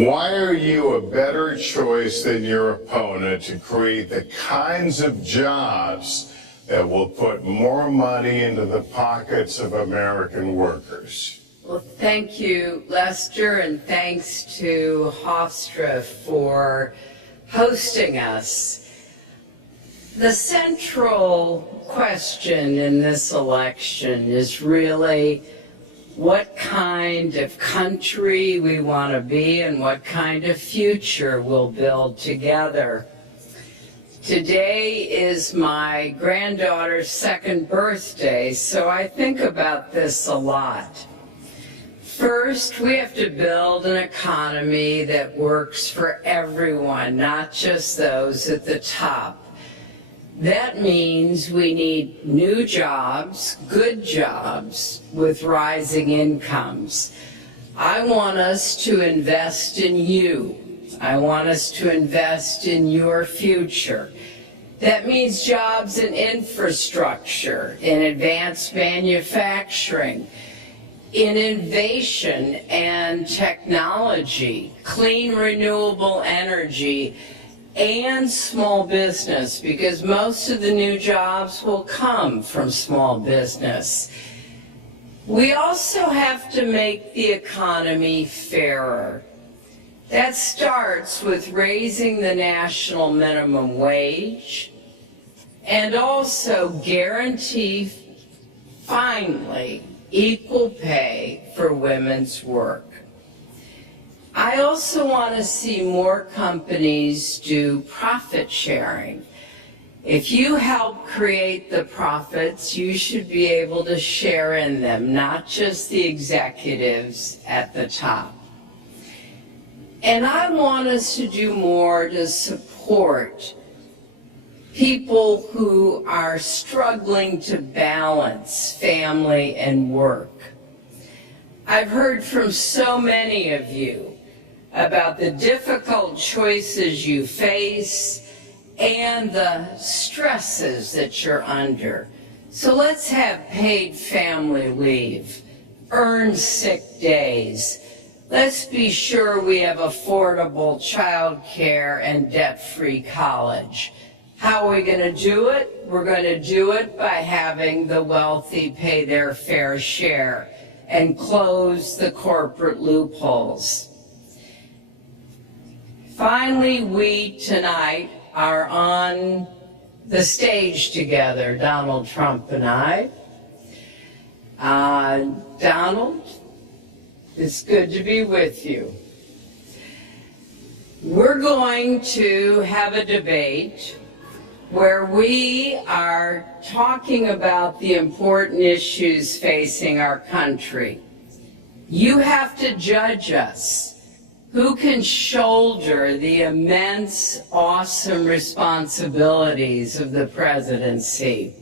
Why are you a better choice than your opponent to create the kinds of jobs that will put more money into the pockets of American workers? Well, thank you, Lester, and thanks to Hofstra for hosting us. The central question in this election is really what kind of country we want to be and what kind of future we'll build together. Today is my granddaughter's 2nd birthday, so I think about this a lot. First, we have to build an economy that works for everyone, not just those at the top. That means we need new jobs, good jobs, with rising incomes. I want us to invest in you. I want us to invest in your future. That means jobs in infrastructure, in advanced manufacturing, in innovation and technology, clean renewable energy, and small business, because most of the new jobs will come from small business. We also have to make the economy fairer. That starts with raising the national minimum wage and also guarantee, finally, equal pay for women's work. I also want to see more companies do profit sharing. If you help create the profits, you should be able to share in them, not just the executives at the top. And I want us to do more to support people who are struggling to balance family and work. I've heard from so many of you about the difficult choices you face and the stresses that you're under. So let's have paid family leave, earned sick days. Let's be sure we have affordable child care and debt-free college. How are we going to do it? We're going to do it by having the wealthy pay their fair share and close the corporate loopholes. Finally, we tonight are on the stage together, Donald Trump and I. Donald, it's good to be with you. We're going to have a debate where we are talking about the important issues facing our country. You have to judge us. Who can shoulder the immense, awesome responsibilities of the presidency?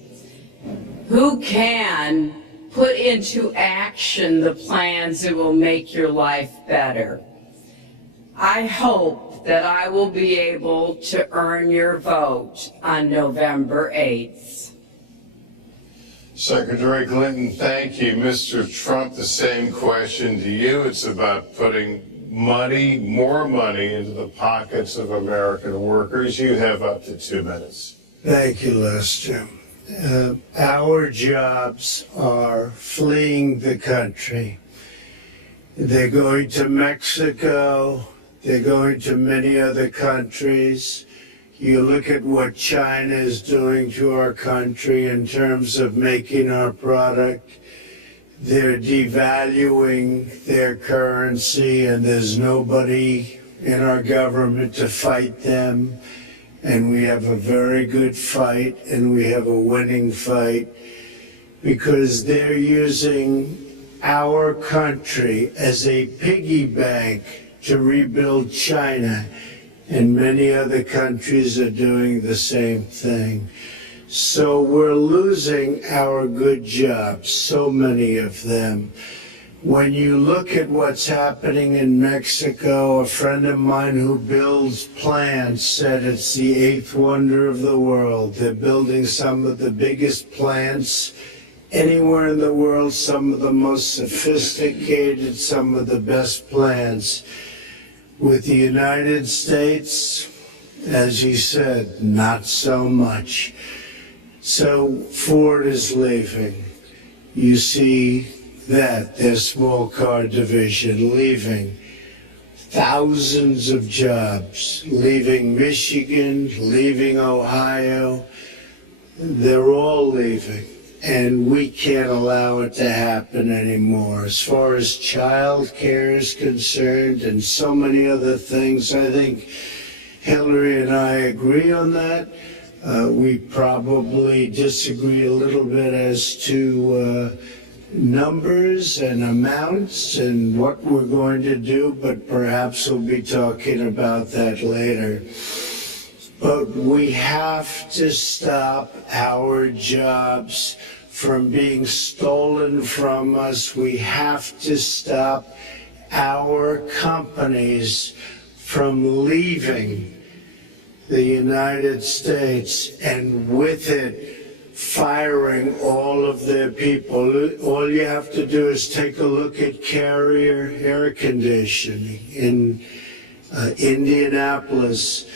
Who can put into action the plans that will make your life better? I hope that I will be able to earn your vote on November 8th. Secretary Clinton, thank you. Mr. Trump, the same question to you. It's about putting money, more money into the pockets of American workers. You have up to 2 minutes. Thank you, Lester. Our jobs are fleeing the country. They're going to Mexico. They're going to many other countries. You look at what China is doing to our country in terms of making our product. They're devaluing their currency, and there's nobody in our government to fight them. And we have a very good fight, and we have a winning fight, because they're using our country as a piggy bank to rebuild China, and many other countries are doing the same thing. So we're losing our good jobs, so many of them. When you look at what's happening in Mexico, a friend of mine who builds plants said it's the 8th wonder of the world. They're building some of the biggest plants anywhere in the world, some of the most sophisticated, some of the best plants. With the United States, as he said, not so much. So Ford is leaving. You see that their small car division leaving. Thousands of jobs leaving Michigan, leaving Ohio. They're all leaving. And we can't allow it to happen anymore. As far as child care is concerned and so many other things, I think Hillary and I agree on that. We probably disagree a little bit as to numbers and amounts and what we're going to do, but perhaps we'll be talking about that later. But we have to stop our jobs from being stolen from us. We have to stop our companies from leaving the United States and with it firing all of their people. All you have to do is take a look at Carrier Air Conditioning in Indianapolis.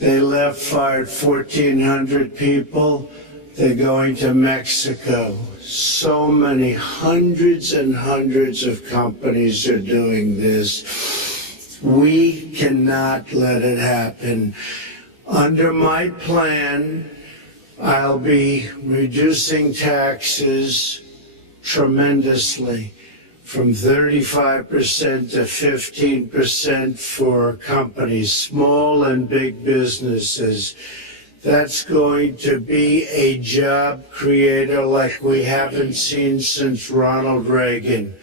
They fired 1,400 people. They're going to Mexico. So many, hundreds and hundreds of companies are doing this. We cannot let it happen. Under my plan, I'll be reducing taxes tremendously, from 35% to 15% for companies, small and big businesses. That's going to be a job creator like we haven't seen since Ronald Reagan.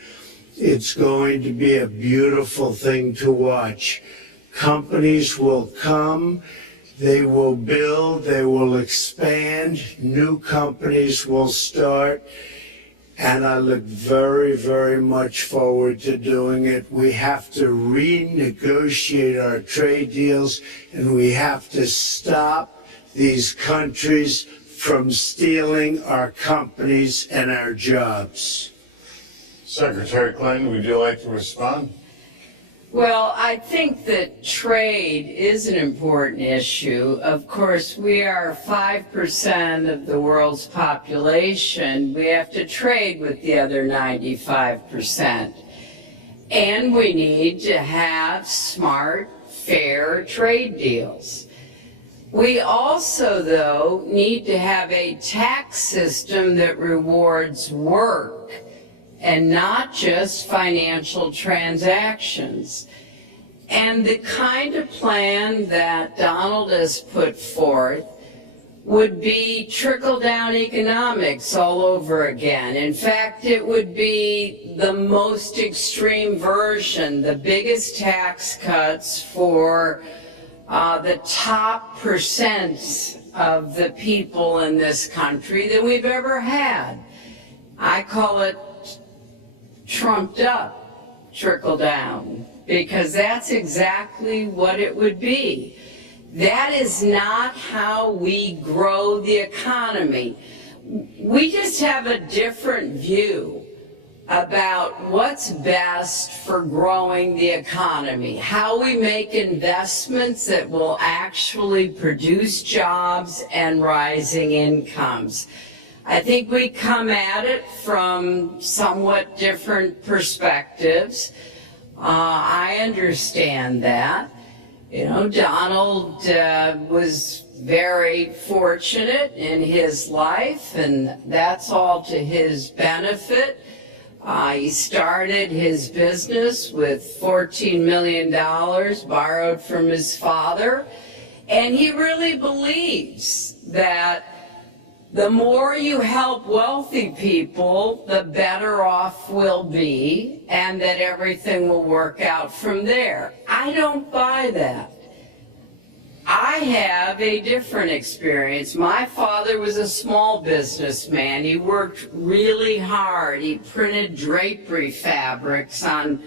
It's going to be a beautiful thing to watch. Companies will come, they will build, they will expand, new companies will start. And I look very, very much forward to doing it. We have to renegotiate our trade deals, and we have to stop these countries from stealing our companies and our jobs. Secretary Clinton, would you like to respond? Well, I think that trade is an important issue. Of course, we are 5% of the world's population. We have to trade with the other 95%. And we need to have smart, fair trade deals. We also, though, need to have a tax system that rewards work and not just financial transactions. And the kind of plan that Donald has put forth would be trickle-down economics all over again. In fact, it would be the most extreme version, the biggest tax cuts for the top percent of the people in this country that we've ever had. I call it trumped up trickle down, because that's exactly what it would be. That is not how we grow the economy. We just have a different view about what's best for growing the economy, how we make investments that will actually produce jobs and rising incomes. I think we come at it from somewhat different perspectives. I understand that. You know, Donald was very fortunate in his life, and that's all to his benefit. He started his business with $14 million borrowed from his father, and he really believes that the more you help wealthy people, the better off we'll be, and that everything will work out from there. I don't buy that. I have a different experience. My father was a small businessman. He worked really hard. He printed drapery fabrics on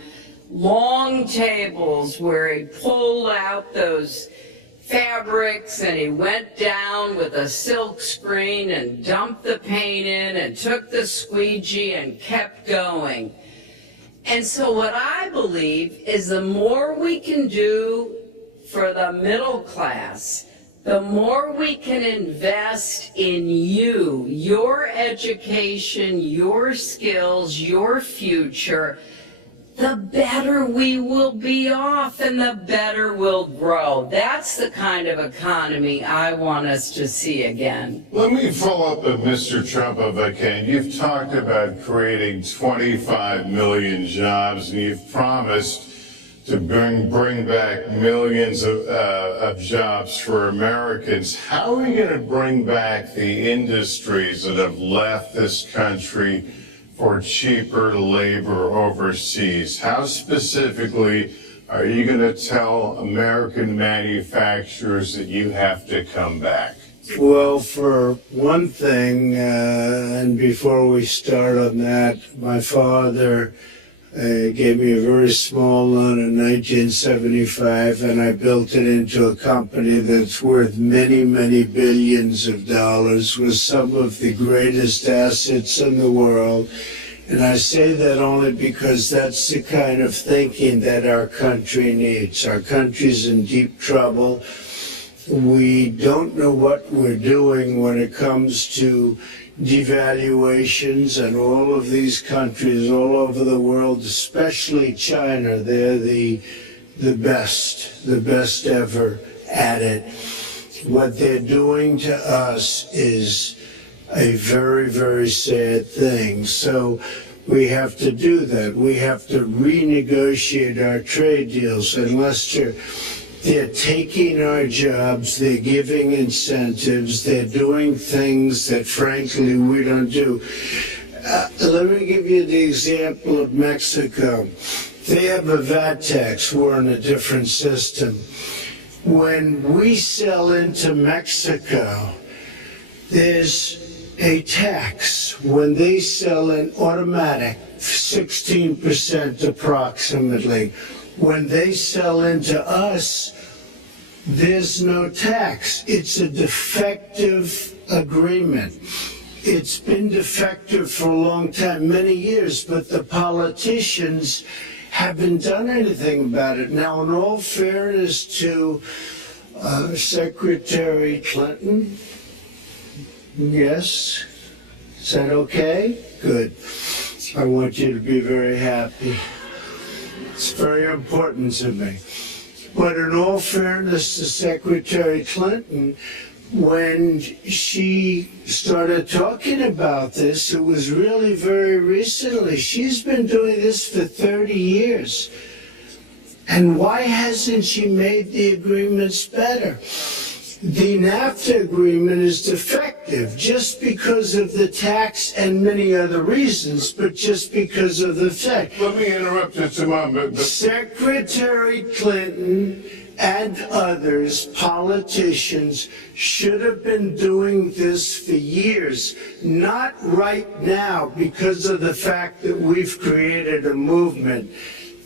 long tables where he pulled out those fabrics, and he went down with a silk screen and dumped the paint in and took the squeegee and kept going. And so what I believe is the more we can do for the middle class, the more we can invest in you, your education, your skills, your future, the better we will be off and the better we'll grow. That's the kind of economy I want us to see again. Let me follow up with Mr. Trump if I can. You've talked about creating 25 million jobs, and you've promised to bring back millions of jobs for Americans. How are you going to bring back the industries that have left this country for cheaper labor overseas? How specifically are you going to tell American manufacturers that you have to come back? Well, for one thing, and before we start on that, my father gave me a very small loan in 1975, and I built it into a company that's worth many, many billions of dollars, with some of the greatest assets in the world. And I say that only because that's the kind of thinking that our country needs. Our country's in deep trouble. We don't know what we're doing when it comes to devaluations, and all of these countries all over the world, especially China, they're the best ever at it. What they're doing to us is a very, very sad thing. So we have to do that. We have to renegotiate our trade deals. And Lester, they're taking our jobs, they're giving incentives, they're doing things that, frankly, we don't do. Let me give you the example of Mexico. They have a VAT tax. We're on a different system. When we sell into Mexico, there's a tax. When they sell in automatic, 16% approximately. When they sell into us, there's no tax. It's a defective agreement. It's been defective for a long time, many years, but the politicians haven't done anything about it. Now, in all fairness to Secretary Clinton, yes, is that okay? Good. I want you to be very happy. It's very important to me. But in all fairness to Secretary Clinton, when she started talking about this, it was really very recently. She's been doing this for 30 years. And why hasn't she made the agreements better? The NAFTA agreement is defective just because of the tax and many other reasons, but just because of the fact. Let me interrupt just a moment. Secretary Clinton and others, politicians, should have been doing this for years, not right now because of the fact that we've created a movement.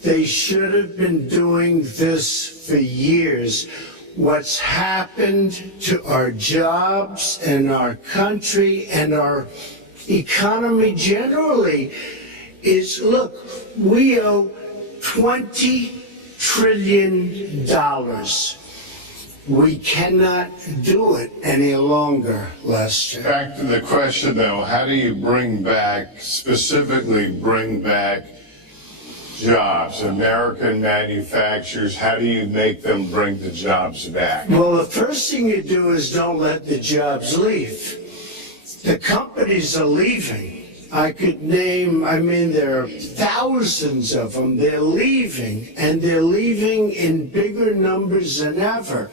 They should have been doing this for years. What's happened to our jobs and our country and our economy generally is, look, we owe $20 trillion. We cannot do it any longer, Lester. Back to the question, though, how do you specifically bring back jobs, American manufacturers? How do you make them bring the jobs back? Well, the first thing you do is don't let the jobs leave. The companies are leaving. I could name, there are thousands of them. They're leaving, and they're leaving in bigger numbers than ever.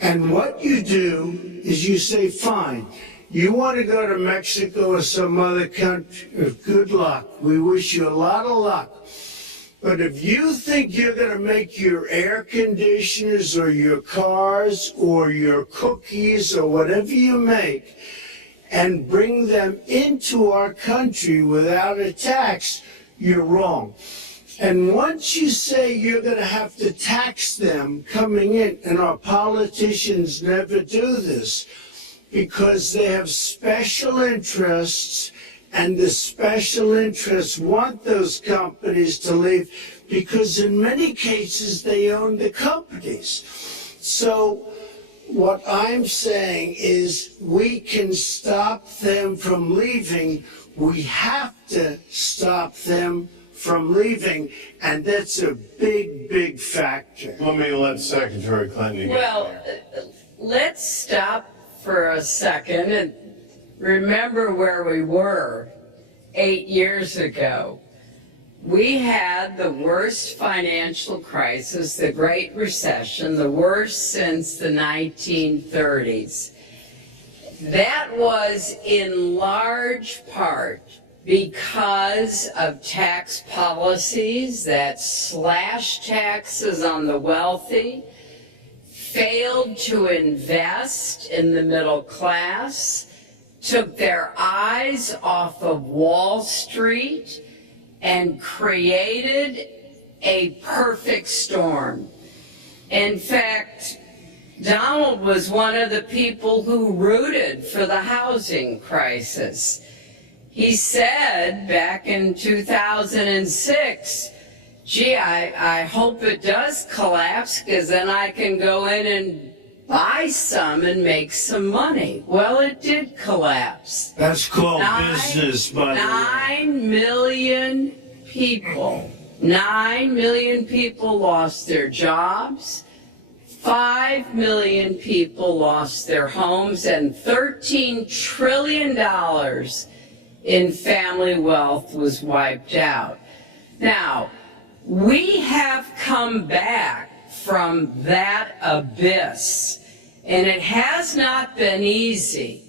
And what you do is you say, fine, you want to go to Mexico or some other country, good luck. We wish you a lot of luck. But if you think you're going to make your air conditioners or your cars or your cookies or whatever you make and bring them into our country without a tax, you're wrong. And once you say you're going to have to tax them coming in, and our politicians never do this, because they have special interests And the special interests want those companies to leave because in many cases they own the companies. So what I'm saying is we can stop them from leaving. We have to stop them from leaving, and that's a big, big factor. Let me let Secretary Clinton get Well, there. let's stop for a second and remember where we were 8 years ago. We had the worst financial crisis, the Great Recession, the worst since the 1930s. That was in large part because of tax policies that slashed taxes on the wealthy, failed to invest in the middle class, took their eyes off of Wall Street, and created a perfect storm. In fact, Donald was one of the people who rooted for the housing crisis. He said back in 2006, gee, I hope it does collapse because then I can go in and buy some and make some money. Well, it did collapse. That's called business, by the way. 9 million people, 9 million people lost their jobs, 5 million people lost their homes, and $13 trillion in family wealth was wiped out. Now, we have come back from that abyss, and it has not been easy.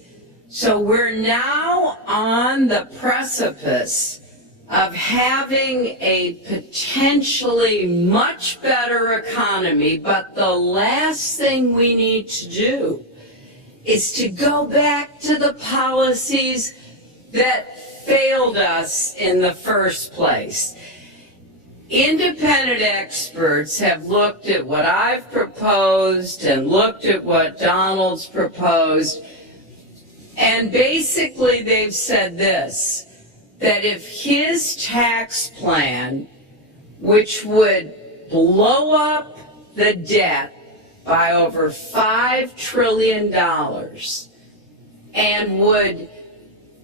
So we're now on the precipice of having a potentially much better economy, but the last thing we need to do is to go back to the policies that failed us in the first place. Independent experts have looked at what I've proposed and looked at what Donald's proposed, and basically they've said this, that if his tax plan, which would blow up the debt by over $5 trillion and would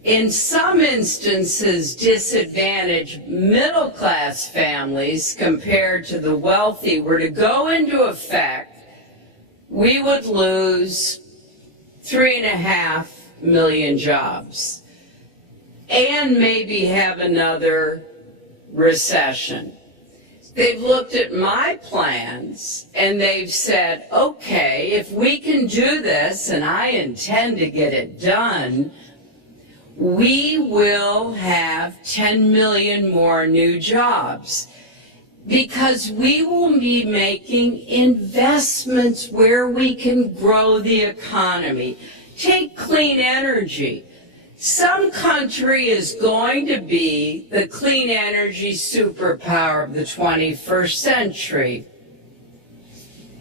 in some instances disadvantage middle-class families compared to the wealthy, were to go into effect, we would lose 3.5 million jobs and maybe have another recession. They've looked at my plans and they've said, okay, if we can do this, and I intend to get it done, we will have 10 million more new jobs because we will be making investments where we can grow the economy. Take clean energy. Some country is going to be the clean energy superpower of the 21st century.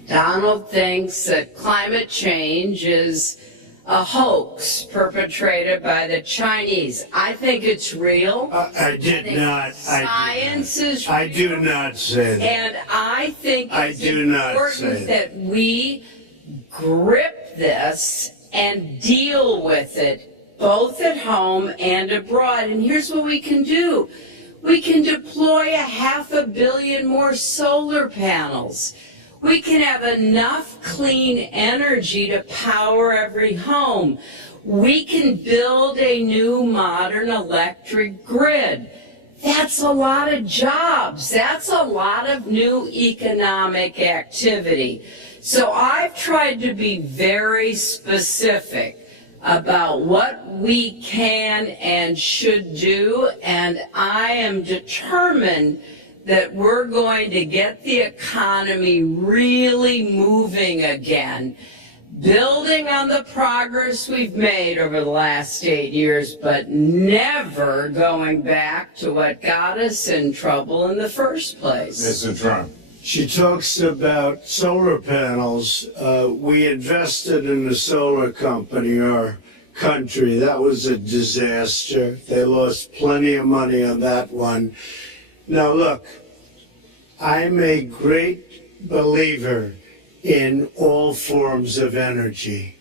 Donald thinks that climate change is a hoax perpetrated by the Chinese. I think it's real. I did not. Science is real. I do not say that. And I think it's important that we grip this and deal with it, both at home and abroad. And here's what we can do. We can deploy 500 million more solar panels. We can have enough clean energy to power every home. We can build a new modern electric grid. That's a lot of jobs. That's a lot of new economic activity. So I've tried to be very specific about what we can and should do, and I am determined that we're going to get the economy really moving again, building on the progress we've made over the last 8 years, but never going back to what got us in trouble in the first place. Mr. Trump. She talks about solar panels. We invested in a solar company. Our country. That was a disaster. They lost plenty of money on that one. Now look, I'm a great believer in all forms of energy,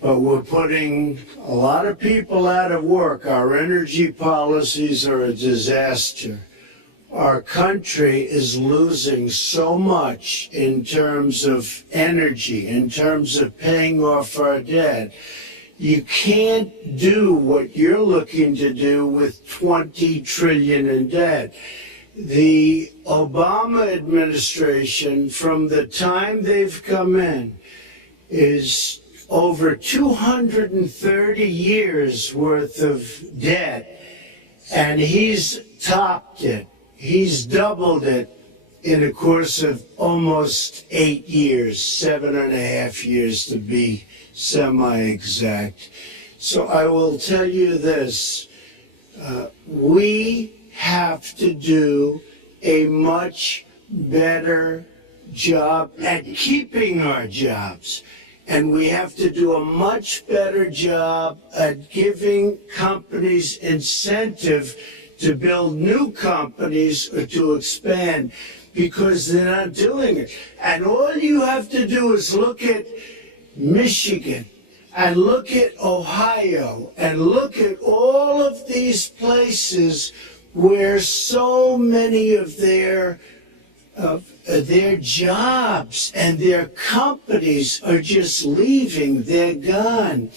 but we're putting a lot of people out of work. Our energy policies are a disaster. Our country is losing so much in terms of energy, in terms of paying off our debt. You can't do what you're looking to do with 20 trillion in debt. The Obama administration, from the time they've come in, is over 230 years worth of debt, and he's topped it. He's doubled it in a course of almost 8 years, 7.5 years to be semi-exact. So I will tell you this, we have to do a much better job at keeping our jobs. And we have to do a much better job at giving companies incentive to build new companies or to expand, because they're not doing it. And all you have to do is look at Michigan and look at Ohio and look at all of these places where so many of their jobs and their companies are just leaving, they're gone.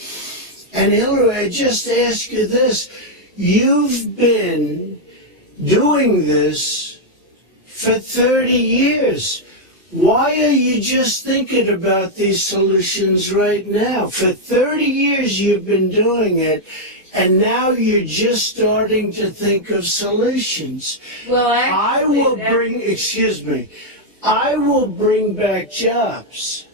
And Hillary, I just ask you this, you've been doing this for 30 years. Why are you just thinking about these solutions right now? For 30 years you've been doing it, and now you're just starting to think of solutions. Well, I will bring back jobs.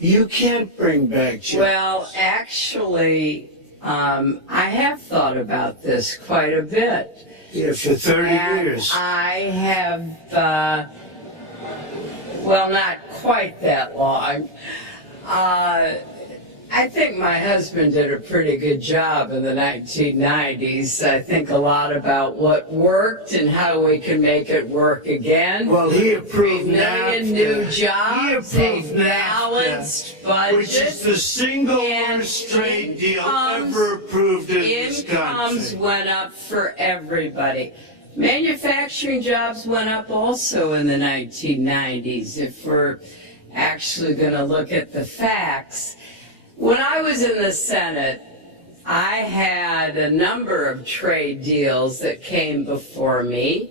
You can't bring back jobs. Well, actually, I have thought about this quite a bit. Yeah, for 30 And years. I have, well, not quite that long. I think my husband did a pretty good job in the 1990s. I think a lot about what worked and how we can make it work again. Well, he approved 3 million NAFTA. new jobs, He a approved balanced NAFTA, budget. which is the single and worst trade deal incomes- ever approved in this Incomes country. went up for everybody. Manufacturing jobs went up also in the 1990s, if we're actually going to look at the facts. When I was in the Senate, I had a number of trade deals that came before me,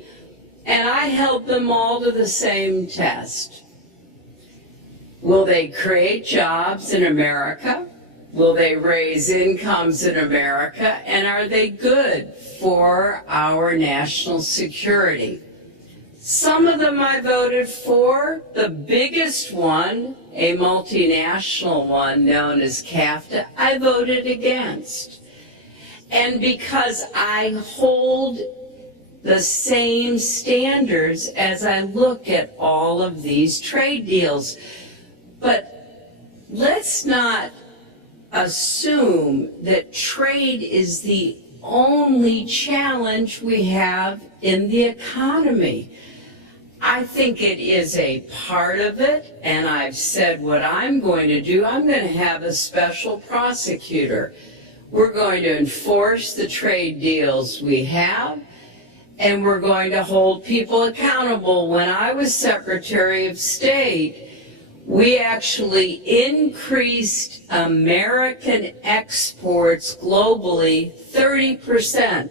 and I held them all to the same test. Will they create jobs in America? Will they raise incomes in America? And are they good for our national security? Some of them I voted for. The biggest one, a multinational one known as CAFTA, I voted against. And because I hold the same standards as I look at all of these trade deals. But let's not assume that trade is the only challenge we have in the economy. I think it is a part of it, and I've said what I'm going to do. I'm going to have a special prosecutor. We're going to enforce the trade deals we have, and we're going to hold people accountable. When I was Secretary of State, we actually increased American exports globally 30%.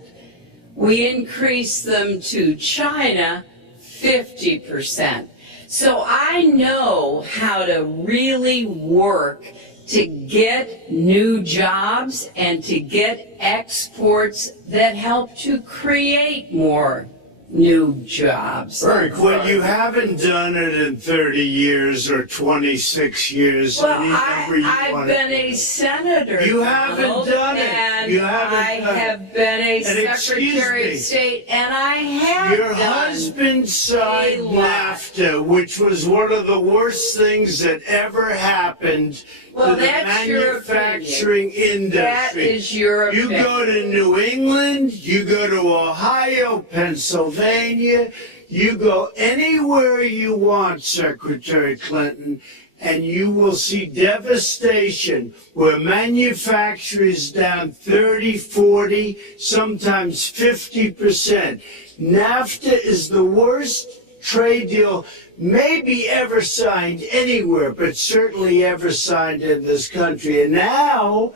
We increased them to China 50%. So I know how to really work to get new jobs and to get exports that help to create more new jobs. Very quick. Well, you haven't done it in 30 years or 26 years. Well, I've I've been a senator. You haven't Donald, done it. And And You haven't I done it. have been a And excuse Secretary me, of State, and I have your done husband signed a lot. NAFTA, which was one of the worst things that ever happened Well, to the that's your manufacturing industry. That is your You opinion. go to New England, you go to Ohio, Pennsylvania, you go anywhere you want, Secretary Clinton, and you will see devastation where manufacturing is down 30, 40, sometimes 50%. NAFTA is the worst trade deal maybe ever signed anywhere, but certainly ever signed in this country. And now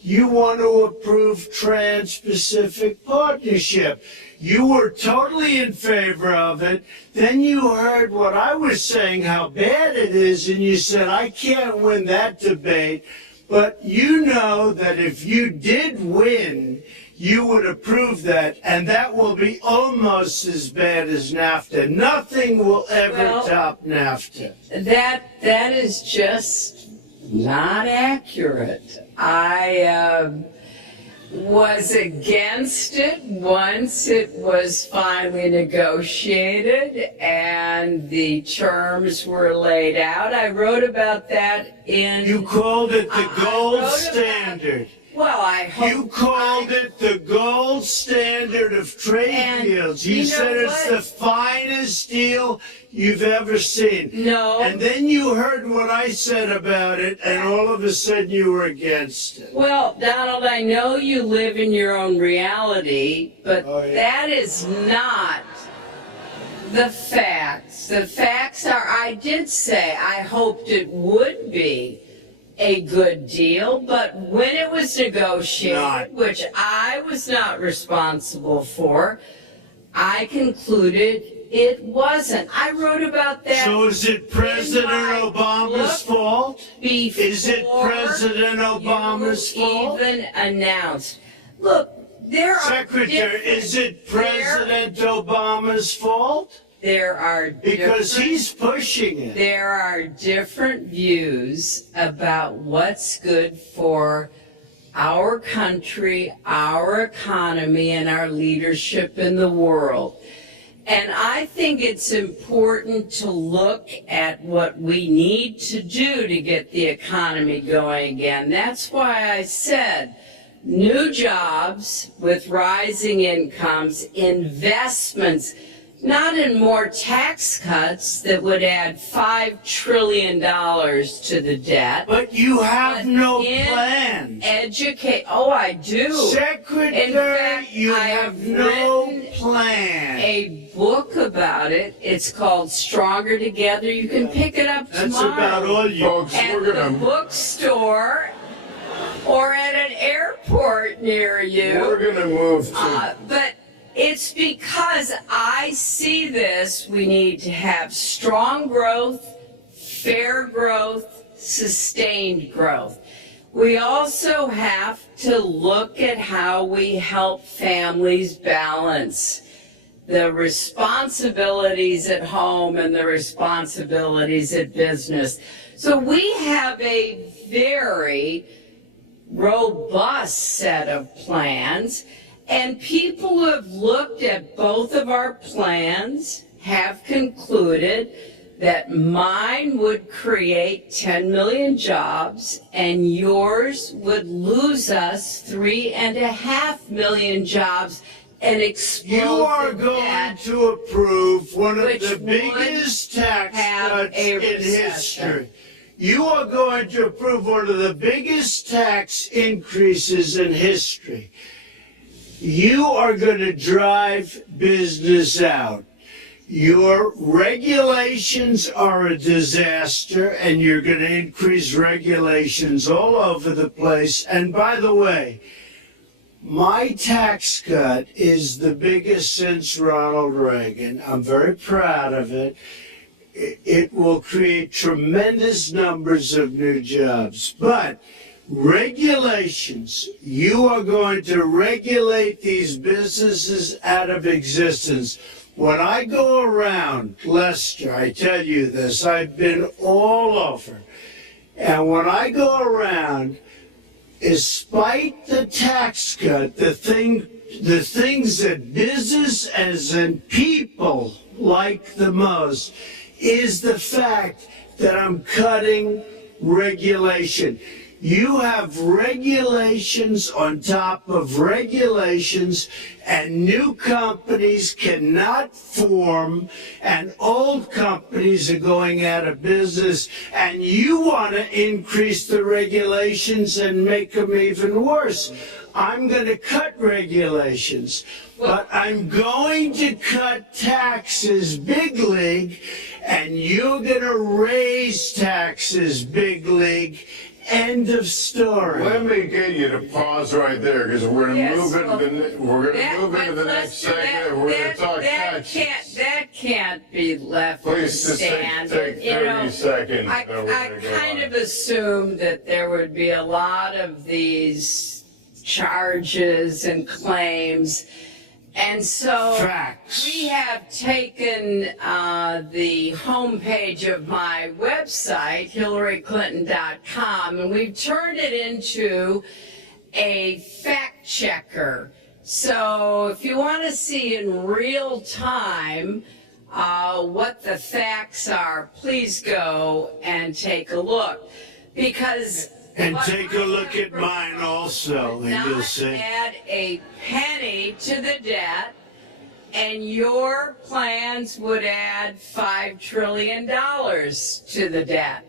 you want to approve Trans-Pacific Partnership. You were totally in favor of it. Then you heard what I was saying, how bad it is, and you said, I can't win that debate. But you know that if you did win, you would approve that, and that will be almost as bad as NAFTA. Nothing will ever top NAFTA. That is just not accurate. I was against it once it was finally negotiated and the terms were laid out. I wrote about that in... You called it the gold wrote about- standard. Well, I hope... You called it the gold standard of trade And deals. You you know said it's what? the finest deal you've ever seen. No. And then you heard what I said about it, and all of a sudden you were against it. Well, Donald, I know you live in your own reality, but Oh, yeah. that is not the facts. The facts are, I did say I hoped it would be a good deal, but when it was negotiated, Not. which I was not responsible for, I concluded it wasn't. I wrote about that. So is it President my Obama's book fault? before Is it President Obama's you fault? even announced. Look, there are Secretary, is it President Obama's fault? There are Because different- he's pushing it. There are different views about what's good for our country, our economy, and our leadership in the world. And I think it's important to look at what we need to do to get the economy going again. That's why I said new jobs with rising incomes, investments, not in more tax cuts that would add $5 trillion to the debt. But you have no in plan. Oh, I do. Secretary, In fact, you I have have no written plan. A book about it. It's called Stronger Together. You can pick it up That's tomorrow. about all you. Folks, At we're the gonna bookstore or at an airport near you. move to But it's because I see this. We need to have strong growth, fair growth, sustained growth. We also have to look at how we help families balance the responsibilities at home and the responsibilities at business. So we have a very robust set of plans, and people who have looked at both of our plans have concluded that mine would create 10 million jobs and yours would lose us 3.5 million jobs and explode You are the going debt. to approve one of which the would biggest tax have cuts a in recession. history. You are going to approve one of the biggest tax increases in history. You are going to drive business out. Your regulations are a disaster, and you're going to increase regulations all over the place. And by the way, my tax cut is the biggest since Ronald Reagan. I'm very proud of it. It will create tremendous numbers of new jobs. But regulations, you are going to regulate these businesses out of existence. When I go around, Lester, I tell you this, I've been all over. And when I go around, despite the tax cut, the things that business as in people like the most is the fact that I'm cutting regulation. You have regulations on top of regulations, and new companies cannot form, and old companies are going out of business, and you want to increase the regulations and make them even worse. I'm going to cut regulations, but I'm going to cut taxes big league, and you're going to raise taxes big league. End of story. Let me get you to pause right there, because we're going to Yes, move into well, the next segment. We're going to talk taxes. That can't be left to Please just stand. take 30 seconds. I kind of assumed that there would be a lot of these charges and claims. And so Facts. we have taken the homepage of my website, HillaryClinton.com, and we've turned it into a fact checker. So if you want to see in real time what the facts are, please go and take a look. Because And take a look at mine also, and you'll not see. add a penny to the debt, and your plans would add $5 trillion to the debt.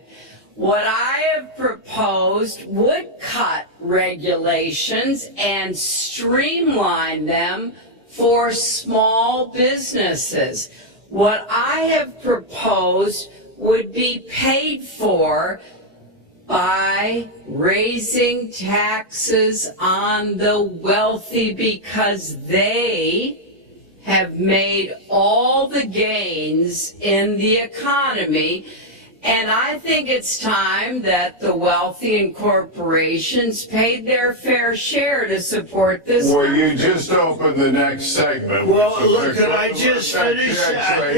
What I have proposed would cut regulations and streamline them for small businesses. What I have proposed would be paid for by raising taxes on the wealthy, because they have made all the gains in the economy. And I think it's time that the wealthy and corporations paid their fair share to support this. Well, you just opened the next segment. Well, So look, we're- could I just finish? I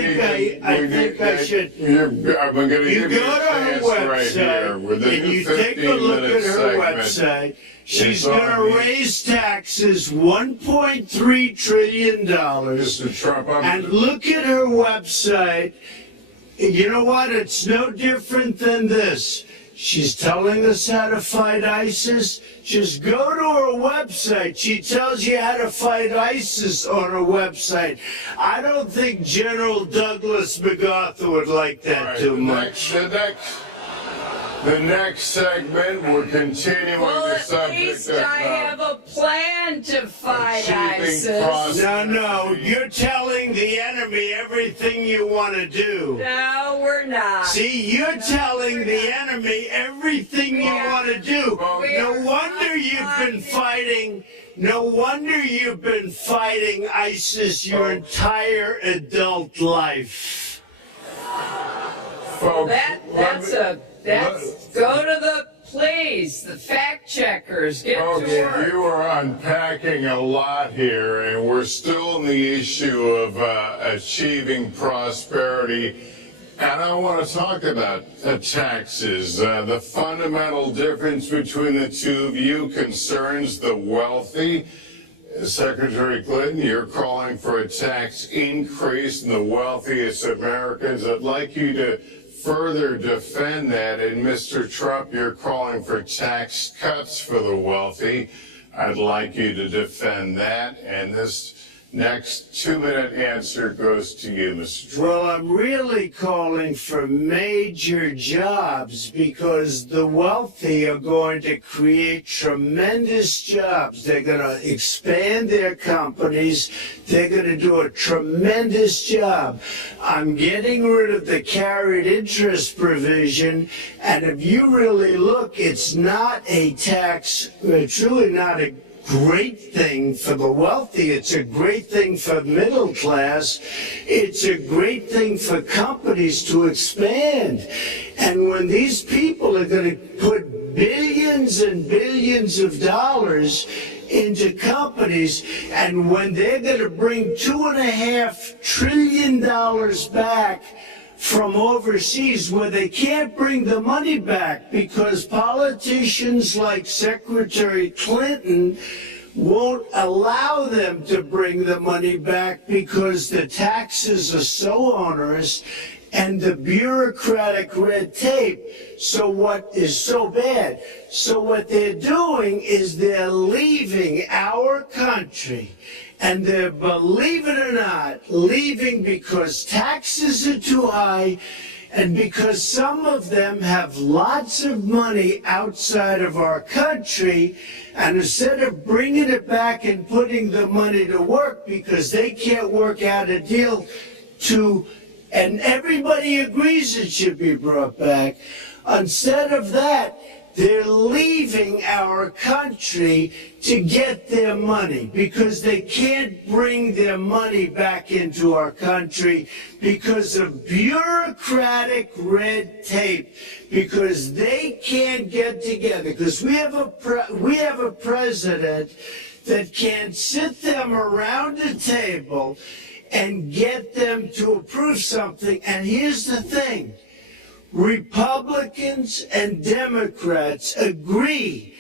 think I should. I'm going to You give go you to a her chance right here with website, the and new you take a look 15-minute at her segment. website. She's on going the- to raise taxes $1.3 trillion. Mr. Trump, And look at her website. You know what? It's no different than this. She's telling us how to fight ISIS. Just go to her website. She tells you how to fight ISIS on her website. I don't think General Douglas MacArthur would like that All right, too much. The next segment, we're continuing Well, the at subject least of I have a plan to fight achieving ISIS. prosperity. No, you're telling the enemy everything you want to do. No, we're not. See, you're telling the enemy everything you want to do. No wonder you've been fighting. No wonder you've been fighting ISIS your entire adult life. Folks, Go to the fact checkers, get to work. You are unpacking a lot here, and we're still in the issue of achieving prosperity. And I want to talk about taxes. The fundamental difference between the two of you concerns the wealthy. Secretary Clinton, you're calling for a tax increase in the wealthiest Americans. I'd like you to further defend that. And Mr. Trump, you're calling for tax cuts for the wealthy. I'd like you to defend that. And this next 2-minute answer goes to you, Mr. Trump. Well, I'm really calling for major jobs, because the wealthy are going to create tremendous jobs. They're going to expand their companies. They're going to do a tremendous job. I'm getting rid of the carried interest provision. And if you really look, it's not a tax, truly not a great thing for the wealthy. It's a great thing for middle class. It's a great thing for companies to expand. And when these people are going to put billions and billions of dollars into companies, and when they're going to bring $2.5 trillion back from overseas where they can't bring the money back because politicians like Secretary Clinton won't allow them to bring the money back because the taxes are so onerous and the bureaucratic red tape. So what is so bad? So what they're doing is they're leaving our country, and they're, believe it or not, leaving because taxes are too high and because some of them have lots of money outside of our country, and instead of bringing it back and putting the money to work because they can't work out a deal to, and everybody agrees it should be brought back, instead of that, they're leaving our country to get their money because they can't bring their money back into our country because of bureaucratic red tape, because they can't get together, because we have a president that can't sit them around a table and get them to approve something. And here's the thing. Republicans and Democrats agree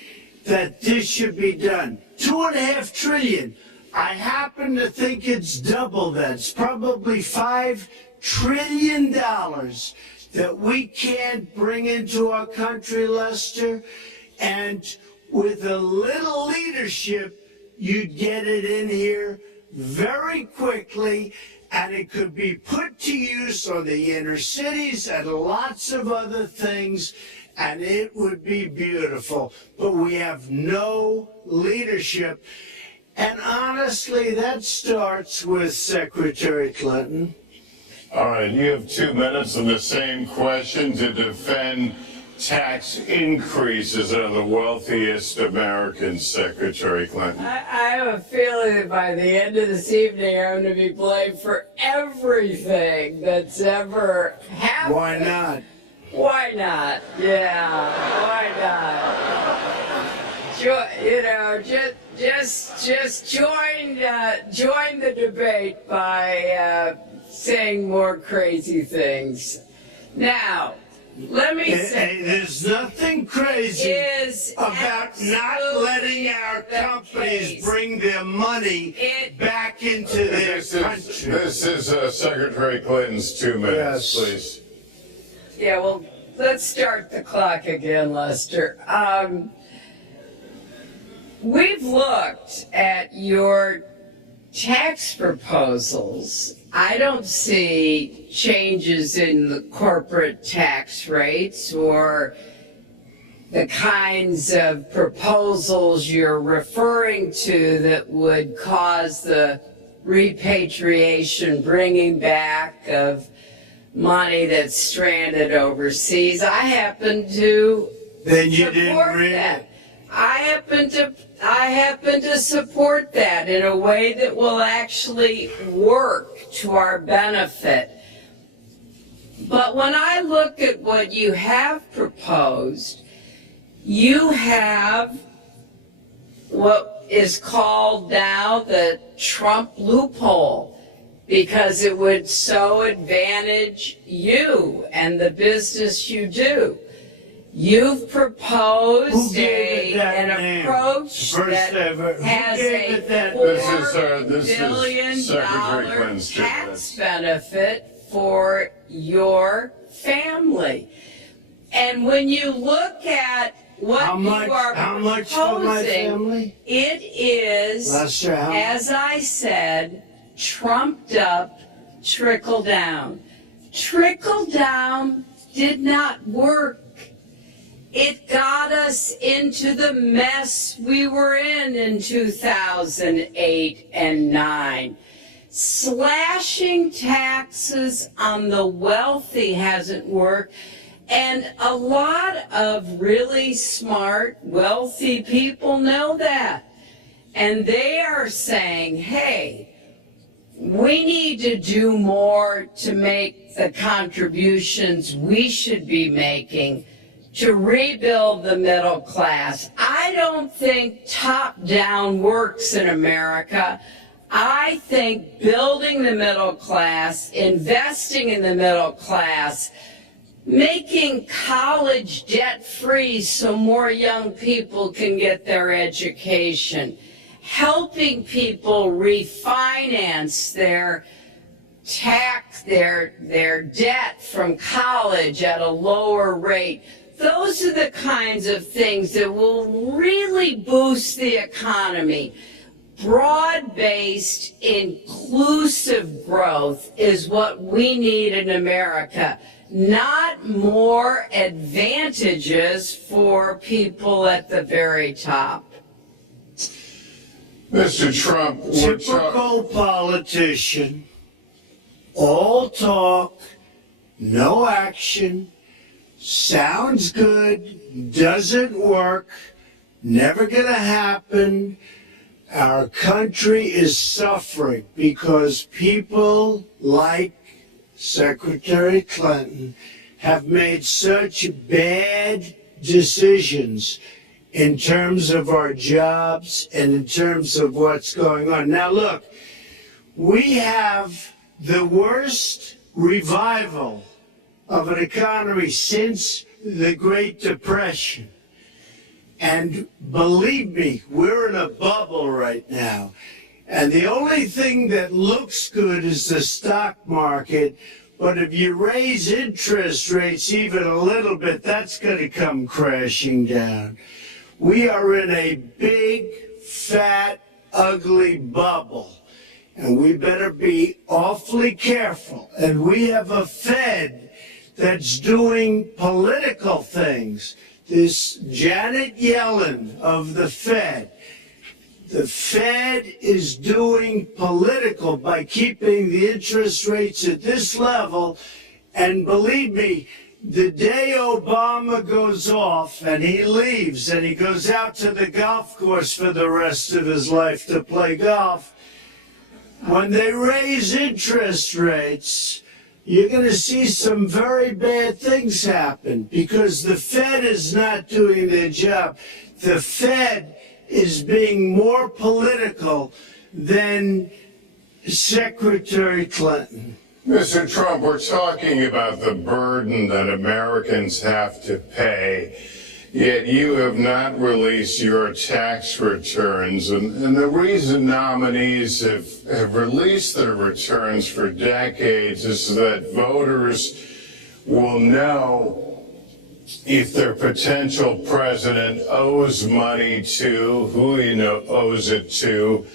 that this should be done. $2.5 trillion. I happen to think it's double that. It's probably $5 trillion that we can't bring into our country, Lester. And with a little leadership, you'd get it in here very quickly, and it could be put to use on the inner cities and lots of other things, and it would be beautiful. But we have no leadership. And honestly, that starts with Secretary Clinton. All right, you have 2 minutes on the same question to defend tax increases on the wealthiest Americans, Secretary Clinton. I have a feeling that by the end of this evening, I'm going to be blamed for everything that's ever happened. Why not? Why not? Yeah, why not? Just join the debate by saying more crazy things. Now, let me say, there's nothing crazy about not letting our companies bring their money back into their country. This is Secretary Clinton's 2 minutes, please. Yeah, well, let's start the clock again, Lester. We've looked at your tax proposals. I don't see changes in the corporate tax rates or the kinds of proposals you're referring to that would cause the repatriation, bringing back of money that's stranded overseas. I happen to support that. I happen to support that in a way that will actually work to our benefit. But when I look at what you have proposed, you have what is called now the Trump loophole, because it would so advantage you and the business you do. You've proposed an approach that has a $4 billion tax benefit for your family. And when you look at what you are proposing, it is, as I said, trumped up trickle down. Trickle down did not work. It got us into the mess we were in 2008 and 9. Slashing taxes on the wealthy hasn't worked, and a lot of really smart, wealthy people know that. And they are saying, hey, we need to do more to make the contributions we should be making to rebuild the middle class. I don't think top-down works in America. I think building the middle class, investing in the middle class, making college debt-free so more young people can get their education, helping people refinance their debt from college at a lower rate. Those are the kinds of things that will really boost the economy. Broad-based, inclusive growth is what we need in America, not more advantages for people at the very top. Mr. Trump, Typical politician, all talk, no action, sounds good, doesn't work, never gonna happen. Our country is suffering because people like Secretary Clinton have made such bad decisions in terms of our jobs and in terms of what's going on. Now, look, we have the worst revival of an economy since the Great Depression. And believe me, we're in a bubble right now. And the only thing that looks good is the stock market. But if you raise interest rates even a little bit, that's going to come crashing down. We are in a big, fat, ugly bubble. And we better be awfully careful. And we have a Fed that's doing political things. This Janet Yellen of the Fed is doing political by keeping the interest rates at this level. And believe me, the day Obama goes off and he leaves and he goes out to the golf course for the rest of his life to play golf, when they raise interest rates, you're going to see some very bad things happen because the Fed is not doing their job. The Fed is being more political than Secretary Clinton. Mr. Trump, we're talking about the burden that Americans have to pay, yet you have not released your tax returns. And the reason nominees have released their returns for decades is so that voters will know if their potential president owes money to, who he owes it to,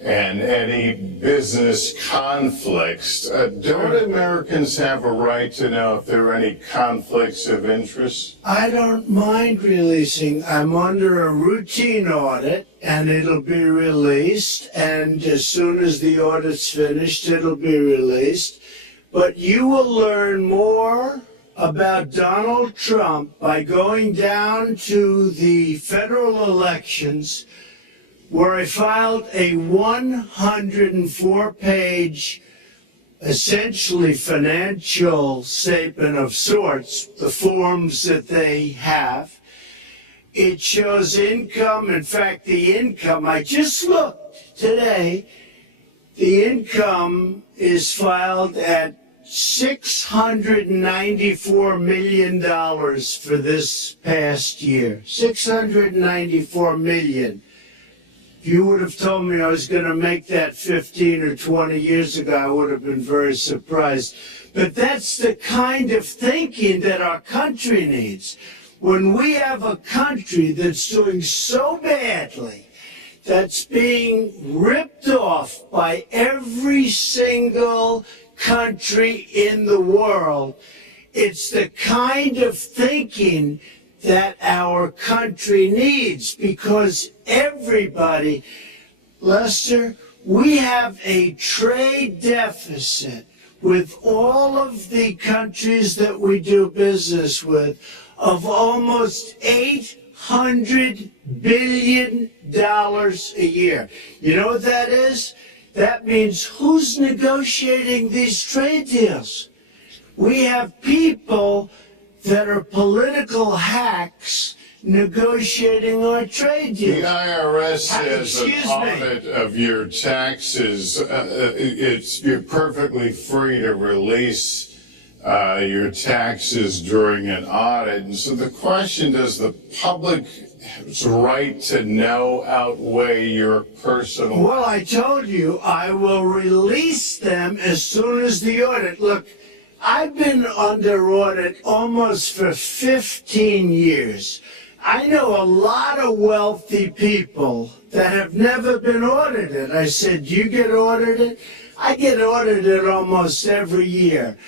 and any business conflicts. Don't Americans have a right to know if there are any conflicts of interest? I don't mind releasing. I'm under a routine audit, and it'll be released. And as soon as the audit's finished, it'll be released. But you will learn more about Donald Trump by going down to the federal elections, where I filed a 104-page, essentially financial statement of sorts, the forms that they have. It shows income. In fact, the income, I just looked today, the income is filed at $694 million for this past year. $694 million. If you would have told me I was going to make that 15 or 20 years ago, I would have been very surprised. But that's the kind of thinking that our country needs. When we have a country that's doing so badly, that's being ripped off by every single country in the world, it's the kind of thinking that our country needs, because everybody, Lester, we have a trade deficit with all of the countries that we do business with of almost $800 billion a year. You know what that is? That means who's negotiating these trade deals? We have people that are political hacks negotiating our trade The deals. IRS has an Excuse me. audit of your taxes. You're perfectly free to release your taxes during an audit. And so the question, does the public's right to know outweigh your personal? Well, I told you I will release them as soon as the audit. Look, I've been under audit almost for 15 years. I know a lot of wealthy people that have never been audited. I said, do you get audited? I get audited almost every year.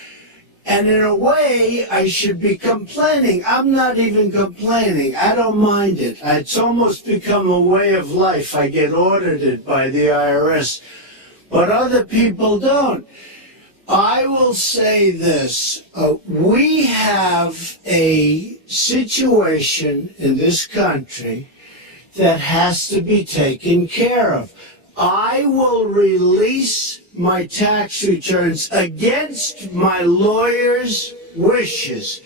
And in a way, I should be complaining. I'm not even complaining. I don't mind it. It's almost become a way of life. I get audited by the IRS, but other people don't. I will say this. We have a situation in this country that has to be taken care of. I will release my tax returns against my lawyer's wishes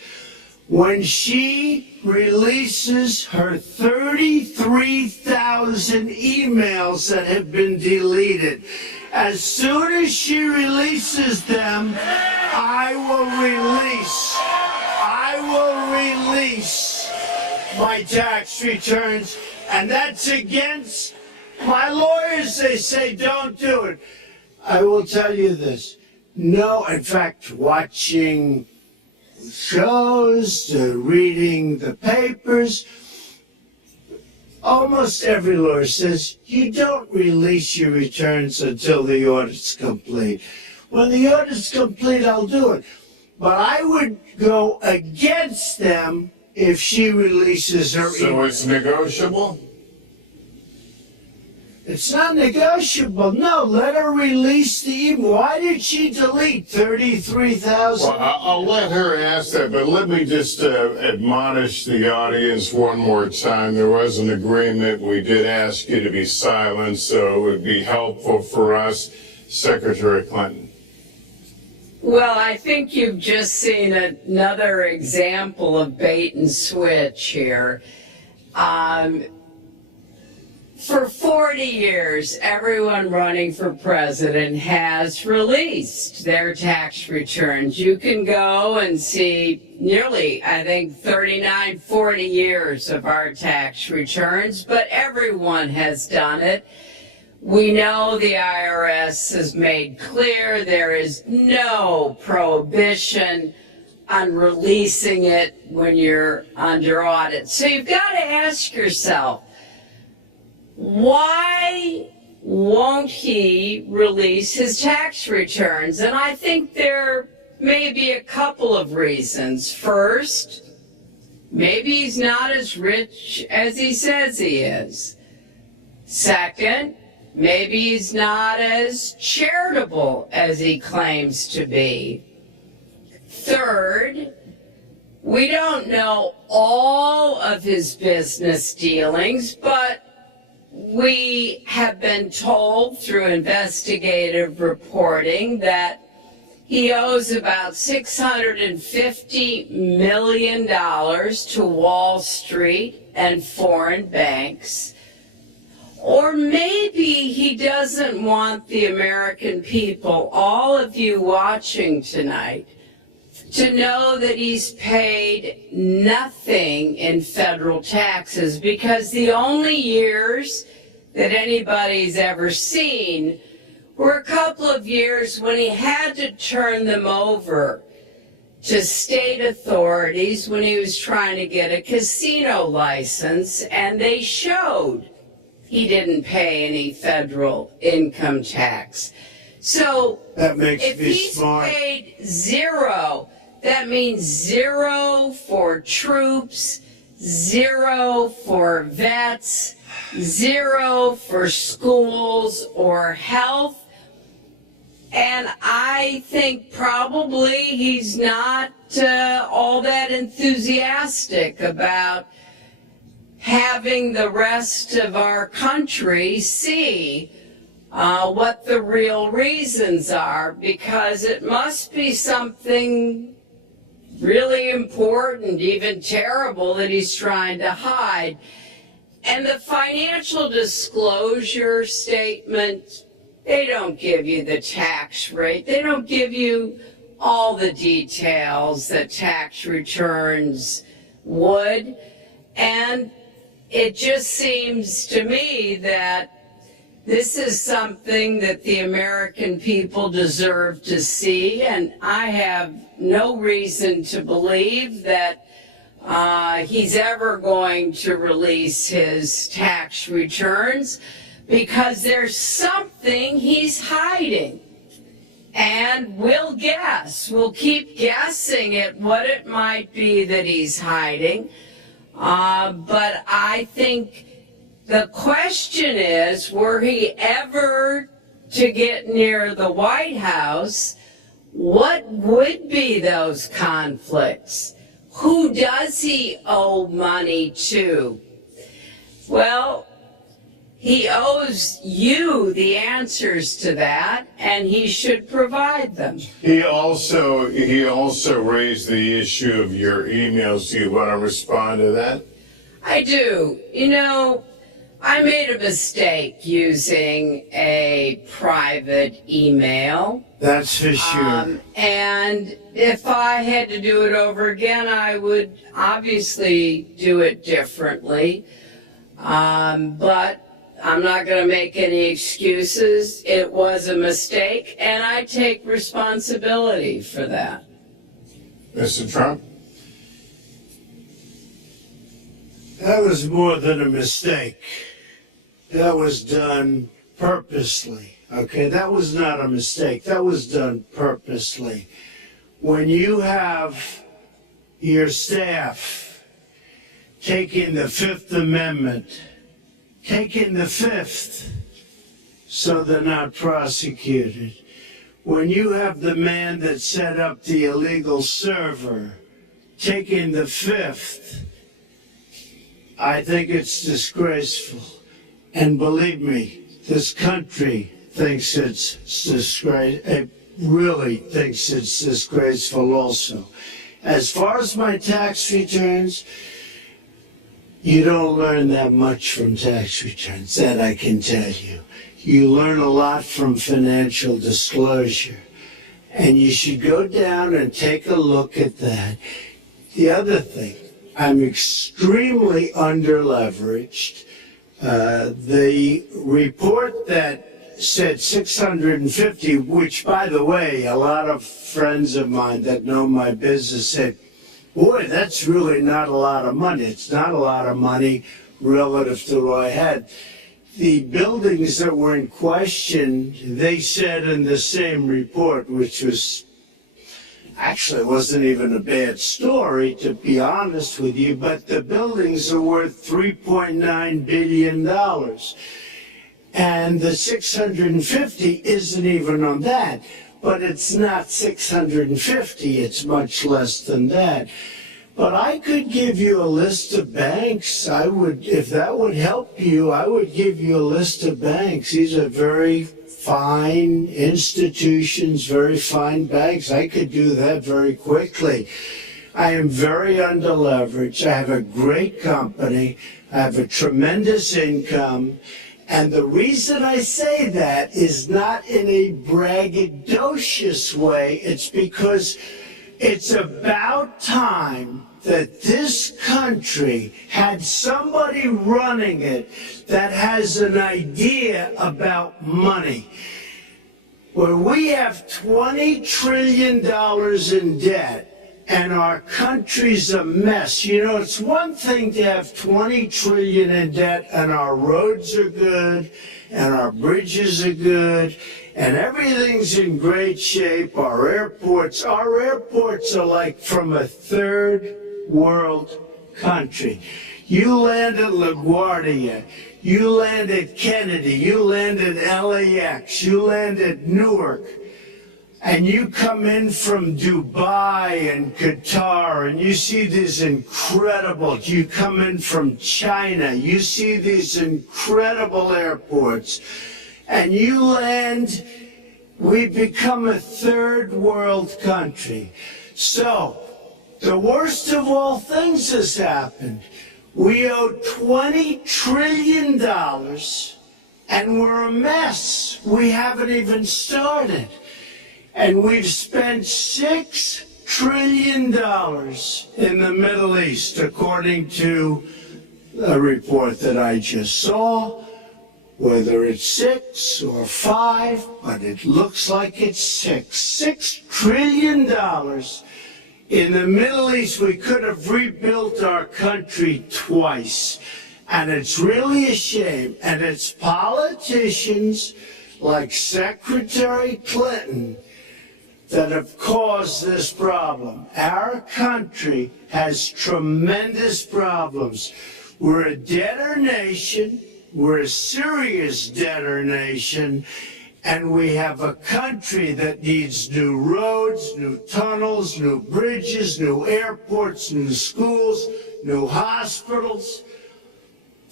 when she releases her 33,000 emails that have been deleted. As soon as she releases them, I will release my tax returns, and that's against my lawyers. They say don't do it. I will tell you this. No, in fact, watching shows, reading the papers, almost every lawyer says you don't release your returns until the audit's complete. When the audit's complete, I'll do it. But I would go against them if she releases her So email. it's negotiable? It's not negotiable. No, let her release the email. Why did she delete 33,000? Well, I'll let her ask that, but let me just admonish the audience one more time. There was an agreement. We did ask you to be silent, so it would be helpful for us. Secretary Clinton. Well, I think you've just seen another example of bait and switch here. For 40 years, everyone running for president has released their tax returns. You can go and see nearly, I think, 39, 40 years of our tax returns, but everyone has done it. We know the IRS has made clear there is no prohibition on releasing it when you're under audit. So you've got to ask yourself, why won't he release his tax returns? And I think there may be a couple of reasons. First, maybe he's not as rich as he says he is. Second, maybe he's not as charitable as he claims to be. Third, we don't know all of his business dealings, but we have been told through investigative reporting that he owes about $650 million to Wall Street and foreign banks. Or maybe he doesn't want the American people, all of you watching tonight, to know that he's paid nothing in federal taxes, because the only years that anybody's ever seen were a couple of years when he had to turn them over to state authorities when he was trying to get a casino license, and they showed he didn't pay any federal income tax. So That makes if me he's smart. paid zero, that means zero for troops, zero for vets, zero for schools or health. And I think probably he's not all that enthusiastic about having the rest of our country see what the real reasons are, because it must be something really important, even terrible, that he's trying to hide. And the financial disclosure statement, they don't give you the tax rate. They don't give you all the details that tax returns would. And it just seems to me that this is something that the American people deserve to see, and I have no reason to believe that he's ever going to release his tax returns, because there's something he's hiding. And we'll keep guessing at what it might be that he's hiding. But I think the question is, were he ever to get near the White House, what would be those conflicts? Who does he owe money to? Well, he owes you the answers to that, and he should provide them. He also raised the issue of your emails. Do you want to respond to that? I do. You know, I made a mistake using a private email. That's for sure. And if I had to do it over again, I would obviously do it differently. But I'm not going to make any excuses. It was a mistake, and I take responsibility for that. Mr. Trump? That was more than a mistake. That was done purposely. Okay, that was not a mistake. That was done purposely. When you have your staff taking the Fifth Amendment, taking the Fifth so they're not prosecuted, when you have the man that set up the illegal server taking the Fifth, I think it's disgraceful. And believe me, this country thinks it's disgraceful. It really thinks it's disgraceful also. As far as my tax returns, you don't learn that much from tax returns, that I can tell you. You learn a lot from financial disclosure. And you should go down and take a look at that. The other thing, I'm extremely underleveraged. The report that said 650, which, by the way, a lot of friends of mine that know my business said, boy, that's really not a lot of money. It's not a lot of money relative to what I had. The buildings that were in question, they said in the same report, which was actually wasn't even a bad story, to be honest with you, but the buildings are worth $3.9 billion. And the 650 isn't even on that. But it's not 650, it's much less than that. But I could give you a list of banks. I would, if that would help you, I would give you a list of banks. These are very fine institutions, very fine banks. I could do that very quickly. I am very underleveraged. I have a great company. I have a tremendous income. And the reason I say that is not in a braggadocious way. It's because it's about time that this country had somebody running it that has an idea about money. When we have $20 trillion in debt, and our country's a mess. You know, it's one thing to have 20 trillion in debt and our roads are good and our bridges are good and everything's in great shape. Our airports are like from a third world country. You land at LaGuardia, you land at Kennedy, you land at LAX, you land at Newark, and you come in from Dubai and Qatar, and you see these incredible, you come in from China, you see these incredible airports, and you land, we become a third world country. So, The worst of all things has happened. We owe $20 trillion and we're a mess. We haven't even started. And we've spent $6 trillion in the Middle East, according to a report that I just saw. Whether it's 6 or 5, but it looks like it's 6. $6 trillion in the Middle East. We could have rebuilt our country twice. And it's really a shame. And it's politicians like Secretary Clinton that have caused this problem. Our country has tremendous problems. We're a debtor nation. We're a serious debtor nation, and we have a country that needs new roads, new tunnels, new bridges, new airports, new schools, new hospitals,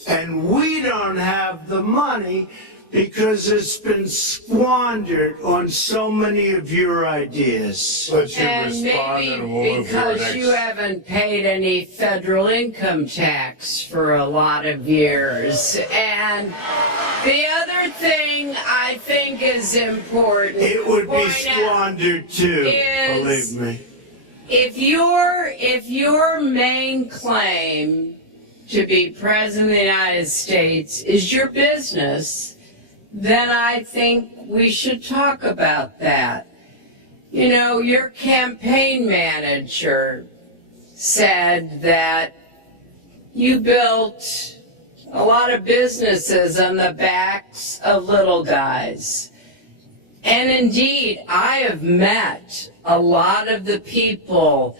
and we don't have the money because it's been squandered on so many of your ideas. Let you And respond and we'll maybe move to our because next. you haven't paid any federal income tax for a lot of years. And the other thing I think is important. It would to be point out squandered too, is- believe me. If your main claim to be president of the United States is your business, then I think we should talk about that. You know, your campaign manager said that you built a lot of businesses on the backs of little guys. And indeed, I have met a lot of the people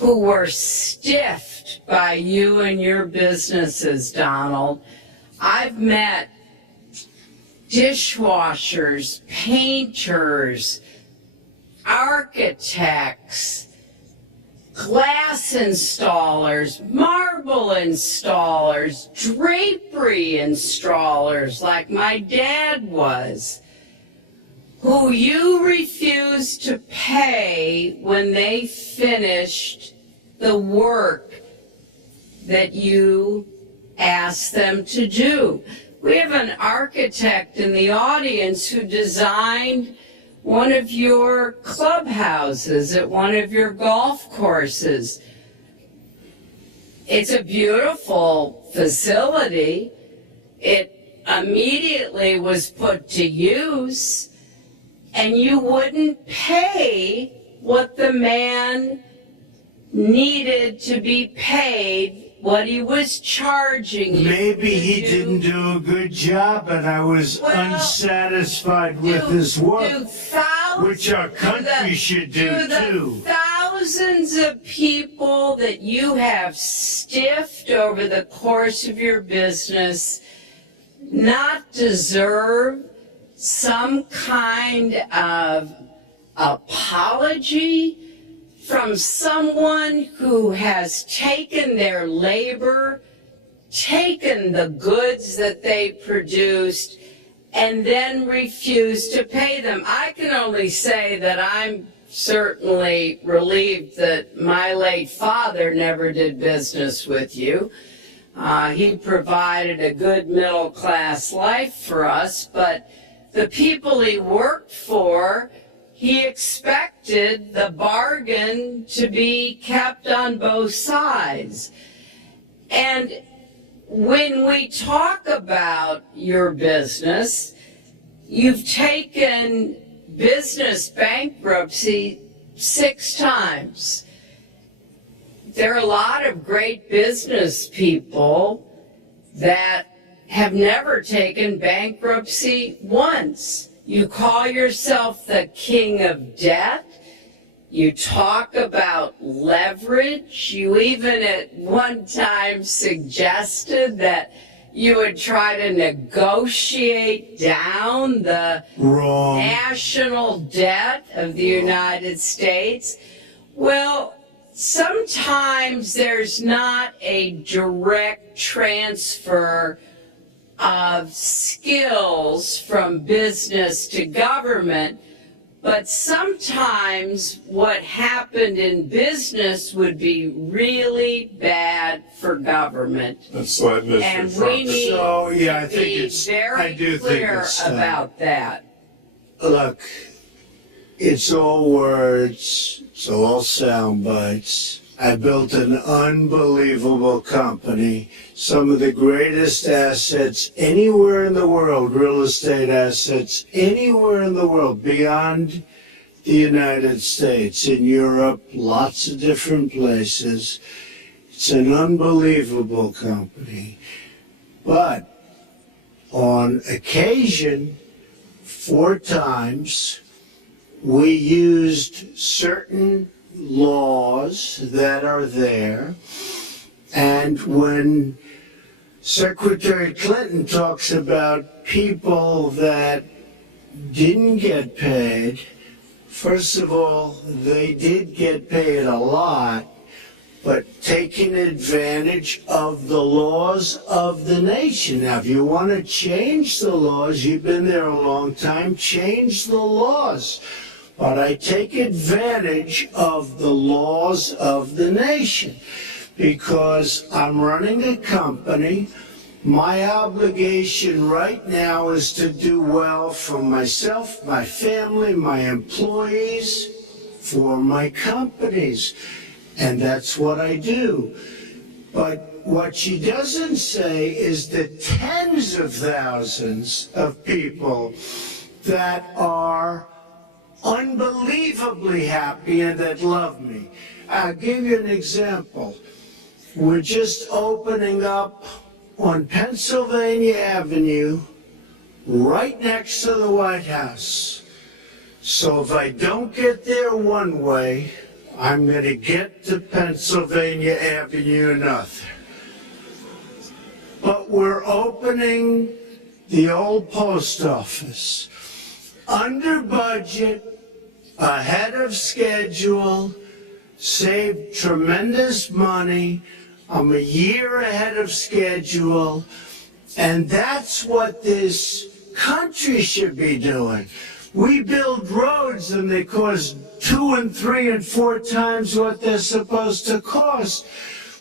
who were stiffed by you and your businesses, Donald. I've met dishwashers, painters, architects, glass installers, marble installers, drapery installers, like my dad was, who you refused to pay when they finished the work that you asked them to do. We have an architect in the audience who designed one of your clubhouses at one of your golf courses. It's a beautiful facility. It immediately was put to use, and you wouldn't pay what the man needed to be paid, what he was charging you. Maybe to he do. didn't do a good job, and I was Well, unsatisfied with his work, which our country the- should do the too. thousands of people that you have stiffed over the course of your business not deserve some kind of apology from someone who has taken their labor, taken the goods that they produced, and then refused to pay them? I can only say that I'm certainly relieved that my late father never did business with you. He provided a good middle-class life for us, but the people he worked for, he expected the bargain to be kept on both sides. And when we talk about your business, you've taken business bankruptcy 6 times. There are a lot of great business people that have never taken bankruptcy once. You call yourself the king of debt. You talk about leverage. You even at one time suggested that you would try to negotiate down the Wrong. national debt of the United States. Well, sometimes there's not a direct transfer of skills from business to government, But sometimes what happened in business would be really bad for government. Let's let Mr. And we Trump. need So, yeah, I to think be it's- I very do think clear it's, about that. Look, it's all words, it's all sound bites. I built an unbelievable company, some of the greatest assets anywhere in the world, real estate assets anywhere in the world, beyond the United States, in Europe, lots of different places. It's an unbelievable company. But on occasion, 4 times, we used certain laws that are there. And when Secretary Clinton talks about people that didn't get paid, first of all, they did get paid a lot, but taking advantage of the laws of the nation. Now, if you want to change the laws, you've been there a long time, change the laws. But I take advantage of the laws of the nation because I'm running a company. My obligation right now is to do well for myself, my family, my employees, for my companies. And that's what I do. But what she doesn't say is the tens of thousands of people that are unbelievably happy and that love me. I'll give you an example. We're just opening up on Pennsylvania Avenue, right next to the White House. So if I don't get there one way, I'm going to get to Pennsylvania Avenue another. But we're opening the old post office under budget, ahead of schedule, saved tremendous money. I'm a year ahead of schedule, and that's what this country should be doing. We build roads and they cost 2 and 3 and 4 times what they're supposed to cost.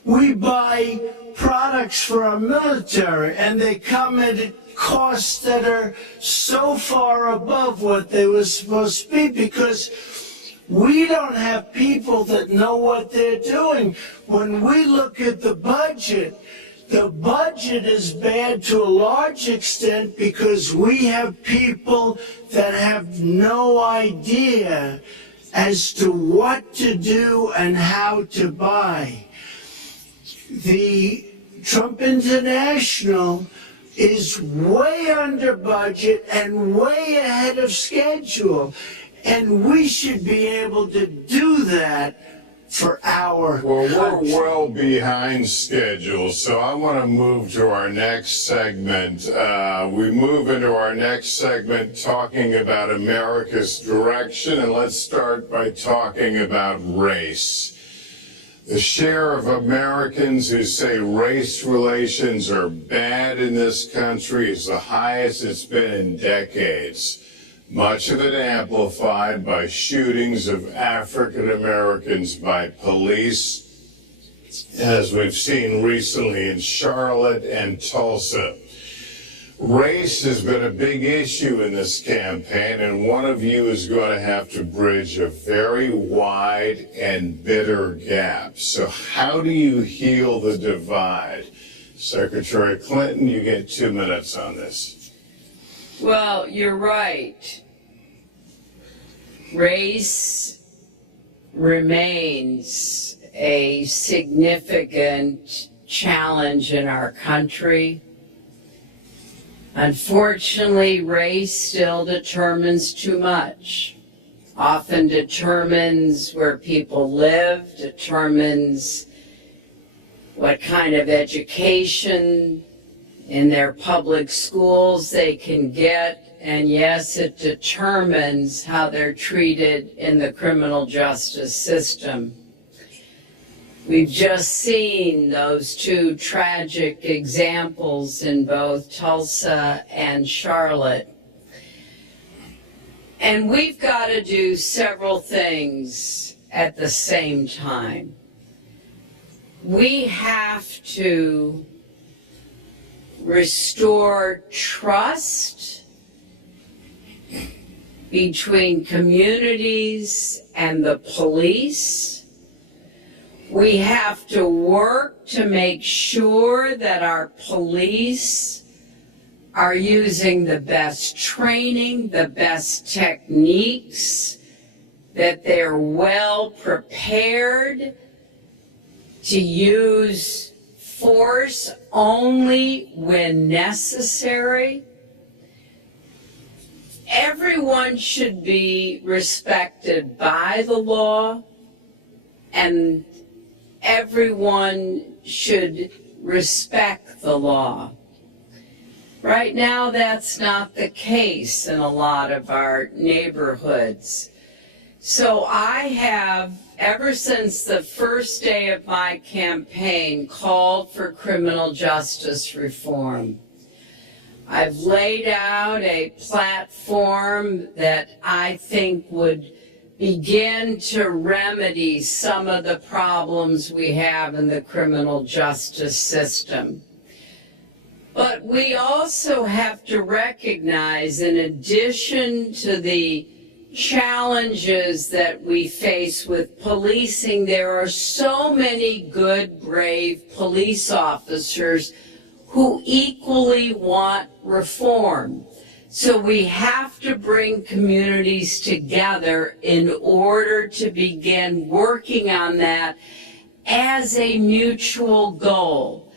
We buy products for our military and they come at costs that are so far above what they were supposed to be because we don't have people that know what they're doing. When we look at the budget is bad to a large extent because we have people that have no idea as to what to do and how to buy. The Trump International is way under budget and way ahead of schedule. And we should be able to do that for our country. We're well behind schedule, so I want to move to our next segment. We move into our next segment talking about America's direction, and let's start by talking about race. The share of Americans who say race relations are bad in this country is the highest it's been in decades. Much of it amplified by shootings of African Americans by police, as we've seen recently in Charlotte and Tulsa. Race has been a big issue in this campaign, and one of you is going to have to bridge a very wide and bitter gap. So how do you heal the divide? Secretary Clinton, you get 2 minutes on this. Well, you're right. Race remains a significant challenge in our country. Unfortunately, race still determines too much. Often determines where people live, determines what kind of education in their public schools they can get, and yes, it determines how they're treated in the criminal justice system. We've just seen those 2 tragic examples in both Tulsa and Charlotte. And we've got to do several things at the same time. We have to restore trust between communities and the police. We have to work to make sure that our police are using the best training, the best techniques, that they're well prepared to use force only when necessary. Everyone should be respected by the law, and everyone should respect the law. Right now, that's not the case in a lot of our neighborhoods. So I have, ever since the first day of my campaign, called for criminal justice reform. I've laid out a platform that I think would begin to remedy some of the problems we have in the criminal justice system. But we also have to recognize, in addition to the challenges that we face with policing, there are so many good, brave police officers who equally want reform. So we have to bring communities together in order to begin working on that as a mutual goal.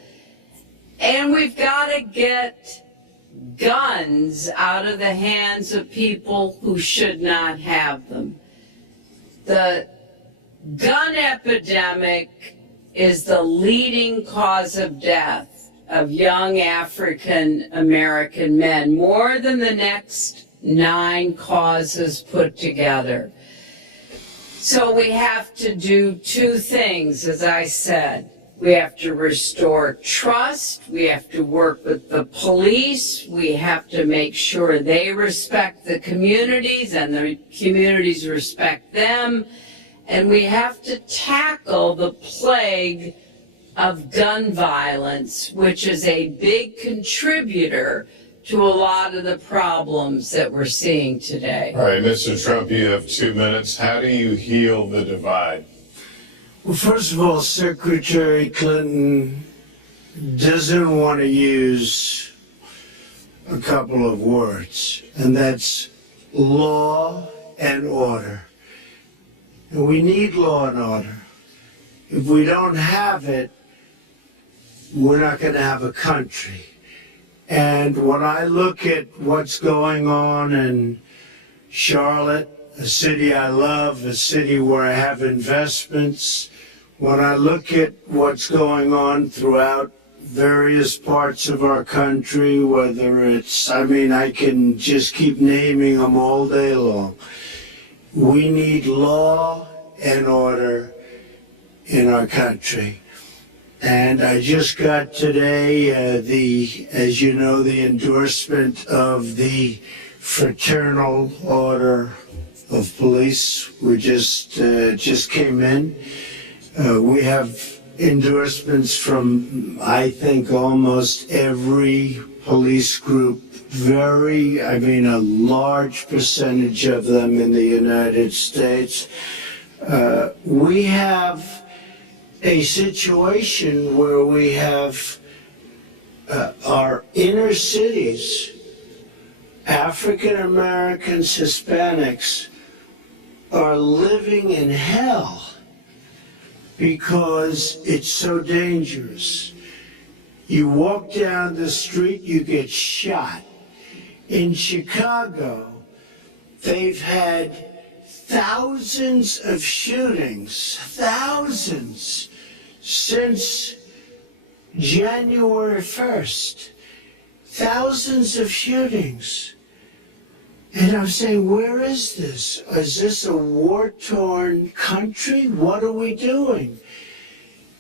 And we've got to get guns out of the hands of people who should not have them. The gun epidemic is the leading cause of death of young African American men, more than the next 9 causes put together. So we have to do 2 things, as I said. We have to restore trust. We have to work with the police. We have to make sure they respect the communities and the communities respect them. And we have to tackle the plague of gun violence, which is a big contributor to a lot of the problems that we're seeing today. All right, Mr. Trump, you have 2 minutes. How do you heal the divide? Well, first of all, Secretary Clinton doesn't want to use a couple of words, and that's law and order. And we need law and order. If we don't have it, we're not going to have a country. And when I look at what's going on in Charlotte, a city I love, a city where I have investments, when I look at what's going on throughout various parts of our country, whether it's, I can just keep naming them all day long. We need law and order in our country. And I just got today as you know, the endorsement of the Fraternal Order of Police. We just came in. We have endorsements from, I think, almost every police group. A large percentage of them in the United States. We have a situation where we have our inner cities, African Americans, Hispanics, are living in hell because it's so dangerous. You walk down the street, you get shot. In Chicago, they've had thousands of shootings, thousands, since January 1st. Thousands of shootings. And I'm saying, where is this? Is this a war-torn country? What are we doing?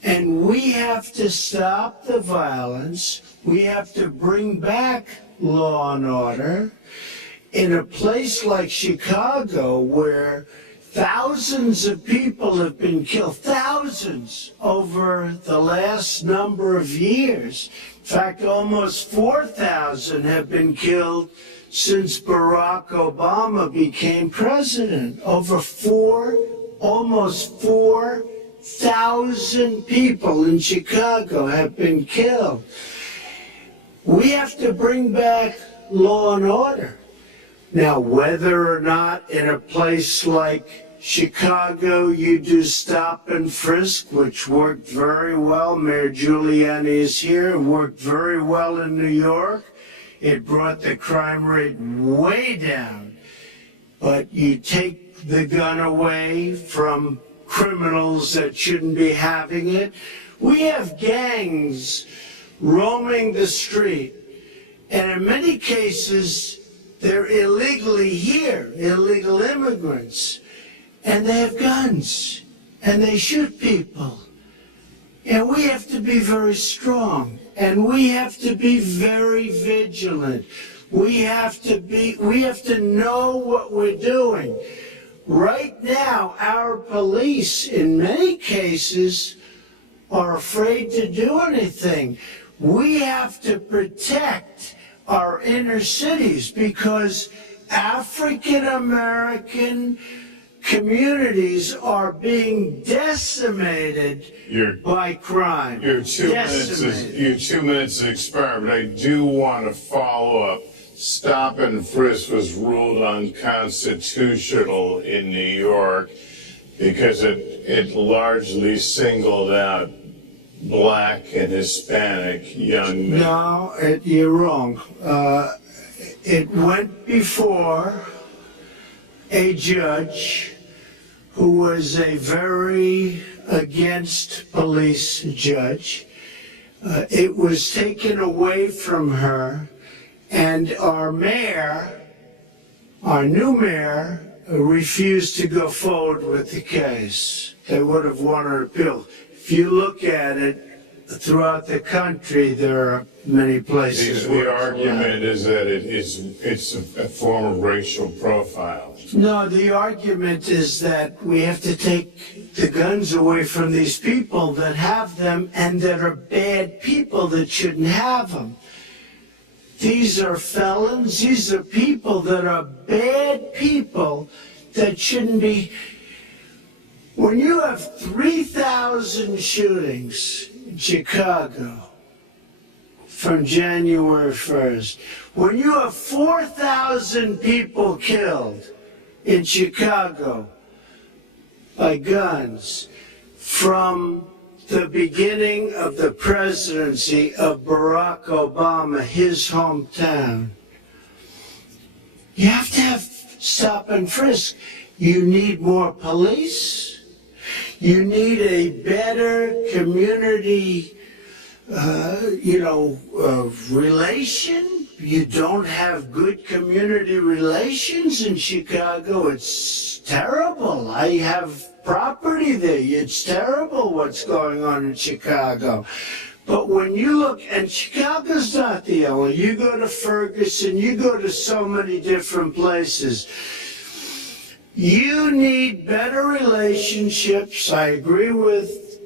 And we have to stop the violence. We have to bring back law and order. in a place like Chicago, where thousands of people have been killed, thousands over the last number of years. In fact, almost 4,000 have been killed since Barack Obama became president. Almost 4,000 people in Chicago have been killed. We have to bring back law and order. Now, whether or not in a place like Chicago you do stop and frisk, which worked very well, Mayor Giuliani is here, it worked very well in New York. It brought the crime rate way down. But you take the gun away from criminals that shouldn't be having it. We have gangs roaming the street, and in many cases, they're illegally here, illegal immigrants, and they have guns, and they shoot people. And we have to be very strong, and we have to be very vigilant. We have to know what we're doing. Right now, our police, in many cases, are afraid to do anything. We have to protect our inner cities because African American communities are being decimated by crime. Your 2 minutes has expired, but I do want to follow up. Stop and frisk was ruled unconstitutional in New York because it largely singled out Black and Hispanic young men. No, you're wrong. It went before a judge who was a very against police judge. It was taken away from her, and our new mayor, refused to go forward with the case. They would have won an appeal. If you look at it throughout the country, there are many places where the argument is that it's a form of racial profiling. No, the argument is that we have to take the guns away from these people that have them and that are bad people that shouldn't have them. These are felons. These are people that are bad people that shouldn't be. When you have 3,000 shootings in Chicago from January 1st, when you have 4,000 people killed in Chicago by guns from the beginning of the presidency of Barack Obama, his hometown, you have to have stop and frisk. You need more police. You need a better community, relation. You don't have good community relations in Chicago. It's terrible. I have property there. It's terrible what's going on in Chicago. But when you look, and Chicago's not the only, you go to Ferguson, you go to so many different places. You need better relationships. I agree with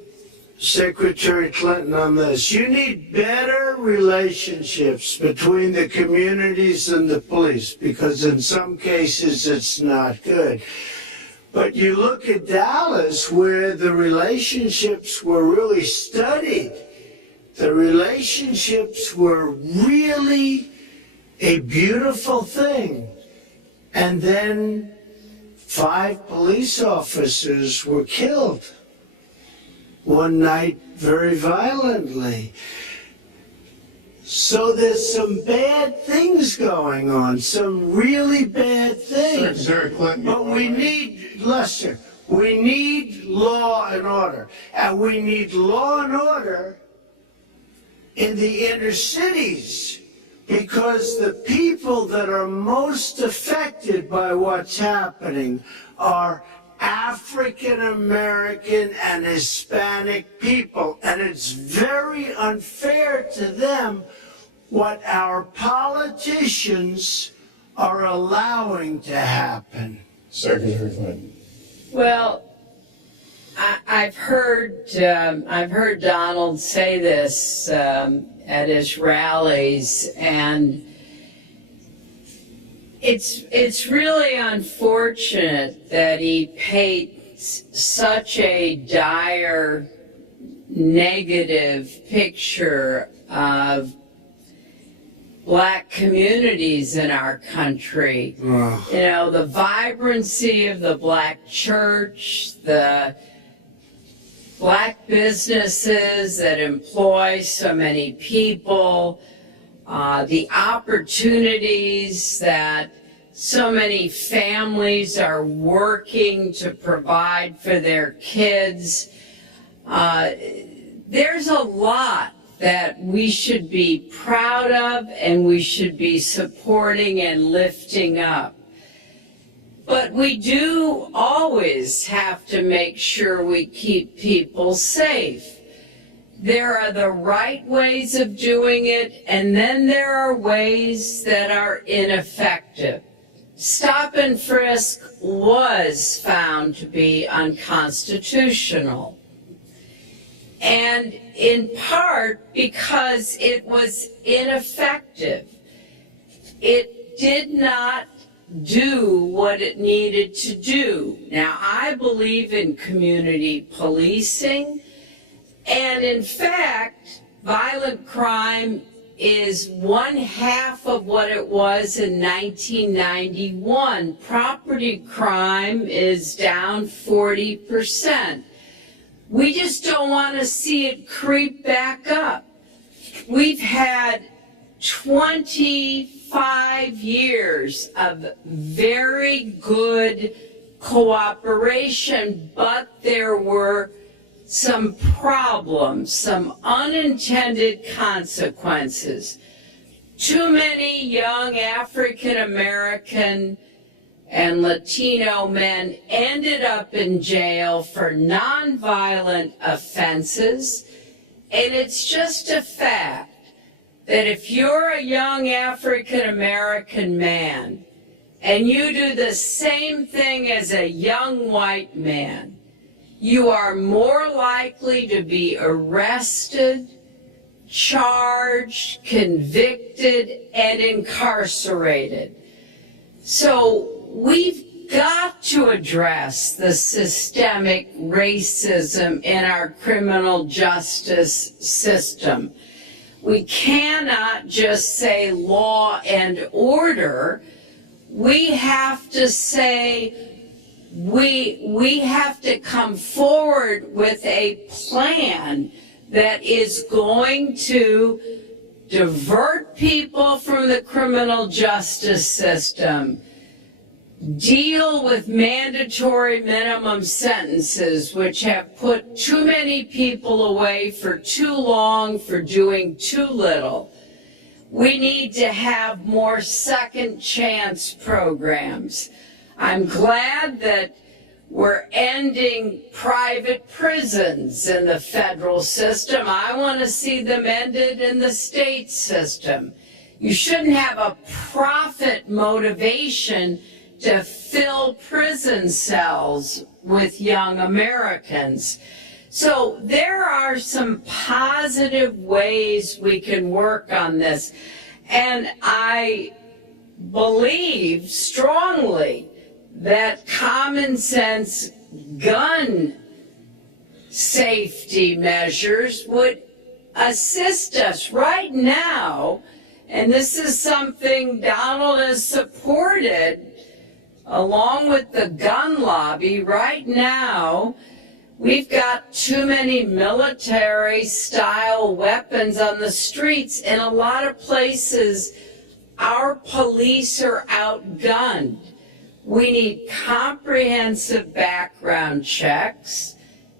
Secretary Clinton on this. You need better relationships between the communities and the police, because in some cases it's not good. But you look at Dallas, where the relationships were really studied. The relationships were really a beautiful thing. And then 5 police officers were killed one night very violently. So there's some bad things going on, some really bad things. Secretary Clinton, but we need, Lester, we need law and order. And we need law and order in the inner cities, because the people that are most affected by what's happening are African American and Hispanic people, and it's very unfair to them what our politicians are allowing to happen? Secretary Clinton. Well, I've heard Donald say this at his rallies, and it's really unfortunate that he paints such a dire, negative picture of Black communities in our country. Ugh. You know, the vibrancy of the Black church, the Black businesses that employ so many people, the opportunities that so many families are working to provide for their kids. There's a lot that we should be proud of and we should be supporting and lifting up. But we do always have to make sure we keep people safe. There are the right ways of doing it, and then there are ways that are ineffective. Stop and frisk was found to be unconstitutional. And in part because it was ineffective. It did not do what it needed to do. Now, I believe in community policing, and in fact, violent crime is 1/2 of what it was in 1991. Property crime is down 40%. We just don't want to see it creep back up. We've had 25 years of very good cooperation, but there were some problems, some unintended consequences. Too many young African American and Latino men ended up in jail for nonviolent offenses, and it's just a fact that if you're a young African American man and you do the same thing as a young white man, you are more likely to be arrested, charged, convicted, and incarcerated. So we've got to address the systemic racism in our criminal justice system. We cannot just say law and order. We have to say we have to come forward with a plan that is going to divert people from the criminal justice system, deal with mandatory minimum sentences, which have put too many people away for too long for doing too little. We need to have more second chance programs. I'm glad that we're ending private prisons in the federal system. I want to see them ended in the state system. You shouldn't have a profit motivation to fill prison cells with young Americans. So there are some positive ways we can work on this. And I believe strongly that common sense gun safety measures would assist us right now. And this is something Donald has supported along with the gun lobby. Right now, we've got too many military-style weapons on the streets. In a lot of places, our police are outgunned. We need comprehensive background checks,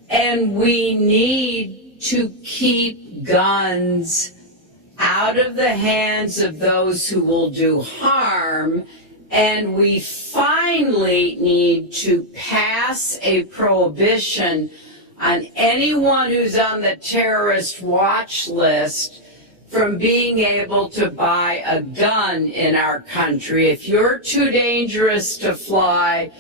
and we need to keep guns out of the hands of those who will do harm. And we finally need to pass a prohibition on anyone who's on the terrorist watch list from being able to buy a gun in our country. If you're too dangerous to fly,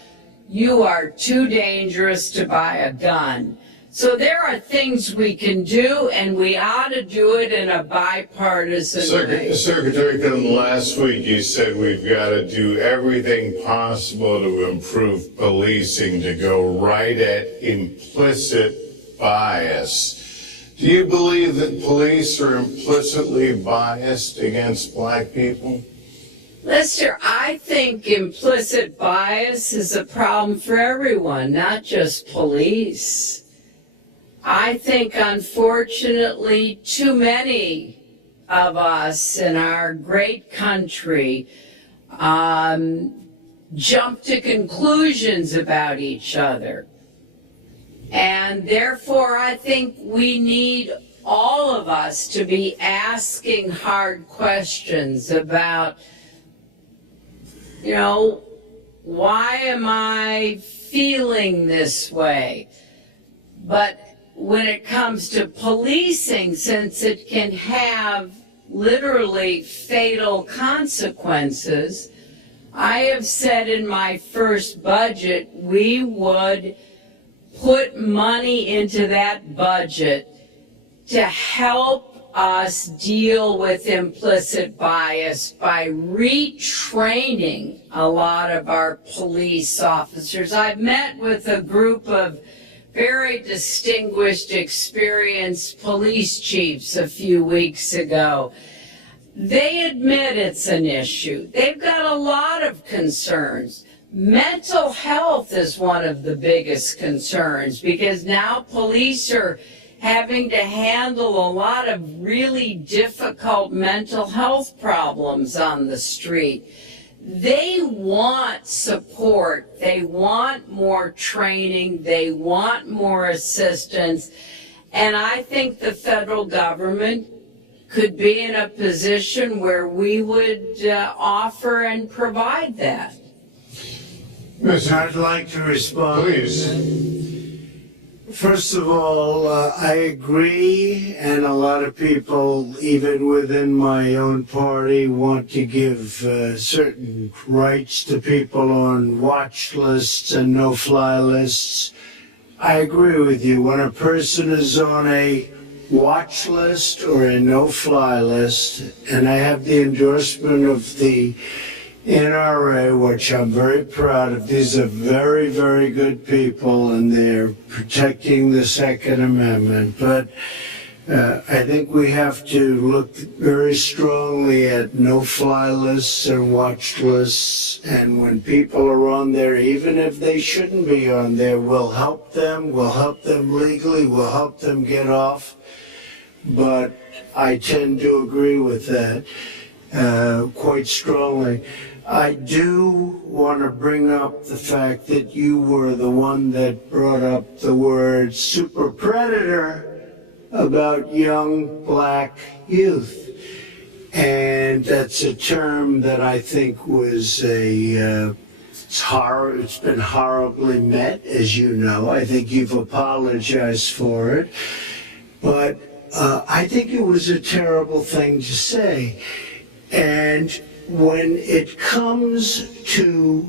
you are too dangerous to buy a gun. So there are things we can do, and we ought to do it in a bipartisan way. Secretary Clinton, last week you said we've got to do everything possible to improve policing, to go right at implicit bias. Do you believe that police are implicitly biased against black people? Lester, I think implicit bias is a problem for everyone, not just police. I think, unfortunately, too many of us in our great country jump to conclusions about each other. And therefore, I think we need all of us to be asking hard questions about, why am I feeling this way? But when it comes to policing, since it can have literally fatal consequences, I have said in my first budget we would put money into that budget to help us deal with implicit bias by retraining a lot of our police officers. I've met with a group of very distinguished, experienced police chiefs a few weeks ago. They admit it's an issue. They've got a lot of concerns. Mental health is one of the biggest concerns because now police are having to handle a lot of really difficult mental health problems on the street. They want support, they want more training, they want more assistance, and I think the federal government could be in a position where we would offer and provide that. I'd like to respond. Please. First of all, I agree, and a lot of people, even within my own party, want to give certain rights to people on watch lists and no-fly lists. I agree with you. When a person is on a watch list or a no-fly list, and I have the endorsement of the NRA, which I'm very proud of. These are very, very good people, and they're protecting the Second Amendment. But I think we have to look very strongly at no-fly lists and watch lists. And when people are on there, even if they shouldn't be on there, we'll help them legally, we'll help them get off. But I tend to agree with that quite strongly. I do want to bring up the fact that you were the one that brought up the word super predator about young black youth. And that's a term that I think was it's been horribly met, as you know. I think you've apologized for it. But I think it was a terrible thing to say. And when it comes to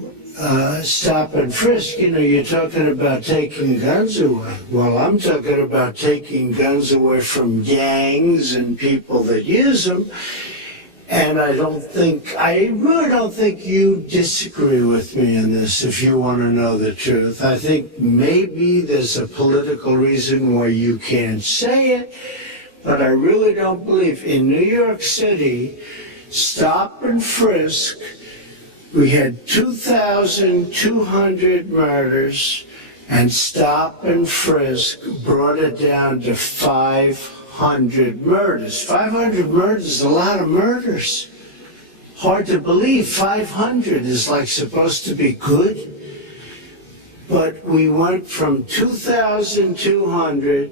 stop and frisk, you're talking about taking guns away. Well, I'm talking about taking guns away from gangs and people that use them. And I really don't think you disagree with me in this, if you want to know the truth. I think maybe there's a political reason why you can't say it, but I really don't believe. In New York City, stop and frisk, we had 2,200 murders, and stop and frisk brought it down to 500 murders. 500 murders is a lot of murders. Hard to believe 500 is supposed to be good. But we went from 2,200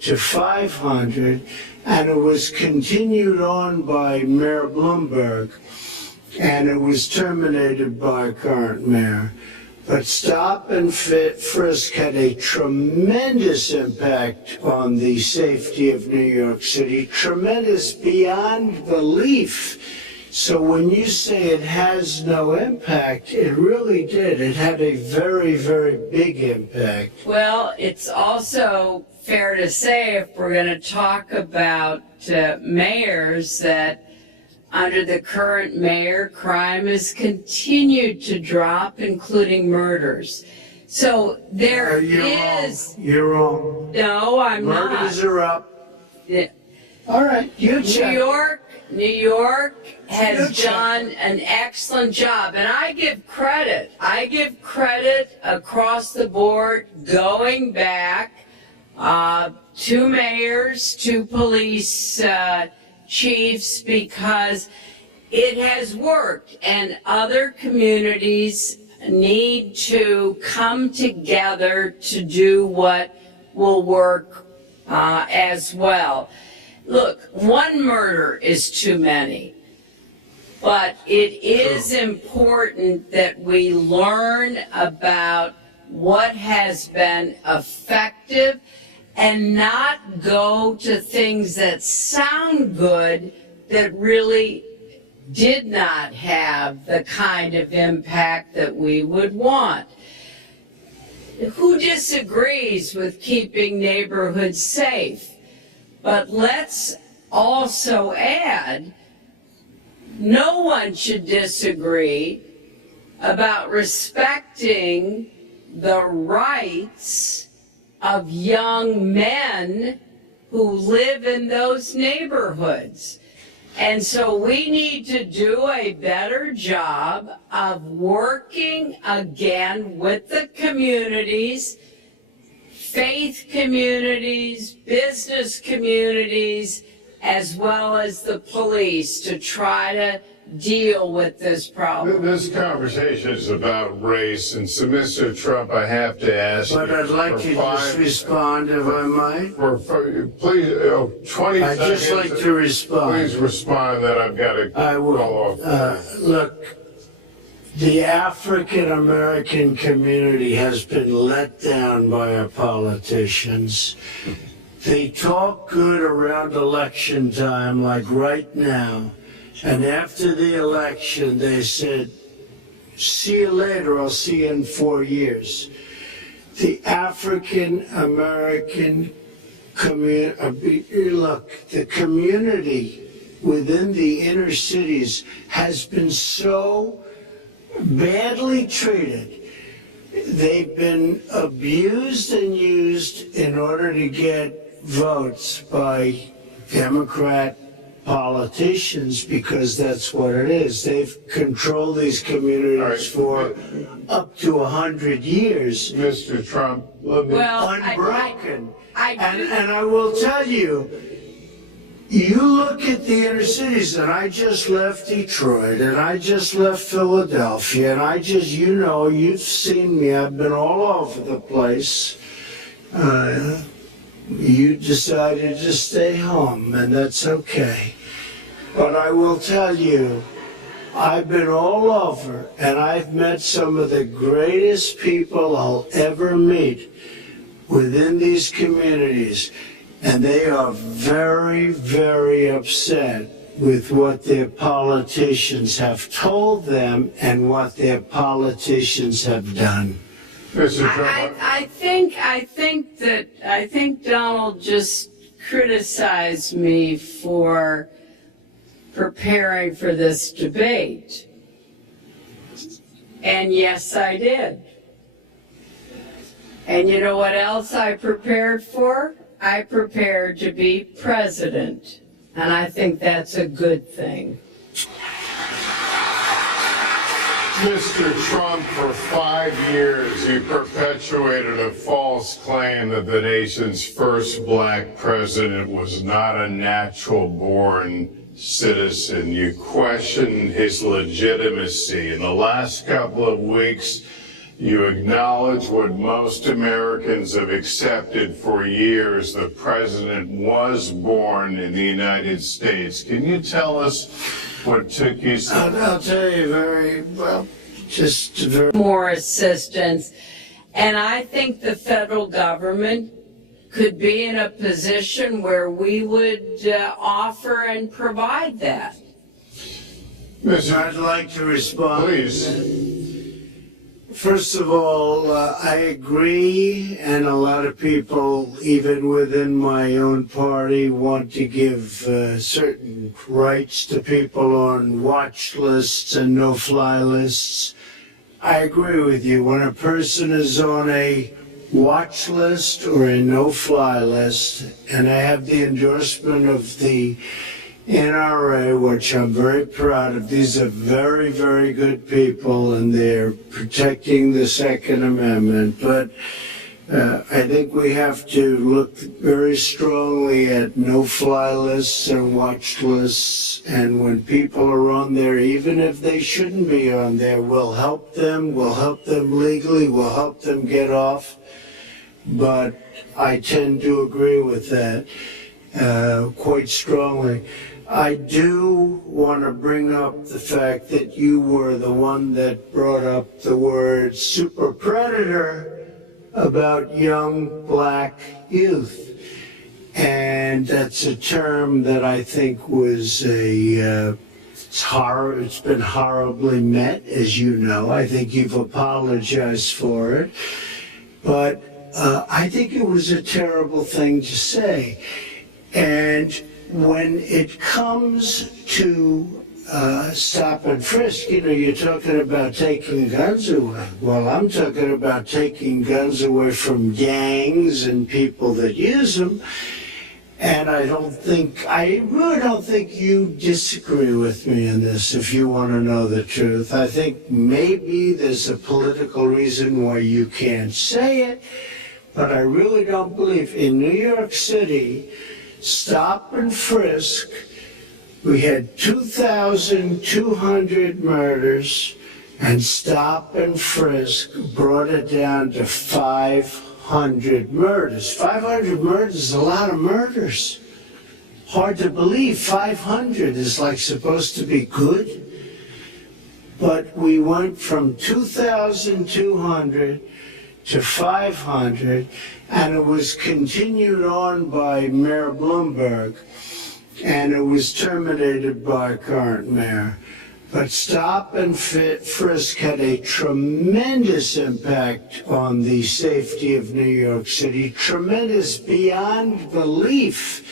to 500, and it was continued on by Mayor Bloomberg, and it was terminated by current mayor. But stop and frisk had a tremendous impact on the safety of New York City, tremendous beyond belief. So when you say it has no impact, it really did. It had a very, very big impact. Well, it's also fair to say, if we're going to talk about mayors, that under the current mayor, crime has continued to drop, including murders. So there is... You're wrong. No, I'm not. Murders are up. Yeah. All right, you check. New York has done an excellent job, and I give credit across the board, going back, to mayors, to police chiefs, because it has worked, and other communities need to come together to do what will work as well. Look, one murder is too many, but it is important that we learn about what has been effective and not go to things that sound good that really did not have the kind of impact that we would want. Who disagrees with keeping neighborhoods safe? But let's also add, no one should disagree about respecting the rights of young men who live in those neighborhoods. And so we need to do a better job of working again with the communities, faith communities, business communities, as well as the police, to try to deal with this problem. This conversation is about race, and so, Mr. Trump, I have to ask you. But I'd like you to just respond, if I might. Please, 20 I'd seconds. just like to respond. Please respond, then I've got to I will. call off. Look, the African American community has been let down by our politicians. They talk good around election time, like right now. And after the election, they said, see you later, I'll see you in 4 years. The African American community, look, the community within the inner cities has been so badly treated. They've been abused and used in order to get votes by Democrat politicians, because that's what it is. They've controlled these communities for up to 100 years. Mr. Trump, let me... Well, Unbroken. And I will tell you, you look at the inner cities, and I just left Detroit, and I just left Philadelphia, and I just, you know, you've seen me, I've been all over the place. You decided to stay home, and that's okay. But I will tell you, I've been all over, and I've met some of the greatest people I'll ever meet within these communities. And they are very, very upset with what their politicians have told them and what their politicians have done. Mr. Trump, I think Donald just criticized me for preparing for this debate. And yes, I did. And you know what else I prepared for? I prepared to be president. And I think that's a good thing. Mr. Trump, for 5 years, you perpetuated a false claim that the nation's first black president was not a natural-born citizen. You questioned his legitimacy. In the last couple of weeks, you acknowledge what most Americans have accepted for years: the president was born in the United States. Can you tell us what took you so... I'll tell you very well. just very. More assistance. And I think the federal government could be in a position where we would offer and provide that. I'd like to respond. Please. First of all, I agree, and a lot of people, even within my own party, want to give certain rights to people on watch lists and no-fly lists. I agree with you. When a person is on a watch list or a no-fly list, and I have the endorsement of the NRA, which I'm very proud of. These are very, very good people, and they're protecting the Second Amendment. But I think we have to look very strongly at no-fly lists and watch lists. And when people are on there, even if they shouldn't be on there, we'll help them legally, we'll help them get off. But I tend to agree with that quite strongly. I do want to bring up the fact that you were the one that brought up the word super predator about young black youth. And that's a term that I think was it's been horribly met, as you know. I think you've apologized for it. But I think it was a terrible thing to say. And when it comes to stop and frisk, you're talking about taking guns away. Well, I'm talking about taking guns away from gangs and people that use them. And I really don't think you disagree with me in this, if you want to know the truth. I think maybe there's a political reason why you can't say it, but I really don't believe. In New York City, stop and frisk, we had 2,200 murders, and stop and frisk brought it down to 500 murders. 500 murders is a lot of murders. Hard to believe 500 is like supposed to be good. But we went from 2,200 to 500, and it was continued on by Mayor Bloomberg, and it was terminated by our current mayor. But stop and frisk had a tremendous impact on the safety of New York City, tremendous beyond belief.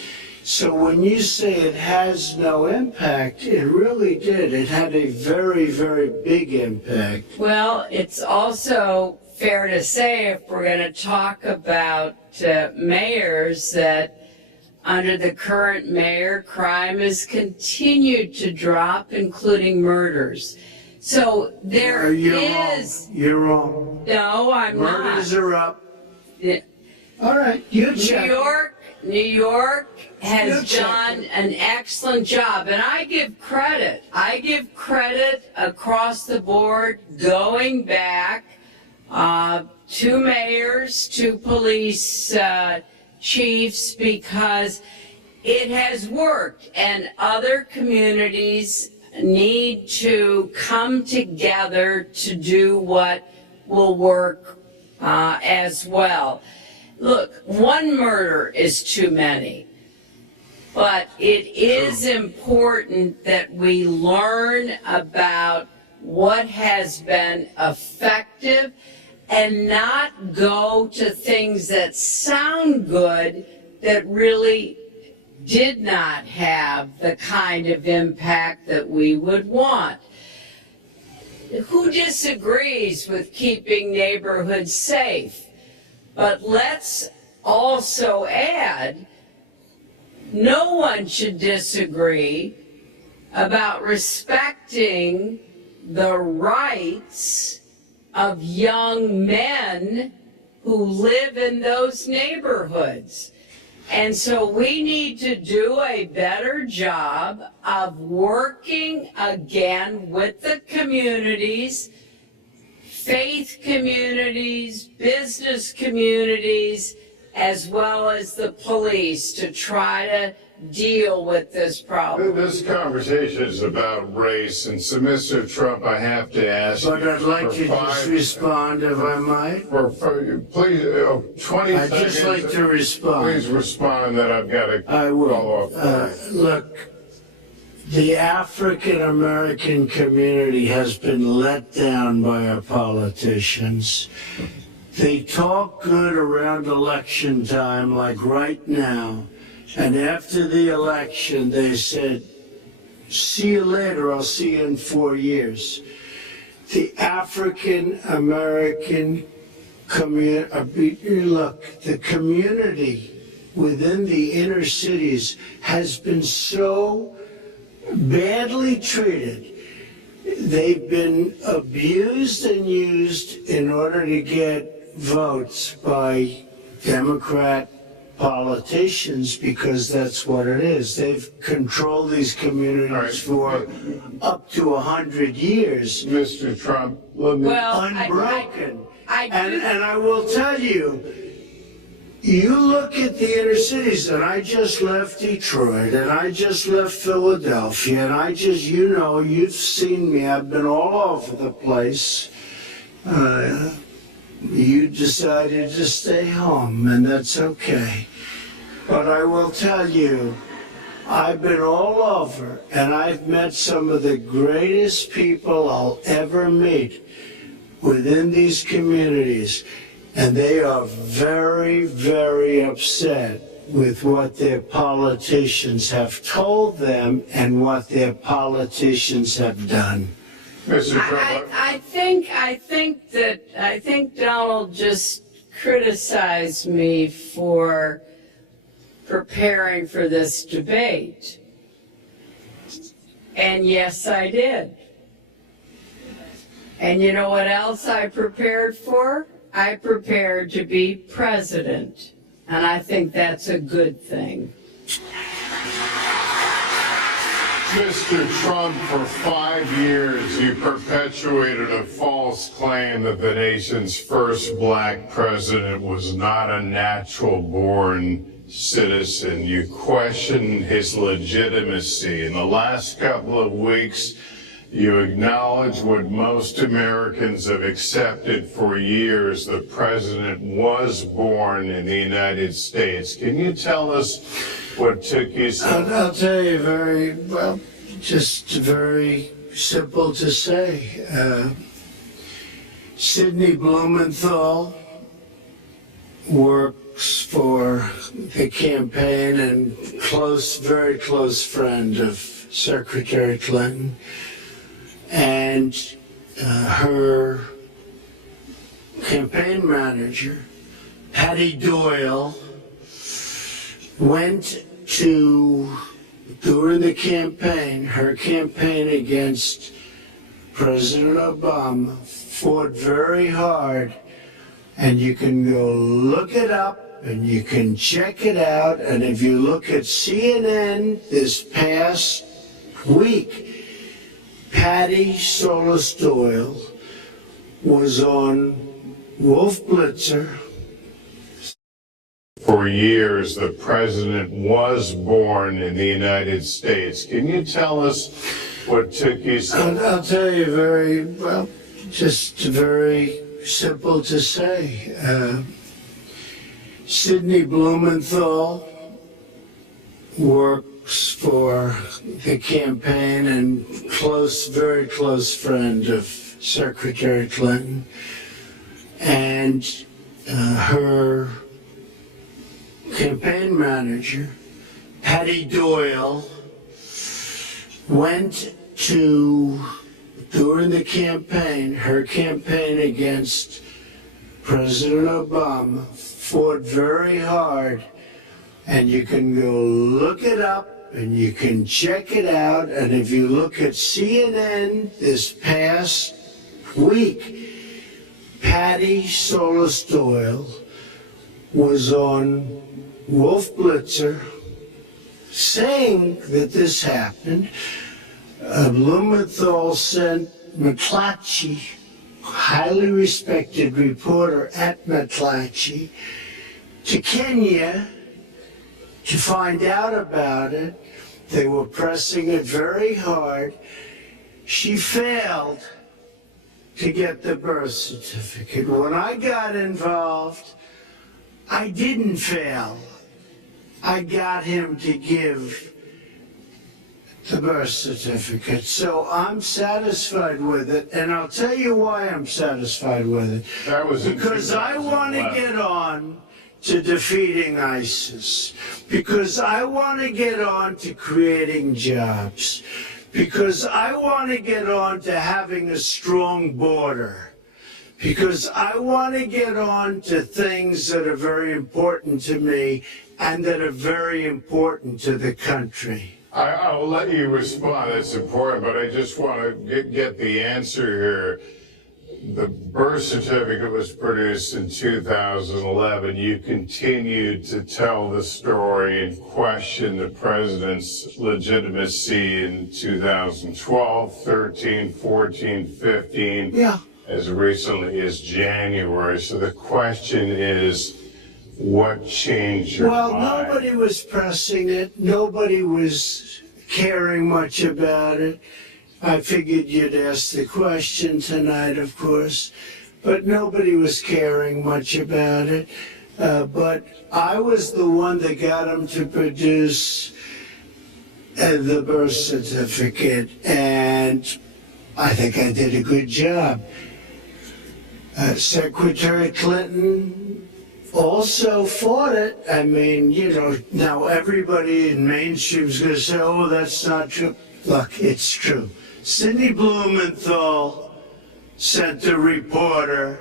So when you say it has no impact, it really did. It had a very, very big impact. Well, it's also fair to say, if we're going to talk about mayors, that under the current mayor, crime has continued to drop, including murders. So there is... You're wrong. No, I'm not. Murders are up. All right, you check. New York has done an excellent job, and I give credit. I give credit across the board, going back to mayors, to police chiefs, because it has worked, and other communities need to come together to do what will work as well. Look, one murder is too many, but it is important that we learn about what has been effective and not go to things that sound good that really did not have the kind of impact that we would want. Who disagrees with keeping neighborhoods safe? But let's also add, no one should disagree about respecting the rights of young men who live in those neighborhoods. And so we need to do a better job of working again with the communities, faith communities, business communities, as well as the police, to try to deal with this problem. This conversation is about race, and so, Mr. Trump, I have to ask But you I'd like for to just respond, if I might. please, 20 I'd seconds. just like to respond. Please respond, then I've got to I follow will. up. Look, the African American community has been let down by our politicians. They talk good around election time, like right now. And after the election, they said, see you later, I'll see you in 4 years. The African American community, look, the community within the inner cities has been so badly treated. They've been abused and used in order to get votes by Democrat politicians, because that's what it is. They've controlled these communities for up to 100 years. Mr. Trump, let me... Well, Unbroken. I do. And I will tell you, you look at the inner cities, and I just left Detroit, and I just left Philadelphia, and I just, you know, you've seen me, I've been all over the place. You decided to stay home, and that's okay. But I will tell you, I've been all over, and I've met some of the greatest people I'll ever meet within these communities, and they are very, very upset with what their politicians have told them and what their politicians have done. Mr. Trump, I think Donald just criticized me for preparing for this debate. And yes, I did. And you know what else I prepared for? I prepared to be president. And I think that's a good thing. Mr. Trump, for 5 years, you perpetuated a false claim that the nation's first black president was not a natural-born citizen. You questioned his legitimacy. In the last couple of weeks, you acknowledge what most Americans have accepted for years: the president was born in the United States. Can you tell us what took you so... I'll tell you very well, just very simple to say. Sidney Blumenthal works for the campaign and very close friend of Secretary Clinton. And her campaign manager, Patty Doyle, went to, during the campaign, her campaign against President Obama, fought very hard, and you can go look it up and you can check it out. And if you look at CNN this past week, Patty Solis Doyle was on Wolf Blitzer. For years, the president was born in the United States. Can you tell us what took you so... I'll tell you very well, just very simple to say. Sidney Blumenthal works for the campaign and very close friend of Secretary Clinton. And her campaign manager, Patty Doyle, went to, during the campaign, her campaign against President Obama, fought very hard, and you can go look it up and you can check it out. And if you look at CNN this past week, Patty Solis Doyle was on Wolf Blitzer saying that this happened. Blumenthal sent McClatchy, highly respected reporter at McClatchy, to Kenya to find out about it. They were pressing it very hard. She failed to get the birth certificate. When I got involved, I didn't fail. I got him to give the birth certificate. So I'm satisfied with it, and I'll tell you why I'm satisfied with it. That was Because I want to get on to defeating ISIS. Because I want to get on to creating jobs. Because I want to get on to having a strong border. Because I want to get on to things that are very important to me and that are very important to the country. I will let you respond. That's important, but I just want to get the answer here. The birth certificate was produced in 2011. You continued to tell the story and question the president's legitimacy in 2012, 13, 14, 15, Yeah. as recently as January. So the question is, what changed your mind? Well, nobody was pressing it. Nobody was caring much about it. I figured you'd ask the question tonight, of course, but nobody was caring much about it. But I was the one that got him to produce the birth certificate, and I think I did a good job. Secretary Clinton also fought it. I mean, you know, now everybody in mainstream is going to say, oh, that's not true. Look, it's true. Sidney Blumenthal sent a reporter.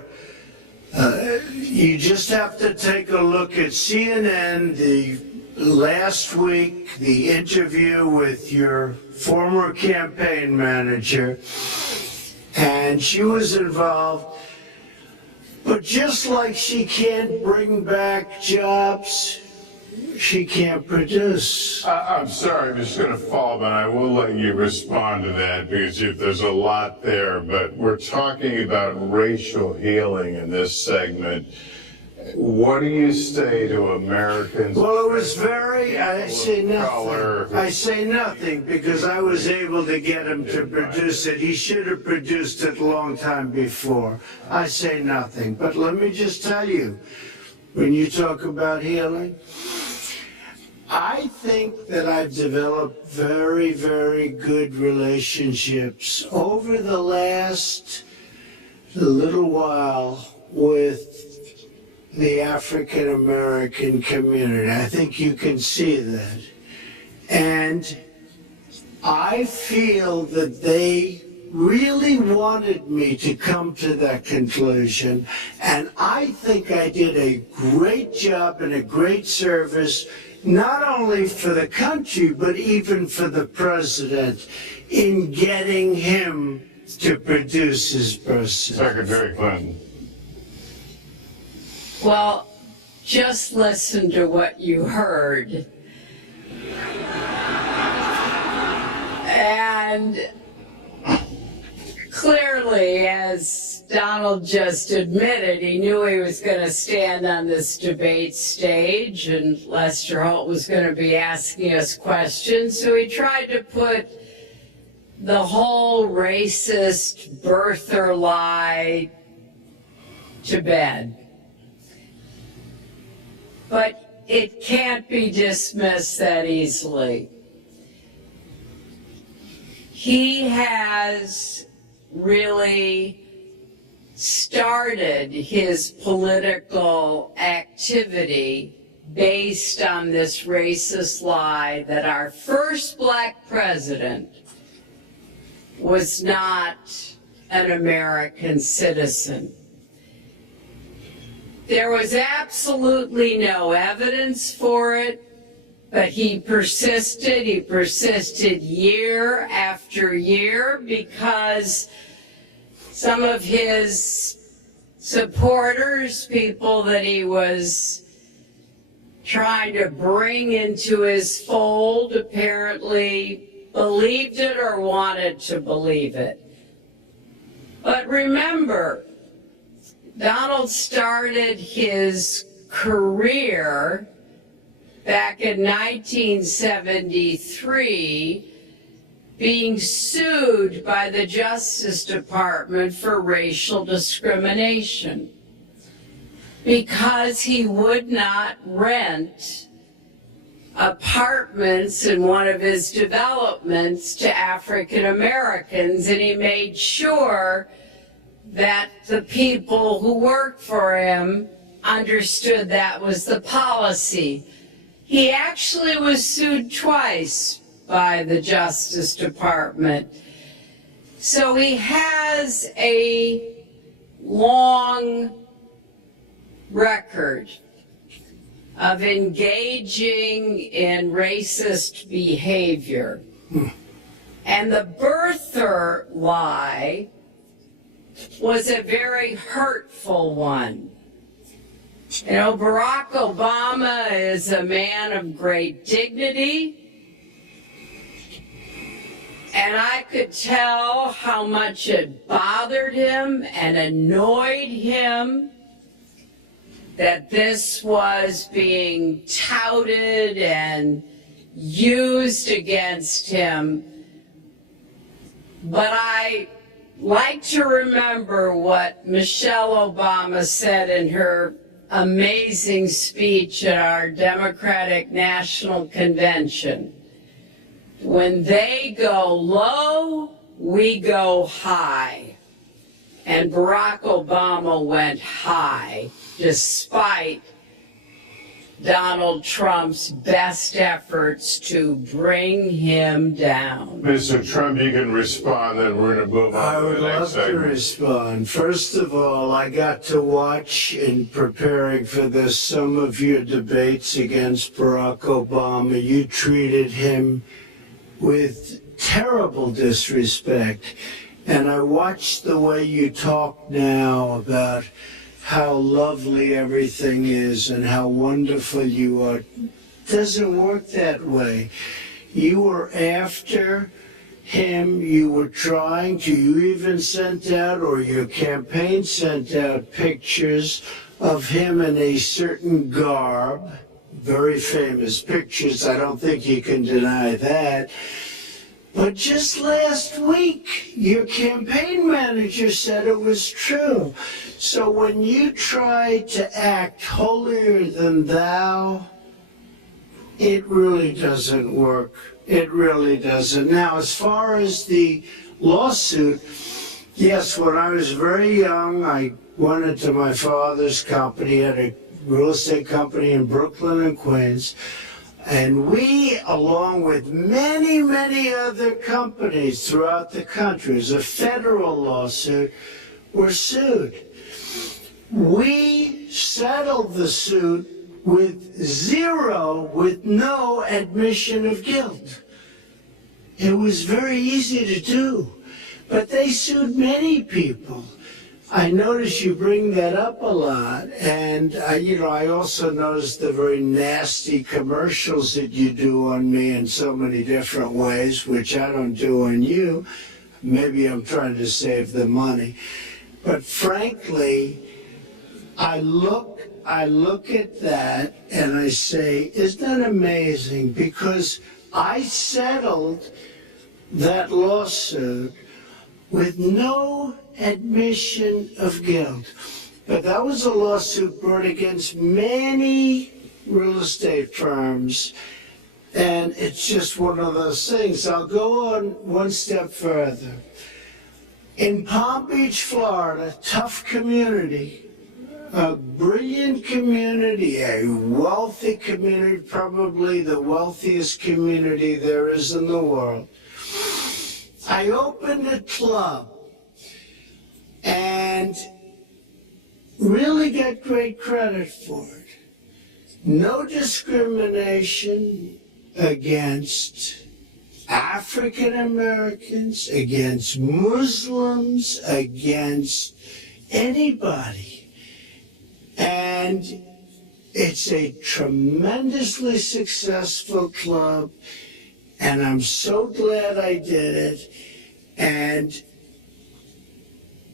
You just have to take a look at CNN last week, the interview with your former campaign manager, and she was involved. But just like she can't bring back jobs, she can't produce. I'm sorry, I'm just going to follow up, and I will let you respond to that because there's a lot there. But we're talking about racial healing in this segment. What do you say to Americans? Well, it was I say nothing. I say nothing because I was able to get him to produce it. He should have produced it a long time before. I say nothing. But let me just tell you, when you talk about healing, I think that I've developed very, very good relationships over the last little while with the African American community. I think you can see that. And I feel that they really wanted me to come to that conclusion. And I think I did a great job and a great service, not only for the country, but even for the president in getting him to produce his birth certificate. Secretary Clinton. Well, just listen to what you heard. And clearly, as Donald just admitted, he knew he was going to stand on this debate stage and Lester Holt was going to be asking us questions. So he tried to put the whole racist birther lie to bed. But it can't be dismissed that easily. He has really started his political activity based on this racist lie that our first black president was not an American citizen. There was absolutely no evidence for it, but he persisted year after year because some of his supporters, people that he was trying to bring into his fold, apparently believed it or wanted to believe it. But remember, Donald started his career back in 1973 being sued by the Justice Department for racial discrimination because he would not rent apartments in one of his developments to African Americans, and he made sure that the people who worked for him understood that was the policy. He actually was sued twice by the Justice Department. So he has a long record of engaging in racist behavior. And the birther lie was a very hurtful one. You know, Barack Obama is a man of great dignity, and I could tell how much it bothered him and annoyed him that this was being touted and used against him. But I like to remember what Michelle Obama said in her amazing speech at our Democratic National Convention. When they go low, we go high. And Barack Obama went high, despite Donald Trump's best efforts to bring him down. Mr. Trump, you can respond, then we're going to move on I to would the love next to segment. respond. First of all, I got to watch in preparing for this some of your debates against Barack Obama. You treated him with terrible disrespect. And I watched the way you talk now about how lovely everything is and how wonderful you are. It doesn't work that way. You were after him, you were trying to, you even sent out, or your campaign sent out pictures of him in a certain garb, very famous pictures, I don't think you can deny that. But just last week, your campaign manager said it was true. So when you try to act holier than thou, it really doesn't work. It really doesn't. Now, as far as the lawsuit, yes, when I was very young, I went into my father's company, had a real estate company in Brooklyn and Queens. And we, along with many, many other companies throughout the country, as a federal lawsuit, were sued. We settled the suit with no admission of guilt. It was very easy to do, but they sued many people. I notice you bring that up a lot, and I also notice the very nasty commercials that you do on me in so many different ways, which I don't do on you. Maybe I'm trying to save the money. But frankly, I look at that and I say, isn't that amazing? Because I settled that lawsuit with no admission of guilt. But that was a lawsuit brought against many real estate firms, and it's just one of those things. I'll go on one step further. In Palm Beach, Florida, tough community, a brilliant community, a wealthy community, probably the wealthiest community there is in the world. I opened a club and really got great credit for it. No discrimination against African Americans, against Muslims, against anybody. And it's a tremendously successful club, and I'm so glad I did it. And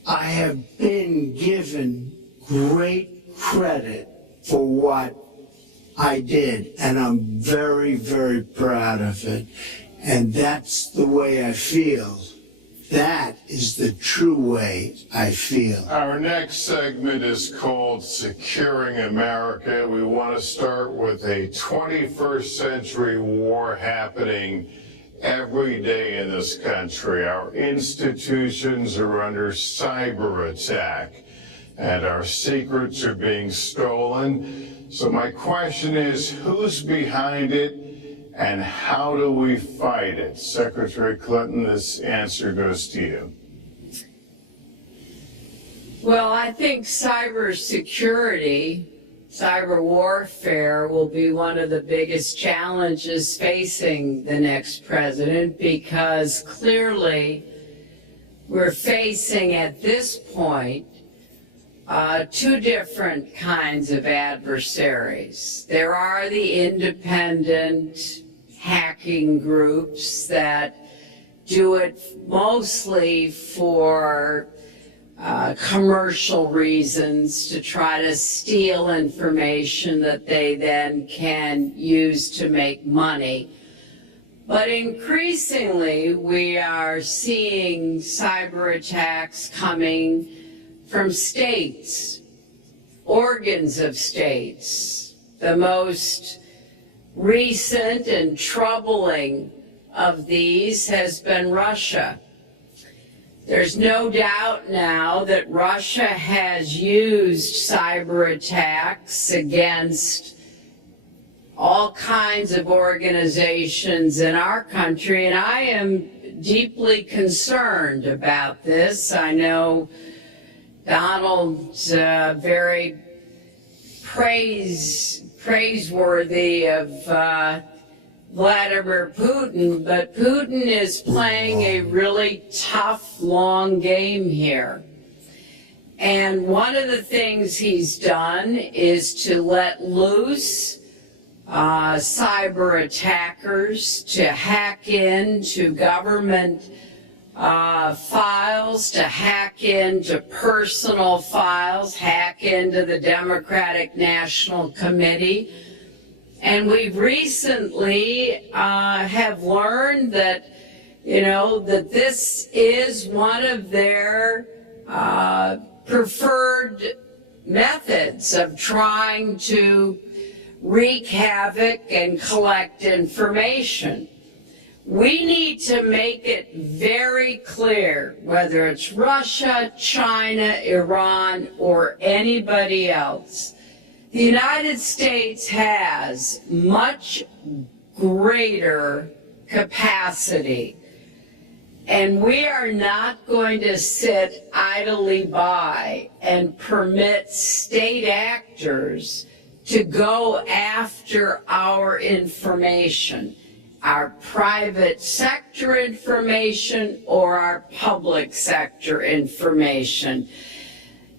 I have been given great credit for what I did, and I'm very, very proud of it. And that's the way I feel. That is the true way I feel. Our next segment is called Securing America. We want to start with a 21st century war happening every day in this country. Our institutions are under cyber attack, and our secrets are being stolen. So my question is, who's behind it, and how do we fight it? Secretary Clinton, this answer goes to you. Well, I think cybersecurity, cyber warfare will be one of the biggest challenges facing the next president, because clearly we're facing at this point two different kinds of adversaries. There are the independent hacking groups that do it mostly for commercial reasons, to try to steal information that they then can use to make money. But increasingly, we are seeing cyber attacks coming from states, organs of states. The most recent and troubling of these has been Russia. There's no doubt now that Russia has used cyber attacks against all kinds of organizations in our country, and I am deeply concerned about this. I know Donald's very praiseworthy of Vladimir Putin, but Putin is playing a really tough, long game here. And one of the things he's done is to let loose cyber attackers to hack into government files, to hack into personal files, hack into the Democratic National Committee. And we've recently have learned that, that this is one of their preferred methods of trying to wreak havoc and collect information. We need to make it very clear, whether it's Russia, China, Iran, or anybody else, the United States has much greater capacity, and we are not going to sit idly by and permit state actors to go after our information, our private sector information or our public sector information.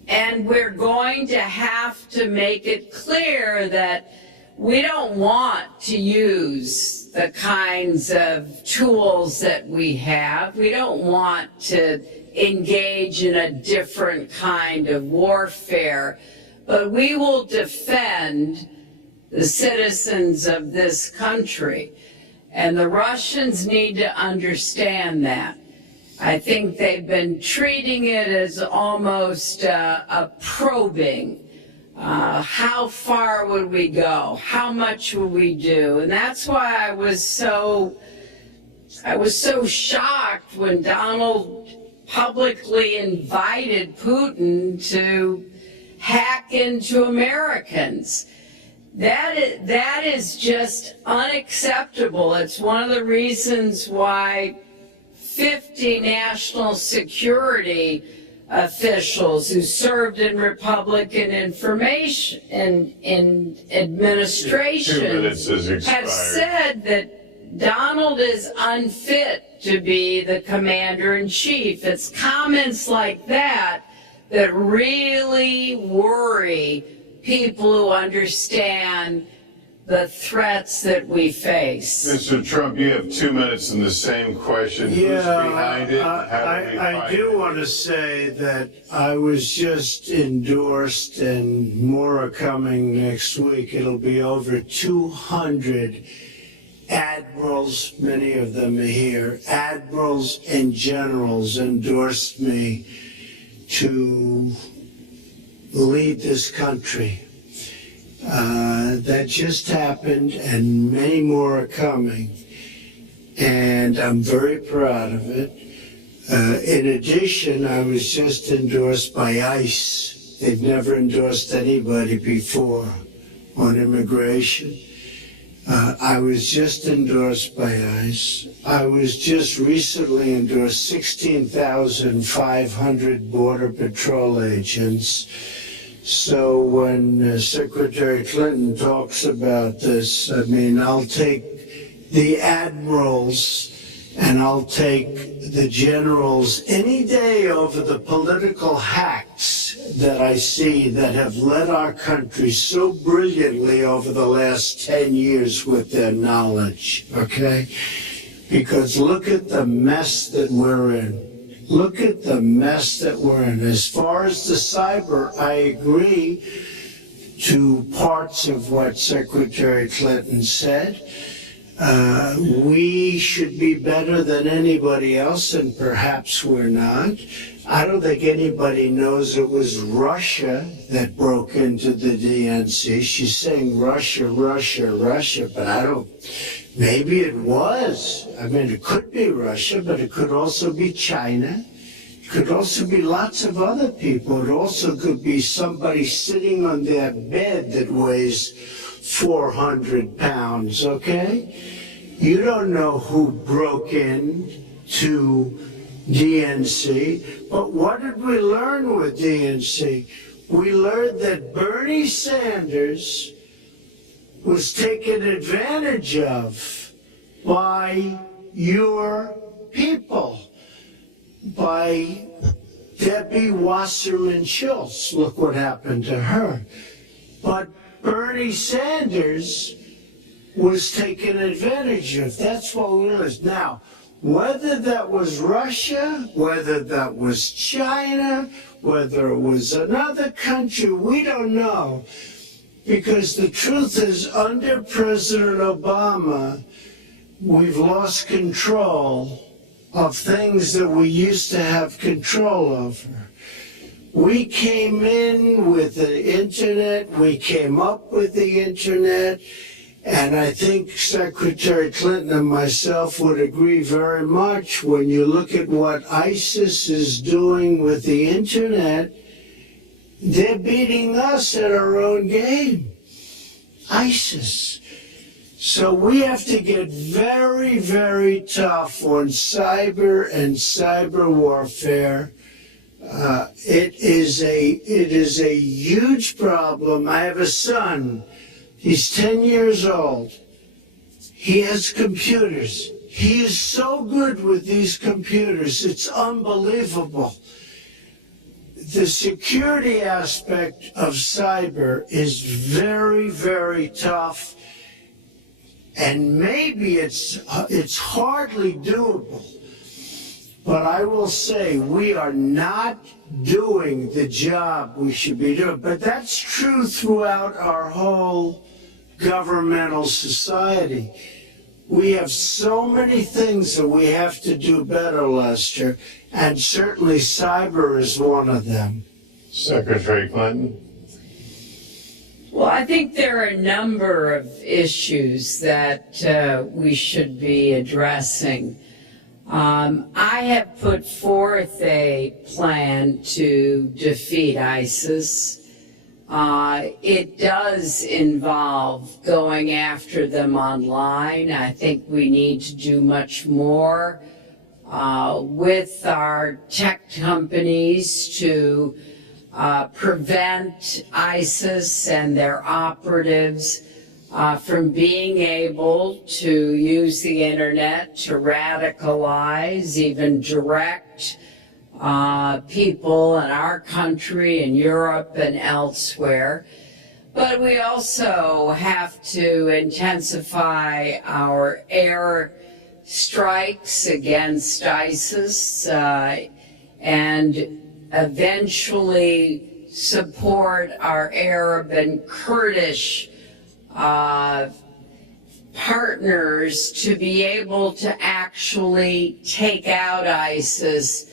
And we're going to have to make it clear that we don't want to use the kinds of tools that we have. We don't want to engage in a different kind of warfare, but we will defend the citizens of this country. And the Russians need to understand that. I think they've been treating it as almost a probing. How far would we go? How much would we do? And that's why I was so shocked when Donald publicly invited Putin to hack into Americans. That is just unacceptable. It's one of the reasons why 50 national security officials who served in Republican information in administration have said that Donald is unfit to be the commander-in-chief. It's comments like that that really worry people who understand the threats that we face. Mr. Trump, you have 2 minutes in the same question. Who's behind it? How do we I fight do it? want to say that I was just endorsed, and more are coming next week. It'll be over 200 admirals, many of them are here, admirals and generals endorsed me to lead this country. That just happened, and many more are coming, and I'm very proud of it. In addition, I was just endorsed by ICE. They've never endorsed anybody before on immigration. I was just endorsed by ICE. I was just recently endorsed 16,500 Border Patrol agents. So when Secretary Clinton talks about this, I mean, I'll take the admirals and I'll take the generals any day over the political hacks that I see that have led our country so brilliantly over the last 10 years with their knowledge, okay? Because look at the mess that we're in. Look at the mess that we're in. As far as the cyber, I agree to parts of what Secretary Clinton said. We should be better than anybody else, and perhaps we're not. I don't think anybody knows it was Russia that broke into the DNC. She's saying Russia, Russia, Russia, but I don't. Maybe it was. I mean, it could be Russia, but it could also be China. It could also be lots of other people. It also could be somebody sitting on their bed that weighs 400 pounds, okay? You don't know who broke in to DNC, but what did we learn with DNC? We learned that Bernie Sanders was taken advantage of by your people, by Debbie Wasserman Schultz. Look what happened to her. But Bernie Sanders was taken advantage of. That's what we learned. Now, whether that was Russia, whether that was China, whether it was another country, we don't know. Because the truth is, under President Obama, we've lost control of things that we used to have control over. We came in with the internet, we came up with the internet, and I think Secretary Clinton and myself would agree very much when you look at what ISIS is doing with the internet. They're beating us at our own game, ISIS. So we have to get very, very tough on cyber and cyber warfare. It is a huge problem. I have a son. He's 10 years old. He has computers. He is so good with these computers. It's unbelievable. The security aspect of cyber is very, very tough, and maybe it's hardly doable. But I will say we are not doing the job we should be doing. But that's true throughout our whole governmental society. We have so many things that we have to do better, Lester, and certainly cyber is one of them. Secretary Clinton? Well, I think there are a number of issues that we should be addressing. I have put forth a plan to defeat ISIS. It does involve going after them online. I think we need to do much more with our tech companies to prevent ISIS and their operatives from being able to use the internet to radicalize, even direct people in our country and Europe and elsewhere. But we also have to intensify our air strikes against ISIS and eventually support our Arab and Kurdish partners to be able to actually take out ISIS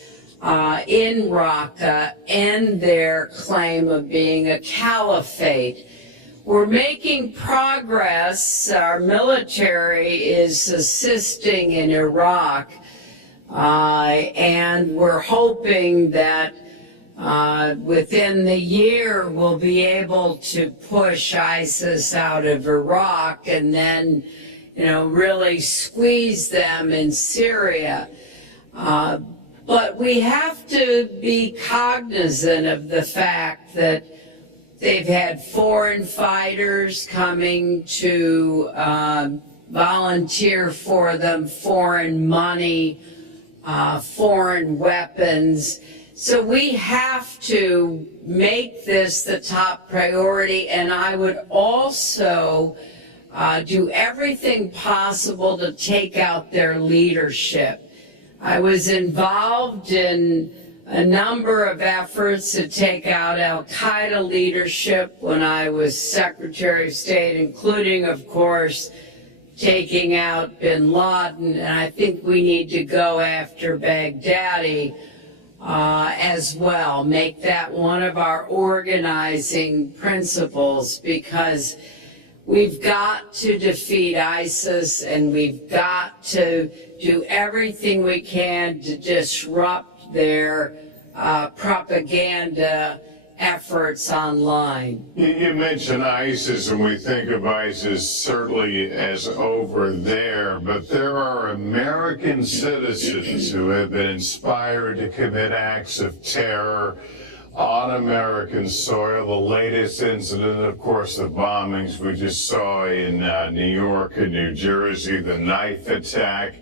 in Raqqa and their claim of being a caliphate. We're making progress. Our military is assisting in Iraq, and we're hoping that within the year we'll be able to push ISIS out of Iraq and then, really squeeze them in Syria. But we have to be cognizant of the fact that they've had foreign fighters coming to volunteer for them, foreign money, foreign weapons. So we have to make this the top priority, and I would also do everything possible to take out their leadership. I was involved in a number of efforts to take out al-Qaeda leadership when I was Secretary of State, including, of course, taking out bin Laden. And I think we need to go after Baghdadi as well, make that one of our organizing principles, because we've got to defeat ISIS and we've got to do everything we can to disrupt their propaganda efforts online. You mentioned ISIS, and we think of ISIS certainly as over there, but there are American citizens who have been inspired to commit acts of terror on American soil. The latest incident, of course, the bombings we just saw in New York and New Jersey, the knife attack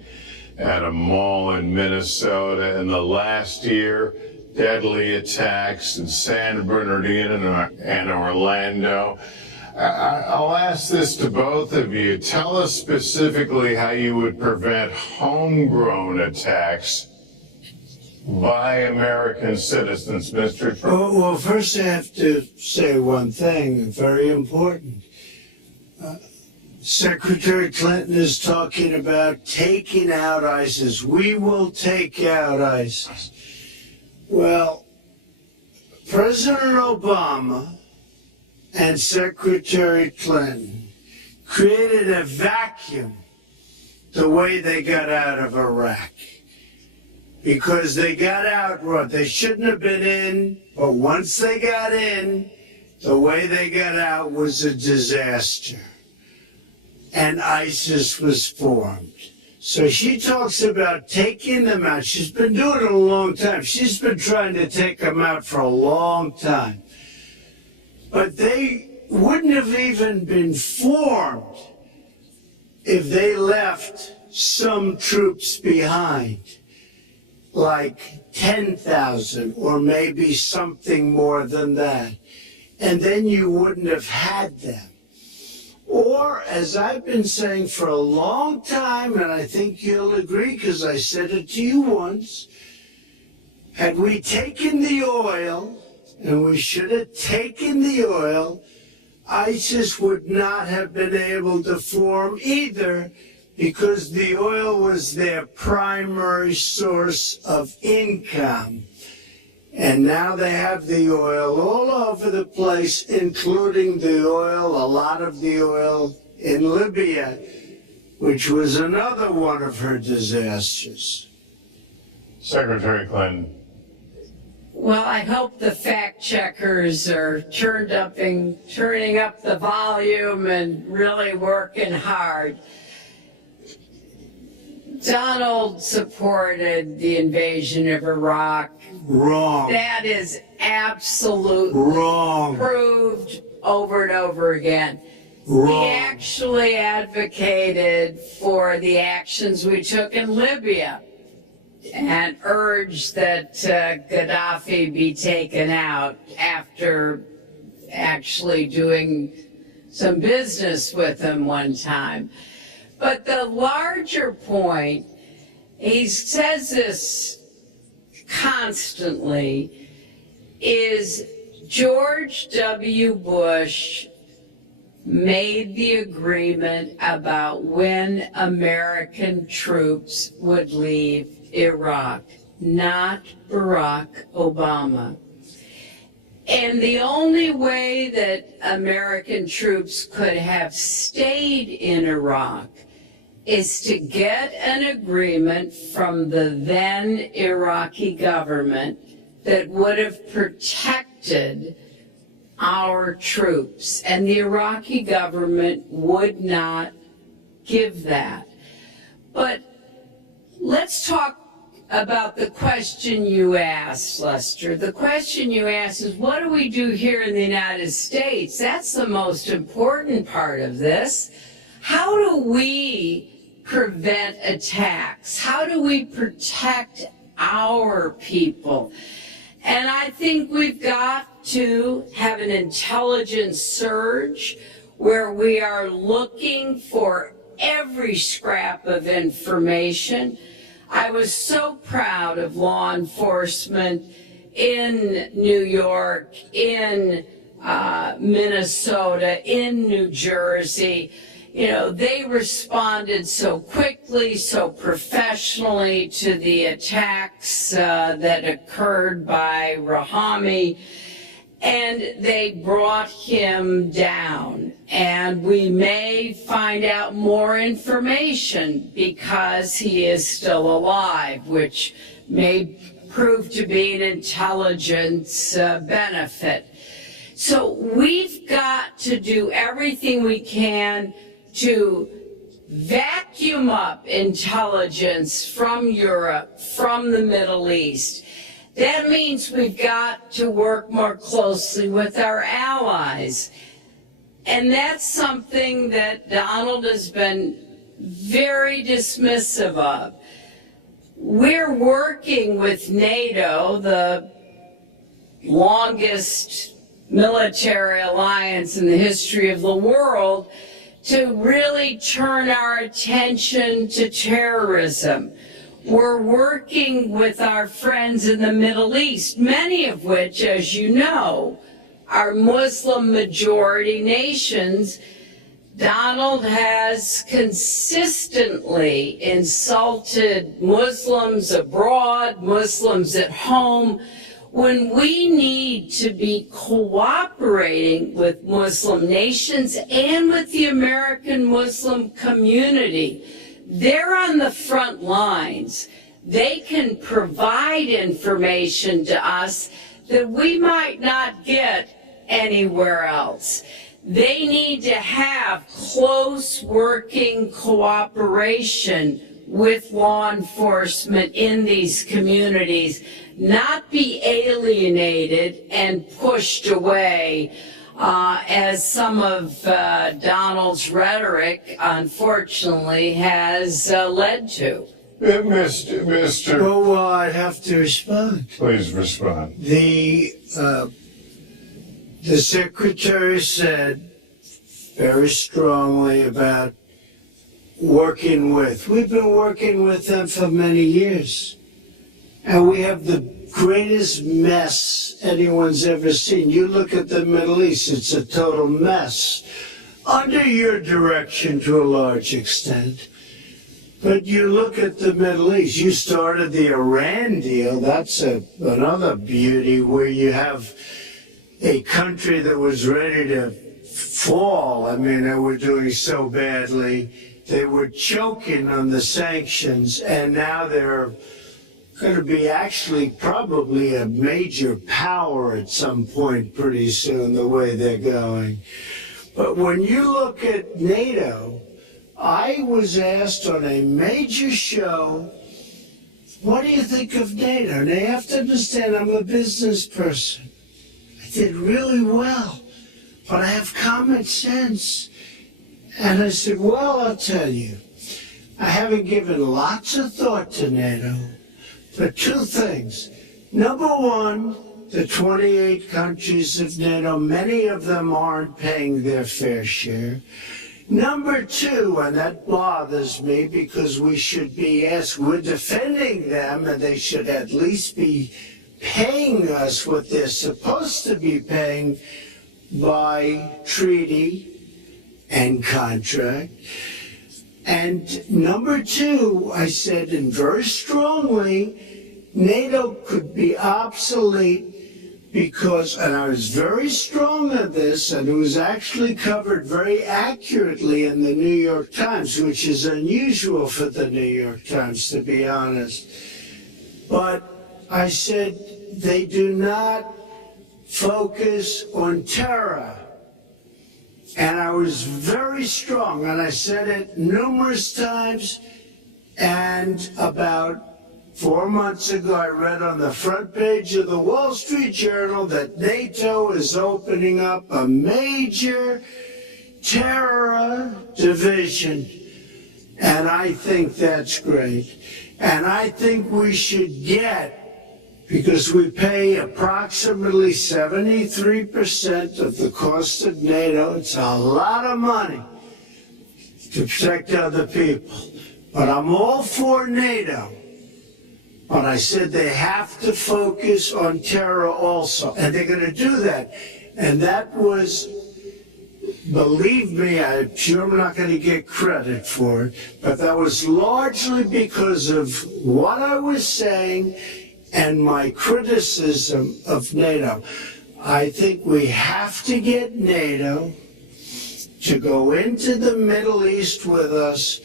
at a mall in Minnesota, and the last year, deadly attacks in San Bernardino and Orlando. I'll ask this to both of you. Tell us specifically how you would prevent homegrown attacks by American citizens, Mr. Trump. Well, first I have to say one thing, very important. Secretary Clinton is talking about taking out ISIS. We will take out ISIS. Well, President Obama and Secretary Clinton created a vacuum the way they got out of Iraq. Because they got out, well, they shouldn't have been in, but once they got in, the way they got out was a disaster. And ISIS was formed. So she talks about taking them out. She's been doing it a long time. She's been trying to take them out for a long time. But they wouldn't have even been formed if they left some troops behind, like 10,000 or maybe something more than that. And then you wouldn't have had them. Or, as I've been saying for a long time, and I think you'll agree because I said it to you once, had we taken the oil, and we should have taken the oil, ISIS would not have been able to form either, because the oil was their primary source of income. And now they have the oil all over the place, including the oil, a lot of the oil in Libya, which was another one of her disasters. Secretary Clinton. Well, I hope the fact checkers are turning up the volume and really working hard. Donald supported the invasion of Iraq. Wrong. That is absolutely wrong. Proved over and over again. Wrong. He actually advocated for the actions we took in Libya and urged that Gaddafi be taken out after actually doing some business with him one time. But the larger point, he says this constantly, is George W. Bush made the agreement about when American troops would leave Iraq, not Barack Obama. And the only way that American troops could have stayed in Iraq is to get an agreement from the then Iraqi government that would have protected our troops. And the Iraqi government would not give that. But let's talk about the question you asked, Lester. The question you asked is, what do we do here in the United States? That's the most important part of this. How do we prevent attacks? How do we protect our people? And I think we've got to have an intelligence surge where we are looking for every scrap of information. I was so proud of law enforcement in New York, in Minnesota, in New Jersey. You know, they responded so quickly, so professionally to the attacks that occurred by Rahami, and they brought him down. And we may find out more information because he is still alive, which may prove to be an intelligence benefit. So we've got to do everything we can to vacuum up intelligence from Europe, from the Middle East. That means we've got to work more closely with our allies. And that's something that Donald has been very dismissive of. We're working with NATO, the longest military alliance in the history of the world, to really turn our attention to terrorism. We're working with our friends in the Middle East, many of which, as you know, are Muslim majority nations. Donald has consistently insulted Muslims abroad, Muslims at home, when we need to be cooperating with Muslim nations and with the American Muslim community. They're on the front lines. They can provide information to us that we might not get anywhere else. They need to have close working cooperation with law enforcement in these communities, not be alienated and pushed away as some of Donald's rhetoric, unfortunately, has led to. Mr. Well, I'd have to respond. Please respond. The secretary said very strongly about working with. We've been working with them for many years. And we have the greatest mess anyone's ever seen. You look at the Middle East, it's a total mess. Under your direction to a large extent. But you look at the Middle East, you started the Iran deal. That's another beauty, where you have a country that was ready to fall. I mean, they were doing so badly. They were choking on the sanctions, and now they're going to be actually probably a major power at some point pretty soon, the way they're going. But when you look at NATO, I was asked on a major show, what do you think of NATO? And they have to understand I'm a business person. I did really well, but I have common sense. And I said, well, I'll tell you, I haven't given lots of thought to NATO, but two things. Number one, the 28 countries of NATO, many of them aren't paying their fair share. Number two, and that bothers me because we should be asked, we're defending them and they should at least be paying us what they're supposed to be paying by treaty and contract. And number two, I said, and very strongly, NATO could be obsolete because, and I was very strong on this, and it was actually covered very accurately in the New York Times, which is unusual for the New York Times, to be honest. But I said they do not focus on terror. And I was very strong, and I said it numerous times, and about 4 months ago, I read on the front page of the Wall Street Journal that NATO is opening up a major terror division. And I think that's great. And I think we should get, because we pay approximately 73% of the cost of NATO, it's a lot of money to protect other people. But I'm all for NATO. But I said they have to focus on terror also, and they're going to do that. And that was, believe me, I'm sure I'm not going to get credit for it, but that was largely because of what I was saying and my criticism of NATO. I think we have to get NATO to go into the Middle East with us,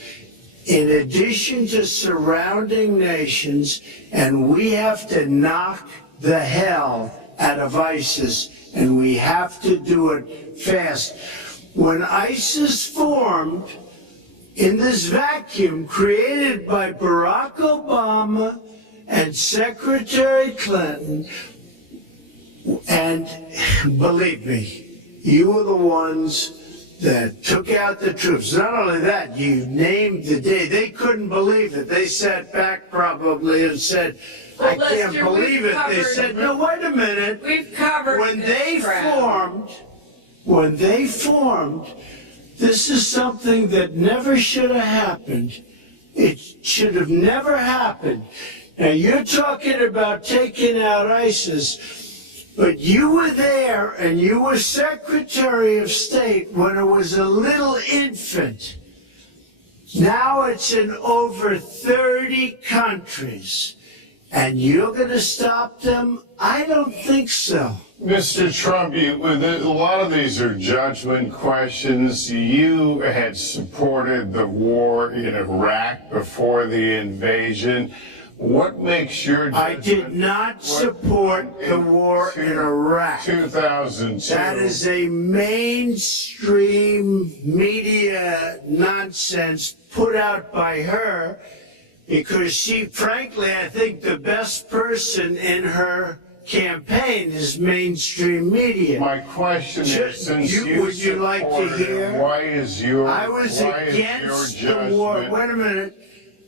in addition to surrounding nations, and we have to knock the hell out of ISIS, and we have to do it fast. When ISIS formed in this vacuum created by Barack Obama and Secretary Clinton, and believe me, you were the ones that took out the troops. Not only that, you named the day. They couldn't believe it. They sat back probably and said, I can't believe it. They said, no, wait a minute. We've covered when they formed, this is something that never should have happened. It should have never happened. Now, you're talking about taking out ISIS, but you were there and you were Secretary of State when it was a little infant. Now it's in over 30 countries. And you're going to stop them? I don't think so. Mr. Trump, a lot of these are judgment questions. You had supported the war in Iraq before the invasion. What makes your judgment? I did not support the war in Iraq. 2002. That is a mainstream media nonsense put out by her, because she, frankly, I think the best person in her campaign is mainstream media. My question is, since you would you like to hear? Why is your I was against the war. judgment? Wait a minute.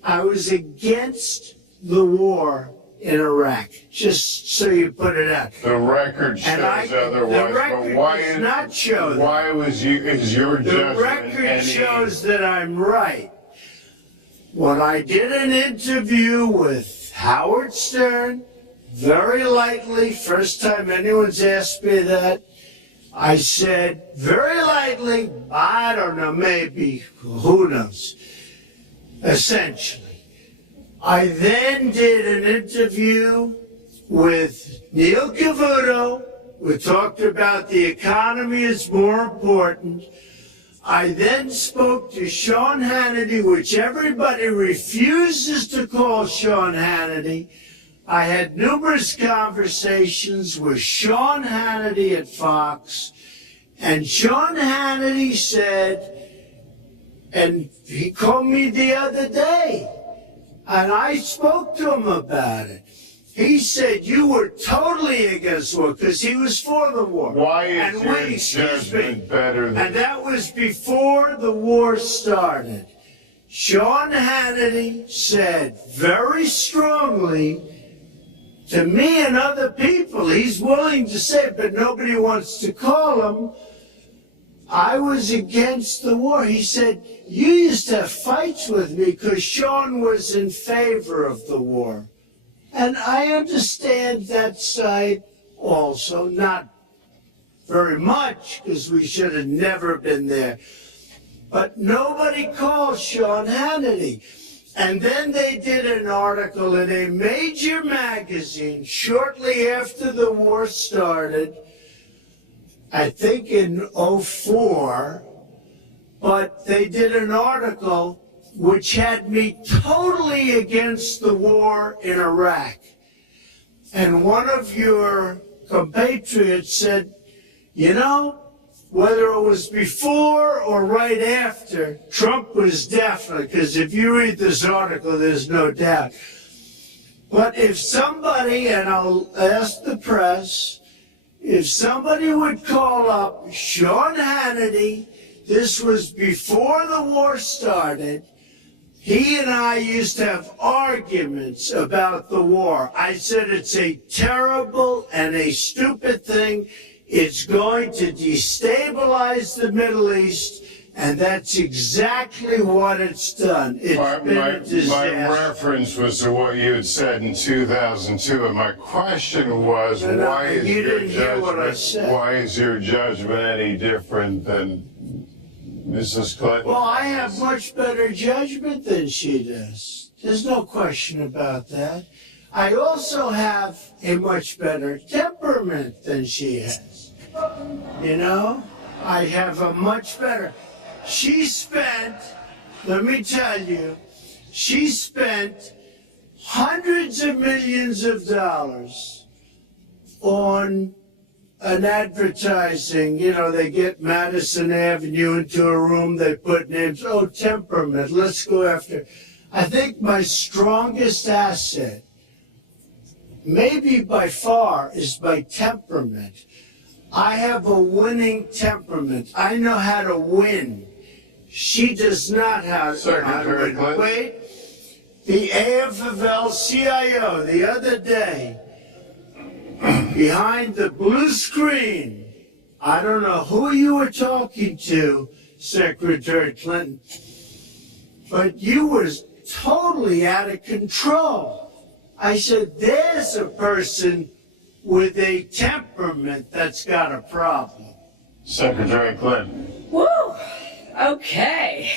I was against the war in Iraq, just so you put it out. The record shows otherwise. The record but why does not show that. Why is your judgment? The record shows that I'm right. When I did an interview with Howard Stern, very lightly, first time anyone's asked me that, I said very lightly, I don't know, maybe, who knows, essentially. I then did an interview with Neil Cavuto. We talked about the economy is more important. I then spoke to Sean Hannity, which everybody refuses to call Sean Hannity. I had numerous conversations with Sean Hannity at Fox, and Sean Hannity said, and he called me the other day, and I spoke to him about it. He said you were totally against war because he was for the war. Why is your judgment better than... And that was before the war started. Sean Hannity said very strongly to me and other people, he's willing to say it, but nobody wants to call him, I was against the war. He said, you used to have fights with me because Sean was in favor of the war. And I understand that side also, not very much, because we should have never been there. But nobody called Sean Hannity. And then they did an article in a major magazine shortly after the war started, I think in '04, but they did an article which had me totally against the war in Iraq. And one of your compatriots said, you know, whether it was before or right after, Trump was definitely, because if you read this article, there's no doubt. But if somebody, and I'll ask the press, if somebody would call up Sean Hannity, this was before the war started, he and I used to have arguments about the war. I said it's a terrible and a stupid thing. It's going to destabilize the Middle East, and that's exactly what it's done. It's been a disaster. My reference was to what you had said in 2002, and my question was, why is your judgment any different than Mrs. Clinton? Well, I have much better judgment than she does. There's no question about that. I also have a much better temperament than she has. You know, I have a much better. She spent, let me tell you, she spent hundreds of millions of dollars on an advertising. You know, they get Madison Avenue into a room, they put names, oh, temperament, let's go after. I think my strongest asset, maybe by far, is my temperament. I have a winning temperament. I know how to win. She does not have how to win. Wait, the AFL-CIO the other day, behind the blue screen, I don't know who you were talking to, Secretary Clinton, but you were totally out of control. I said, there's a person with a temperament that's got a problem. Secretary Clinton. Woo! Okay.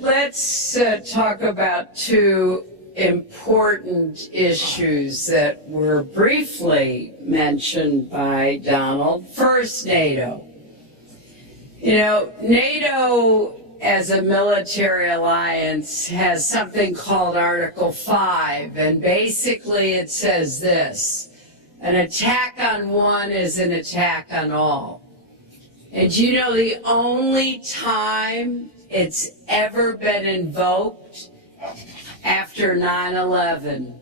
Let's talk about two important issues that were briefly mentioned by Donald. First, NATO. You know, NATO as a military alliance has something called Article 5, and basically it says this: an attack on one is an attack on all. And you know the only time it's ever been invoked? After 9/11,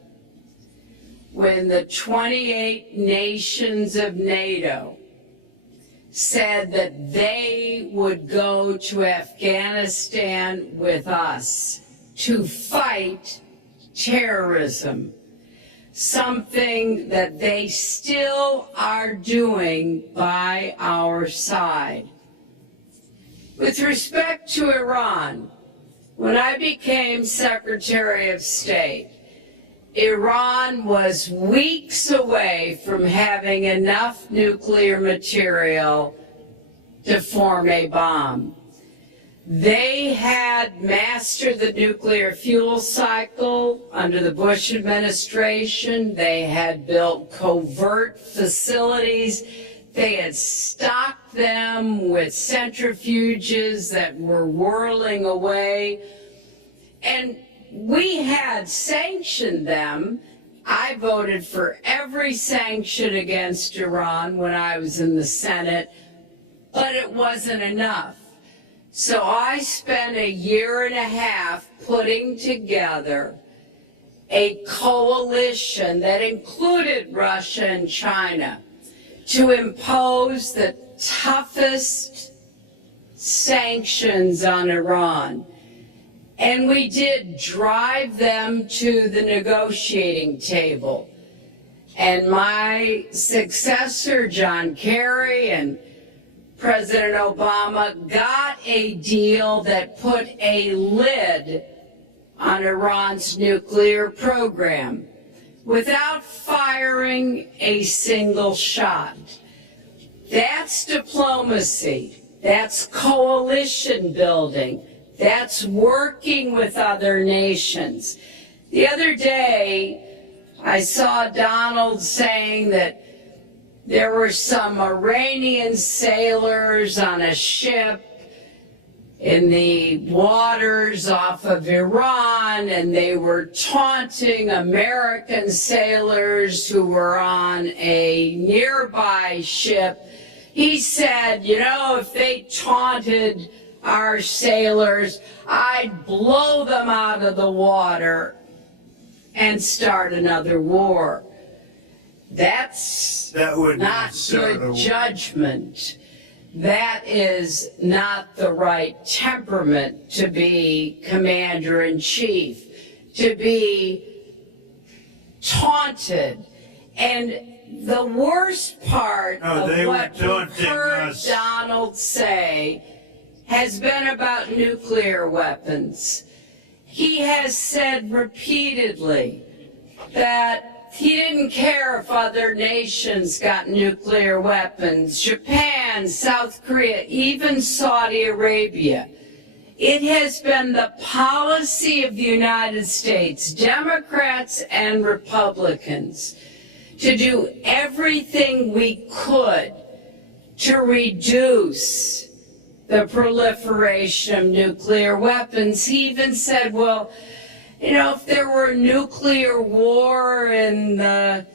when the 28 nations of NATO said that they would go to Afghanistan with us to fight terrorism, something that they still are doing by our side. With respect to Iran, when I became Secretary of State, Iran was weeks away from having enough nuclear material to form a bomb. They had mastered the nuclear fuel cycle under the Bush administration. They had built covert facilities. They had stocked them with centrifuges that were whirling away. And we had sanctioned them. I voted for every sanction against Iran when I was in the Senate, but it wasn't enough. So I spent a year and a half putting together a coalition that included Russia and China to impose the toughest sanctions on Iran. And we did drive them to the negotiating table. And my successor, John Kerry, and President Obama got a deal that put a lid on Iran's nuclear program without firing a single shot. That's diplomacy. That's coalition building. That's working with other nations. The other day, I saw Donald saying that there were some Iranian sailors on a ship in the waters off of Iran, and they were taunting American sailors who were on a nearby ship. He said, you know, if they taunted our sailors, I'd blow them out of the water and start another war. That would not good judgment. That is not the right temperament to be commander-in-chief, to be taunted. And the worst part of what we've heard Donald say has been about nuclear weapons. He has said repeatedly that he didn't care if other nations got nuclear weapons, Japan, South Korea, even Saudi Arabia. It has been the policy of the United States, Democrats and Republicans, to do everything we could to reduce the proliferation of nuclear weapons. He even said, well, you know, if there were a nuclear war in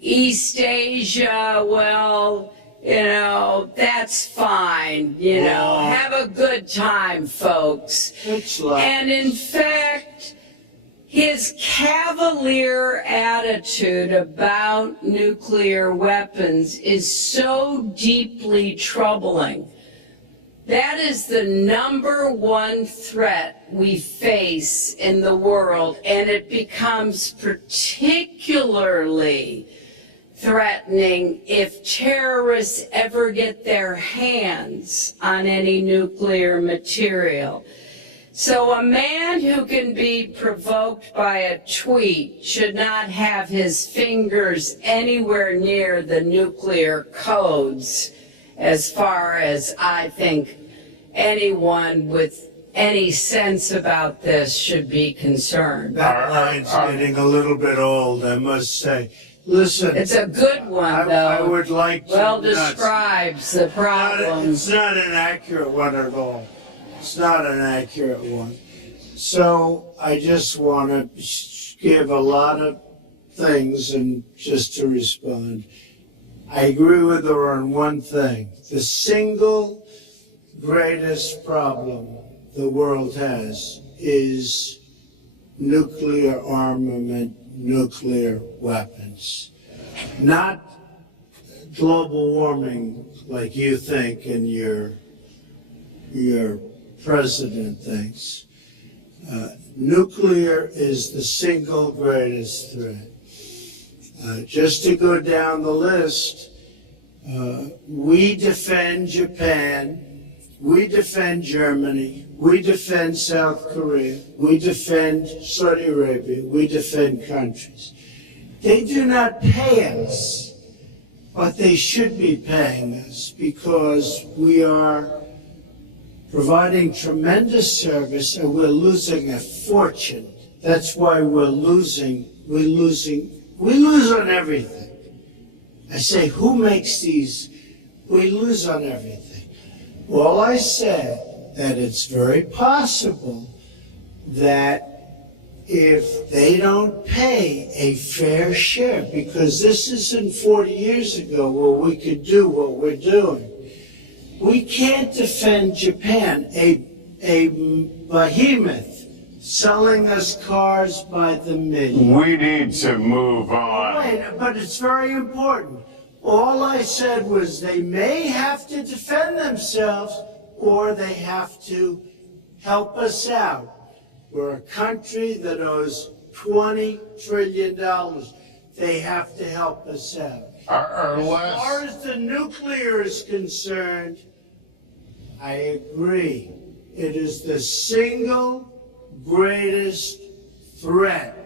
East Asia, well, you know, that's fine. You know, have a good time, folks. And in fact, his cavalier attitude about nuclear weapons is so deeply troubling. That is the #1 threat we face in the world, and it becomes particularly threatening if terrorists ever get their hands on any nuclear material. So a man who can be provoked by a tweet should not have his fingers anywhere near the nuclear codes, as far as I think anyone with any sense about this should be concerned. That line's getting a little bit old, I must say. Listen. It's a good one, though. I would like to. Well describes the problem. It's not an accurate one at all. It's not an accurate one. So I just want to give a lot of things and just to respond. I agree with her on one thing. The single greatest problem the world has is nuclear armament, nuclear weapons. Not global warming like you think and your president thinks. Nuclear is the single greatest threat. Just to go down the list, we defend Japan, we defend Germany, we defend South Korea, we defend Saudi Arabia, we defend countries. They do not pay us, but they should be paying us because we are providing tremendous service and we're losing a fortune. That's why we're losing. We lose on everything. I say, who makes these? We lose on everything. Well, I said that it's very possible that if they don't pay a fair share, because this isn't 40 years ago where we could do what we're doing. We can't defend Japan, a behemoth selling us cars by the million. We need to move on. Wait, but it's very important. All I said was they may have to defend themselves. or they have to help us out. We're a country that owes $20 trillion. They have to help us out. As far as the nuclear is concerned, I agree. It is the single greatest threat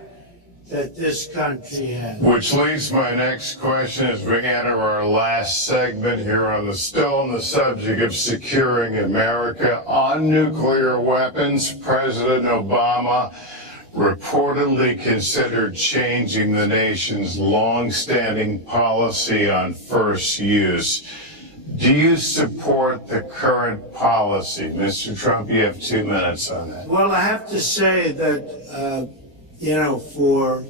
that this country has. Which leads my next question as we enter our last segment here on still on the subject of securing America. On nuclear weapons, President Obama reportedly considered changing the nation's long-standing policy on first use. Do you support the current policy? Mr. Trump, you have 2 minutes on that. Well, I have to say that, for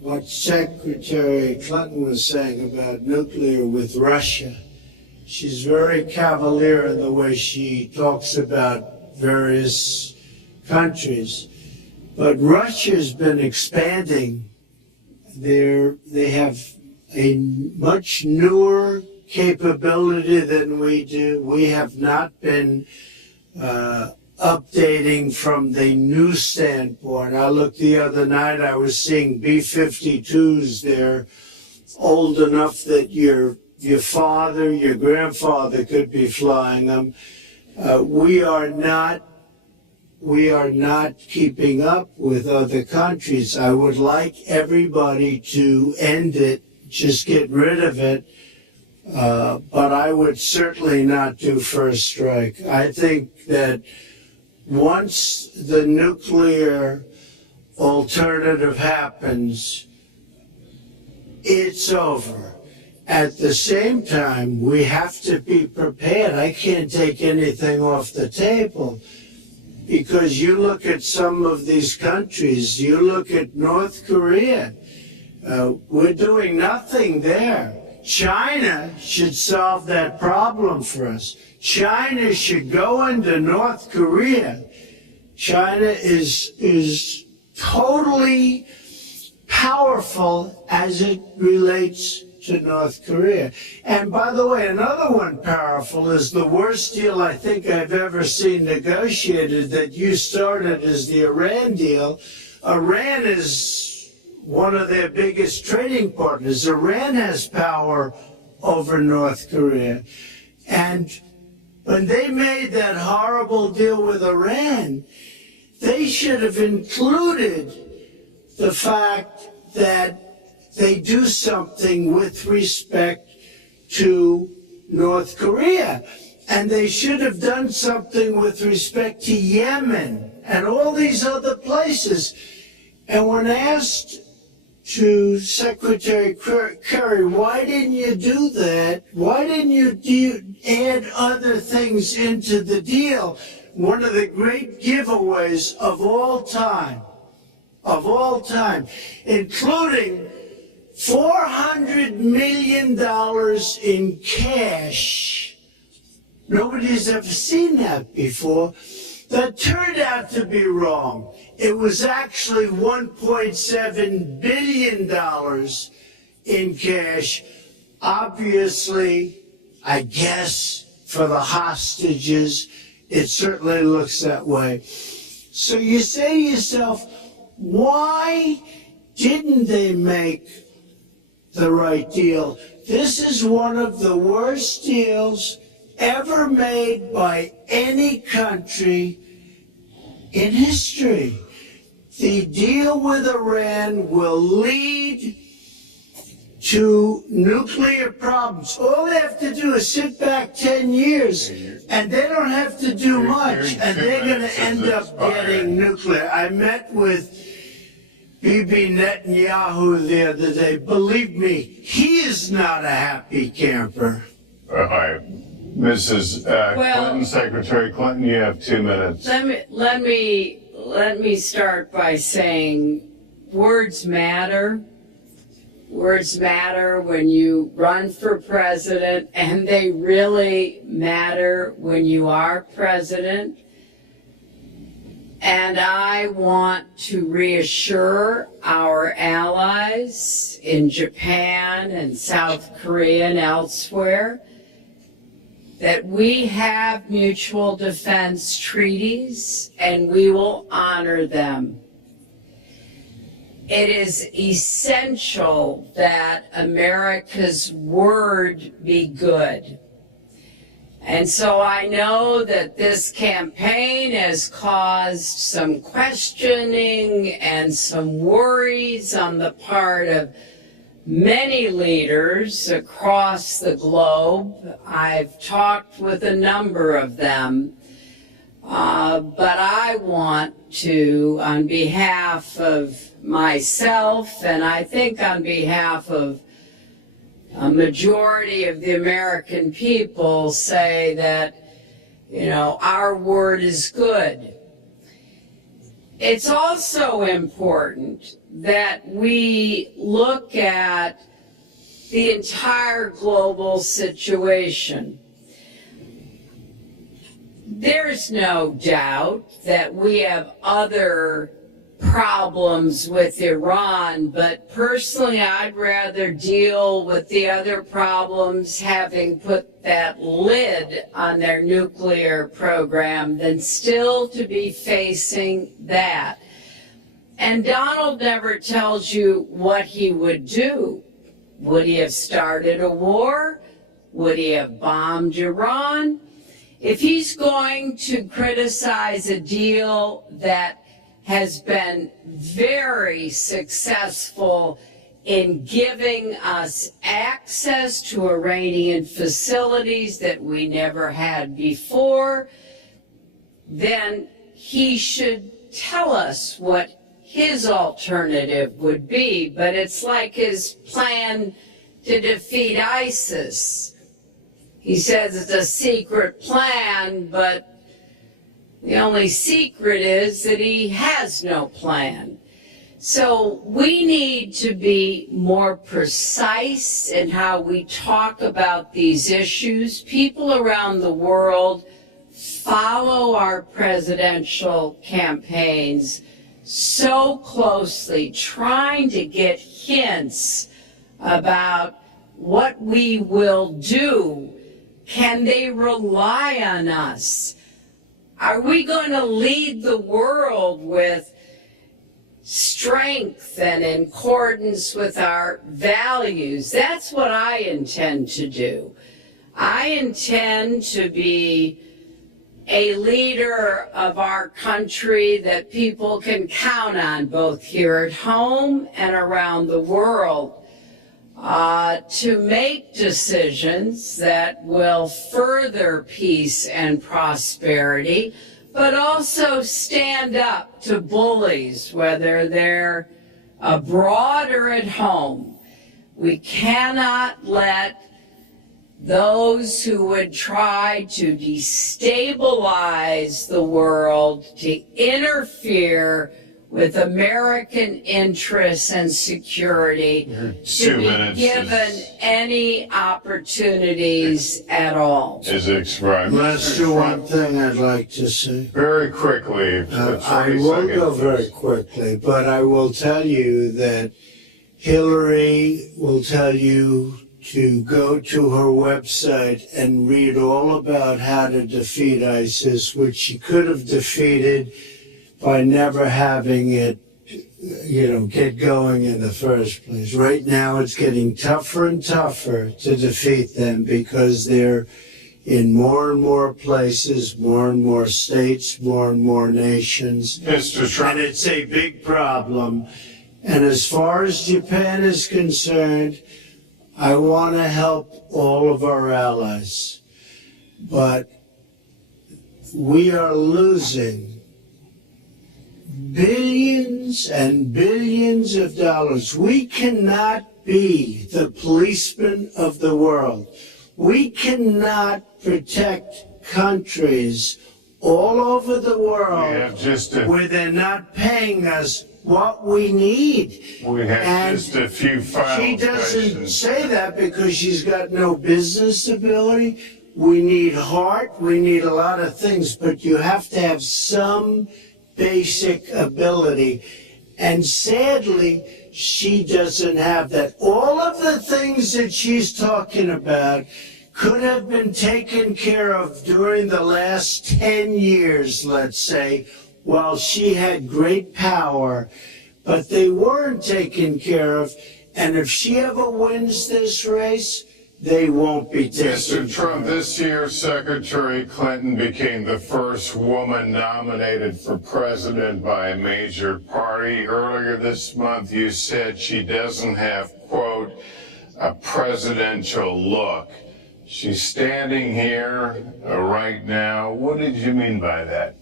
what Secretary Clinton was saying about nuclear with Russia, she's very cavalier in the way she talks about various countries. But Russia's been expanding. They have a much newer capability than we do. We have not been updating from the new standpoint. I looked the other night, I was seeing B-52s. They're old enough that your father, your grandfather could be flying them. We are not keeping up with other countries. I would like everybody to end it, just get rid of it. But I would certainly not do first strike. I think that once the nuclear alternative happens, it's over. At the same time, we have to be prepared. I can't take anything off the table because you look at some of these countries, you look at North Korea, we're doing nothing there. China should solve that problem for us. China should go into North Korea. China is totally powerful as it relates to North Korea. And by the way, another one powerful is the worst deal I think I've ever seen negotiated that you started as the Iran deal. Iran is one of their biggest trading partners. Iran has power over North Korea. And when they made that horrible deal with Iran, they should have included the fact that they do something with respect to North Korea. And they should have done something with respect to Yemen and all these other places. And when asked to Secretary Kerry, why didn't you do that? Why didn't you add other things into the deal? One of the great giveaways of all time, including $400 million in cash. Nobody's ever seen that before. That turned out to be wrong. It was actually $1.7 billion in cash. Obviously, I guess, for the hostages, it certainly looks that way. So you say to yourself, why didn't they make the right deal? This is one of the worst deals ever made by any country in history. The deal with Iran will lead to nuclear problems. All they have to do is sit back 10 years, and they don't have to do much, and they're going to end up getting nuclear. I met with Bibi Netanyahu the other day. Believe me, he is not a happy camper. All right. Mrs. Clinton, Secretary Clinton, you have 2 minutes. Let me start by saying words matter. Words matter when you run for president, and they really matter when you are president. And I want to reassure our allies in Japan and South Korea and elsewhere that we have mutual defense treaties and we will honor them. It is essential that America's word be good. And so I know that this campaign has caused some questioning and some worries on the part of many leaders across the globe. I've talked with a number of them, but I want to, on behalf of myself, and I think on behalf of a majority of the American people, say that, our word is good. It's also important that we look at the entire global situation. There's no doubt that we have other problems with Iran, but personally I'd rather deal with the other problems having put that lid on their nuclear program than still to be facing that. And Donald never tells you what he would do. Would he have started a war? Would he have bombed Iran? If he's going to criticize a deal that has been very successful in giving us access to Iranian facilities that we never had before, then he should tell us what his alternative would be. But it's like his plan to defeat ISIS. He says it's a secret plan, but the only secret is that he has no plan. So we need to be more precise in how we talk about these issues. People around the world follow our presidential campaigns so closely, trying to get hints about what we will do. Can they rely on us? Are we going to lead the world with strength and in accordance with our values? That's what I intend to do. I intend to be a leader of our country that people can count on, both here at home and around the world, to make decisions that will further peace and prosperity, but also stand up to bullies, whether they're abroad or at home. We cannot let those who would try to destabilize the world, to interfere with American interests and security, to be given any opportunities at all. Is expressed. Lester, one thing I'd like to say. Very quickly. I won't go very quickly, but I will tell you that Hillary will tell you to go to her website and read all about how to defeat ISIS, which she could have defeated by never having it, get going in the first place. Right now, it's getting tougher and tougher to defeat them because they're in more and more places, more and more states, more and more nations. Mr. Trump. And it's a big problem. And as far as Japan is concerned, I want to help all of our allies. But we are losing billions and billions of dollars. We cannot be the policeman of the world. We cannot protect countries all over the world where they're not paying us what we need. We have just a few final She doesn't questions. say that because she's got no business ability. We need heart. We need a lot of things, but you have to have some basic ability. And sadly, she doesn't have that. All of the things that she's talking about could have been taken care of during the last 10 years, let's say, while she had great power, but they weren't taken care of. And if she ever wins this race, they won't be taken Mr. Trump, this year, Secretary Clinton became the first woman nominated for president by a major party. Earlier this month, you said she doesn't have, quote, a presidential look. She's standing here right now. What did you mean by that?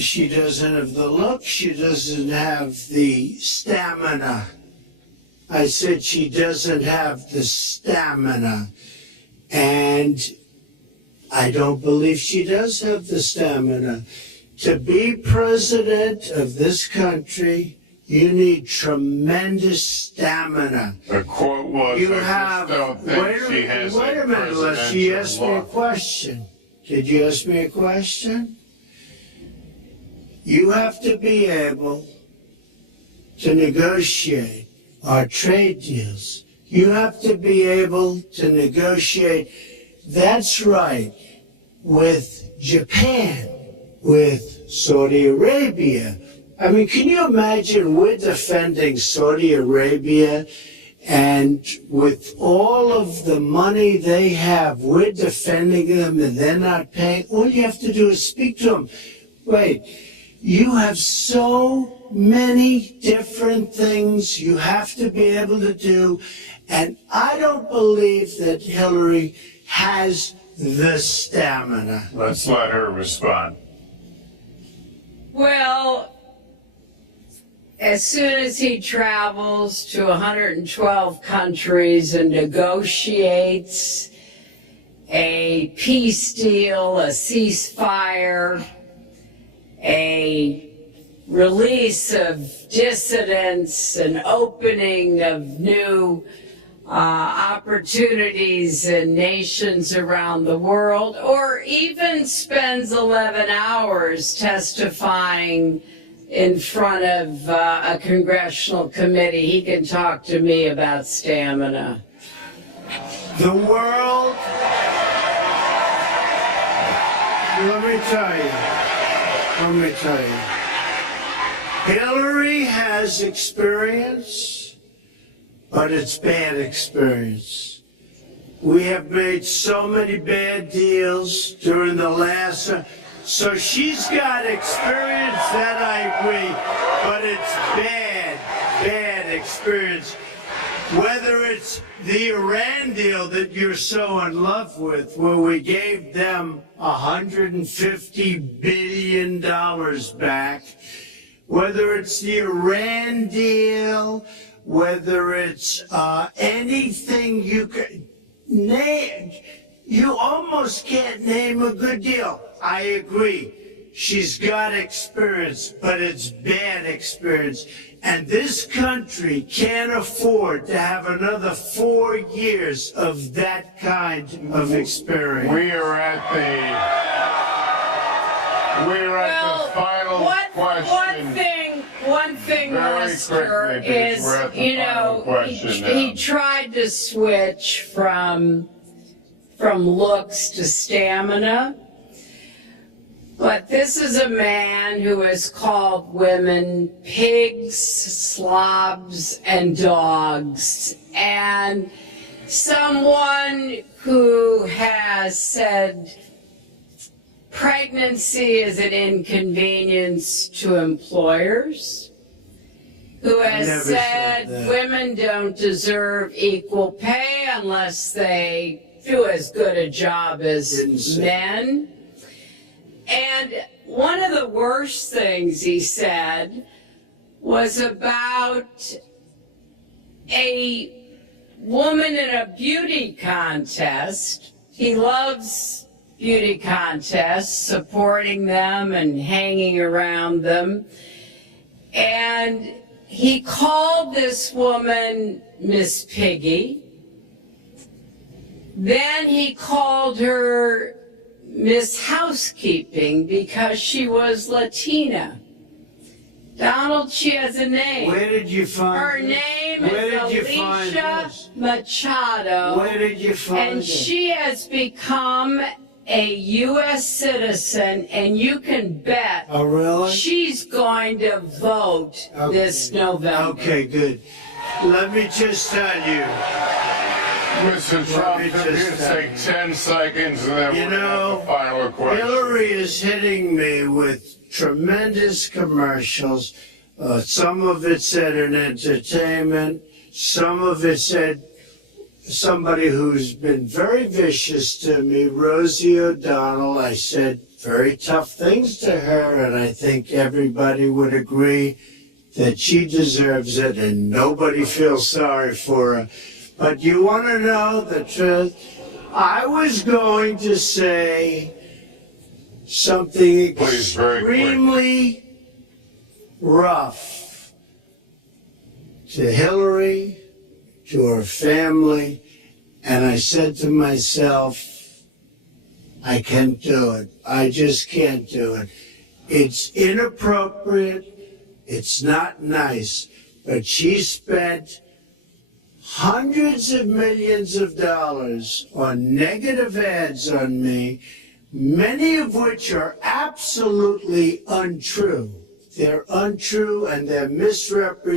She doesn't have the look. She doesn't have the stamina. I said she doesn't have the stamina. And I don't believe she does have the stamina. To be president of this country, you need tremendous stamina. The quote was, You I have, just don't think she has wait a minute, Les, you asked me a look. question. Did you ask me a question? You have to be able to negotiate our trade deals. You have to be able to negotiate, that's right, with Japan, with Saudi Arabia. I mean, can you imagine we're defending Saudi Arabia, and with all of the money they have, we're defending them and they're not paying? All you have to do is speak to them. Wait, you have so many different things you have to be able to do, and I don't believe that Hillary has the stamina. Let's let her respond. Well, as soon as he travels to 112 countries and negotiates a peace deal, a ceasefire, a release of dissidents, an opening of new opportunities in nations around the world, or even spends 11 hours testifying in front of a congressional committee, he can talk to me about stamina. The world, let me tell you, Hillary has experience, but it's bad experience. We have made so many bad deals during the last, so she's got experience, that I agree, but it's bad experience. Whether it's the Iran deal that you're so in love with, where we gave them $150 billion back, whether it's the Iran deal, whether it's anything you could name, you almost can't name a good deal. I agree. She's got experience, but it's bad experience. And this country can't afford to have another 4 years of that kind of experience. We are at the final question. One thing, Very Lester, quickly, is, we're at the final question he now. tried to switch from looks to stamina. But this is a man who has called women pigs, slobs, and dogs, and someone who has said pregnancy is an inconvenience to employers, who has said women don't deserve equal pay unless they do as good a job as men. And one of the worst things he said was about a woman in a beauty contest. He loves beauty contests, supporting them and hanging around them. And he called this woman Miss Piggy. Then he called her Miss Housekeeping because she was Latina. Donald, she has a name. Where did you find Her this? name Where is did you find Alicia this? Machado. Where did you find And it? she has become a U.S. citizen, and you can bet Oh, really? she's going to vote this November. Okay, good. Let me just tell you, Mr. Trump, me if you just, take 10 seconds and then you we're going to have know, the final question. Hillary is hitting me with tremendous commercials. Some of it said an entertainment. Some of it said somebody who's been very vicious to me, Rosie O'Donnell. I said very tough things to her, and I think everybody would agree that she deserves it, and nobody feels sorry for her. But you want to know the truth? I was going to say something Please, very quick. extremely rough to Hillary, to her family, and I said to myself, I can't do it. I just can't do it. It's inappropriate. It's not nice. But she spent hundreds of millions of dollars on negative ads on me, many of which are absolutely untrue. They're untrue and they're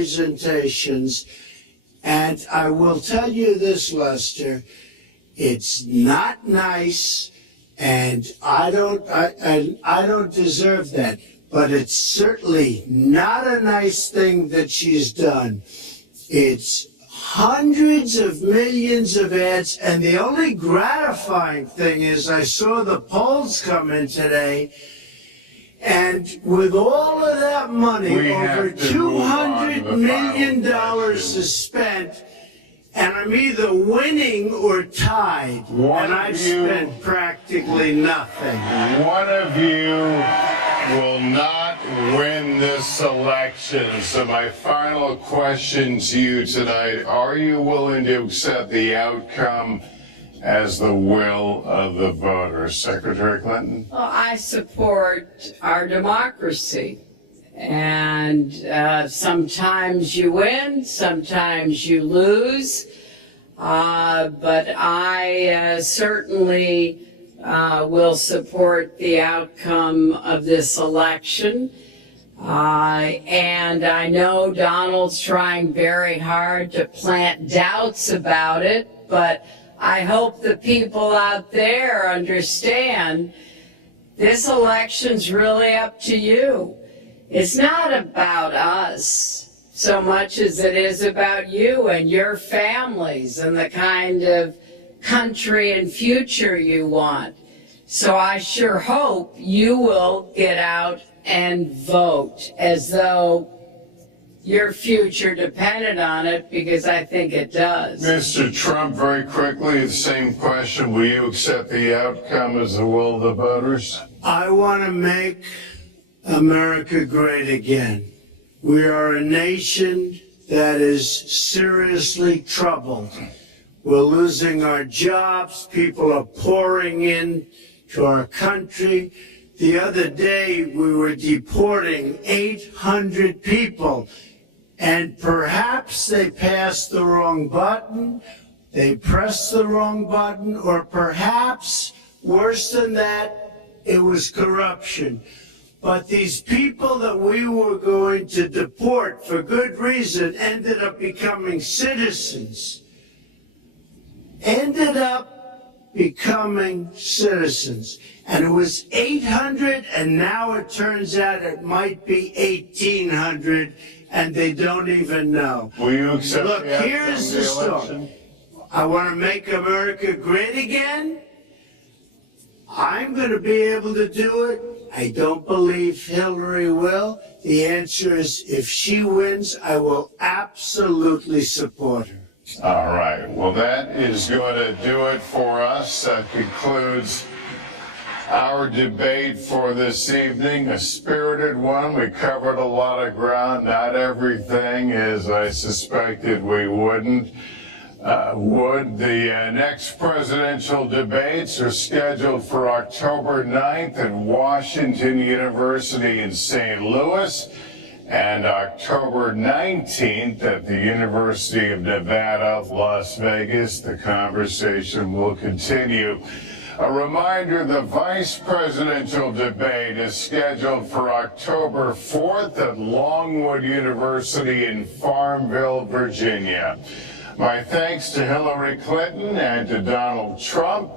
misrepresentations. And I will tell you this, Lester, it's not nice, and I don't deserve that. But it's certainly not a nice thing that she's done. It's hundreds of millions of ads, and the only gratifying thing is I saw the polls come in today, and with all of that money, We over have to move on to $200 the million final question. is spent, and I'm either winning or tied, One and I've of you- spent practically nothing. One of you will not win this election. So my final question to you tonight, are you willing to accept the outcome as the will of the voters? Secretary Clinton? Well, I support our democracy. And sometimes you win, sometimes you lose. But I certainly will support the outcome of this election. And I know Donald's trying very hard to plant doubts about it, but I hope the people out there understand this election's really up to you. It's not about us so much as it is about you and your families and the kind of country and future you want. So I sure hope you will get out and vote as though your future depended on it, because I think it does. Mr. Trump, very quickly, the same question. Will you accept the outcome as the will of the voters? I want to make America great again. We are a nation that is seriously troubled. We're losing our jobs. People are pouring in to our country. The other day, we were deporting 800 people, and perhaps they passed the wrong button, they pressed the wrong button, or perhaps, worse than that, it was corruption. But these people that we were going to deport for good reason ended up becoming citizens. And it was 800, and now it turns out it might be 1,800, and they don't even know. Will you accept Look, the outcome here's of the the story. election? I want to make America great again. I'm going to be able to do it. I don't believe Hillary will. The answer is, if she wins, I will absolutely support her. All right. Well, that is going to do it for us. That concludes our debate for this evening. A spirited one. We covered a lot of ground. Not everything, as I suspected we wouldn't. The next presidential debates are scheduled for October 9th at Washington University in St. Louis. and October 19th at the University of Nevada, Las Vegas. The conversation will continue. A reminder, the vice presidential debate is scheduled for October 4th at Longwood University in Farmville, Virginia. My thanks to Hillary Clinton and to Donald Trump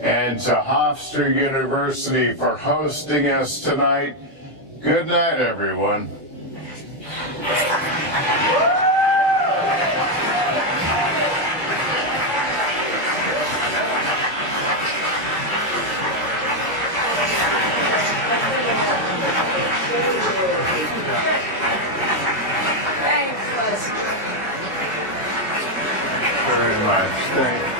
and to Hofstra University for hosting us tonight. Good night, everyone. Very much. Thank you.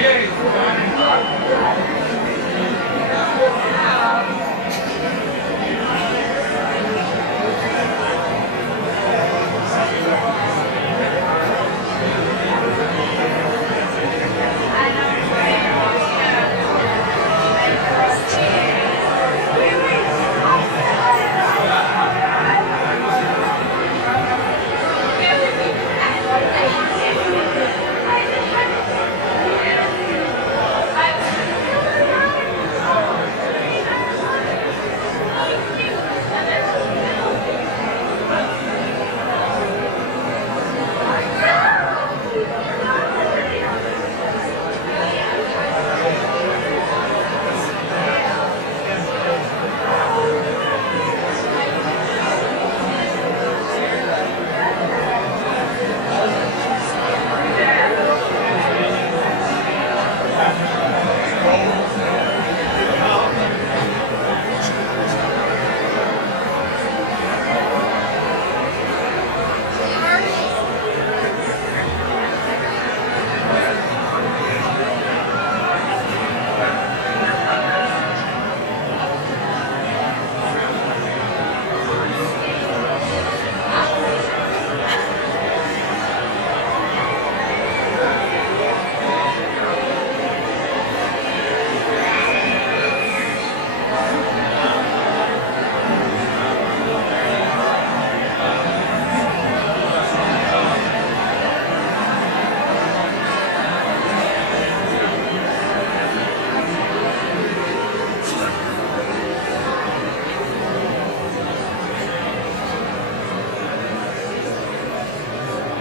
Yay.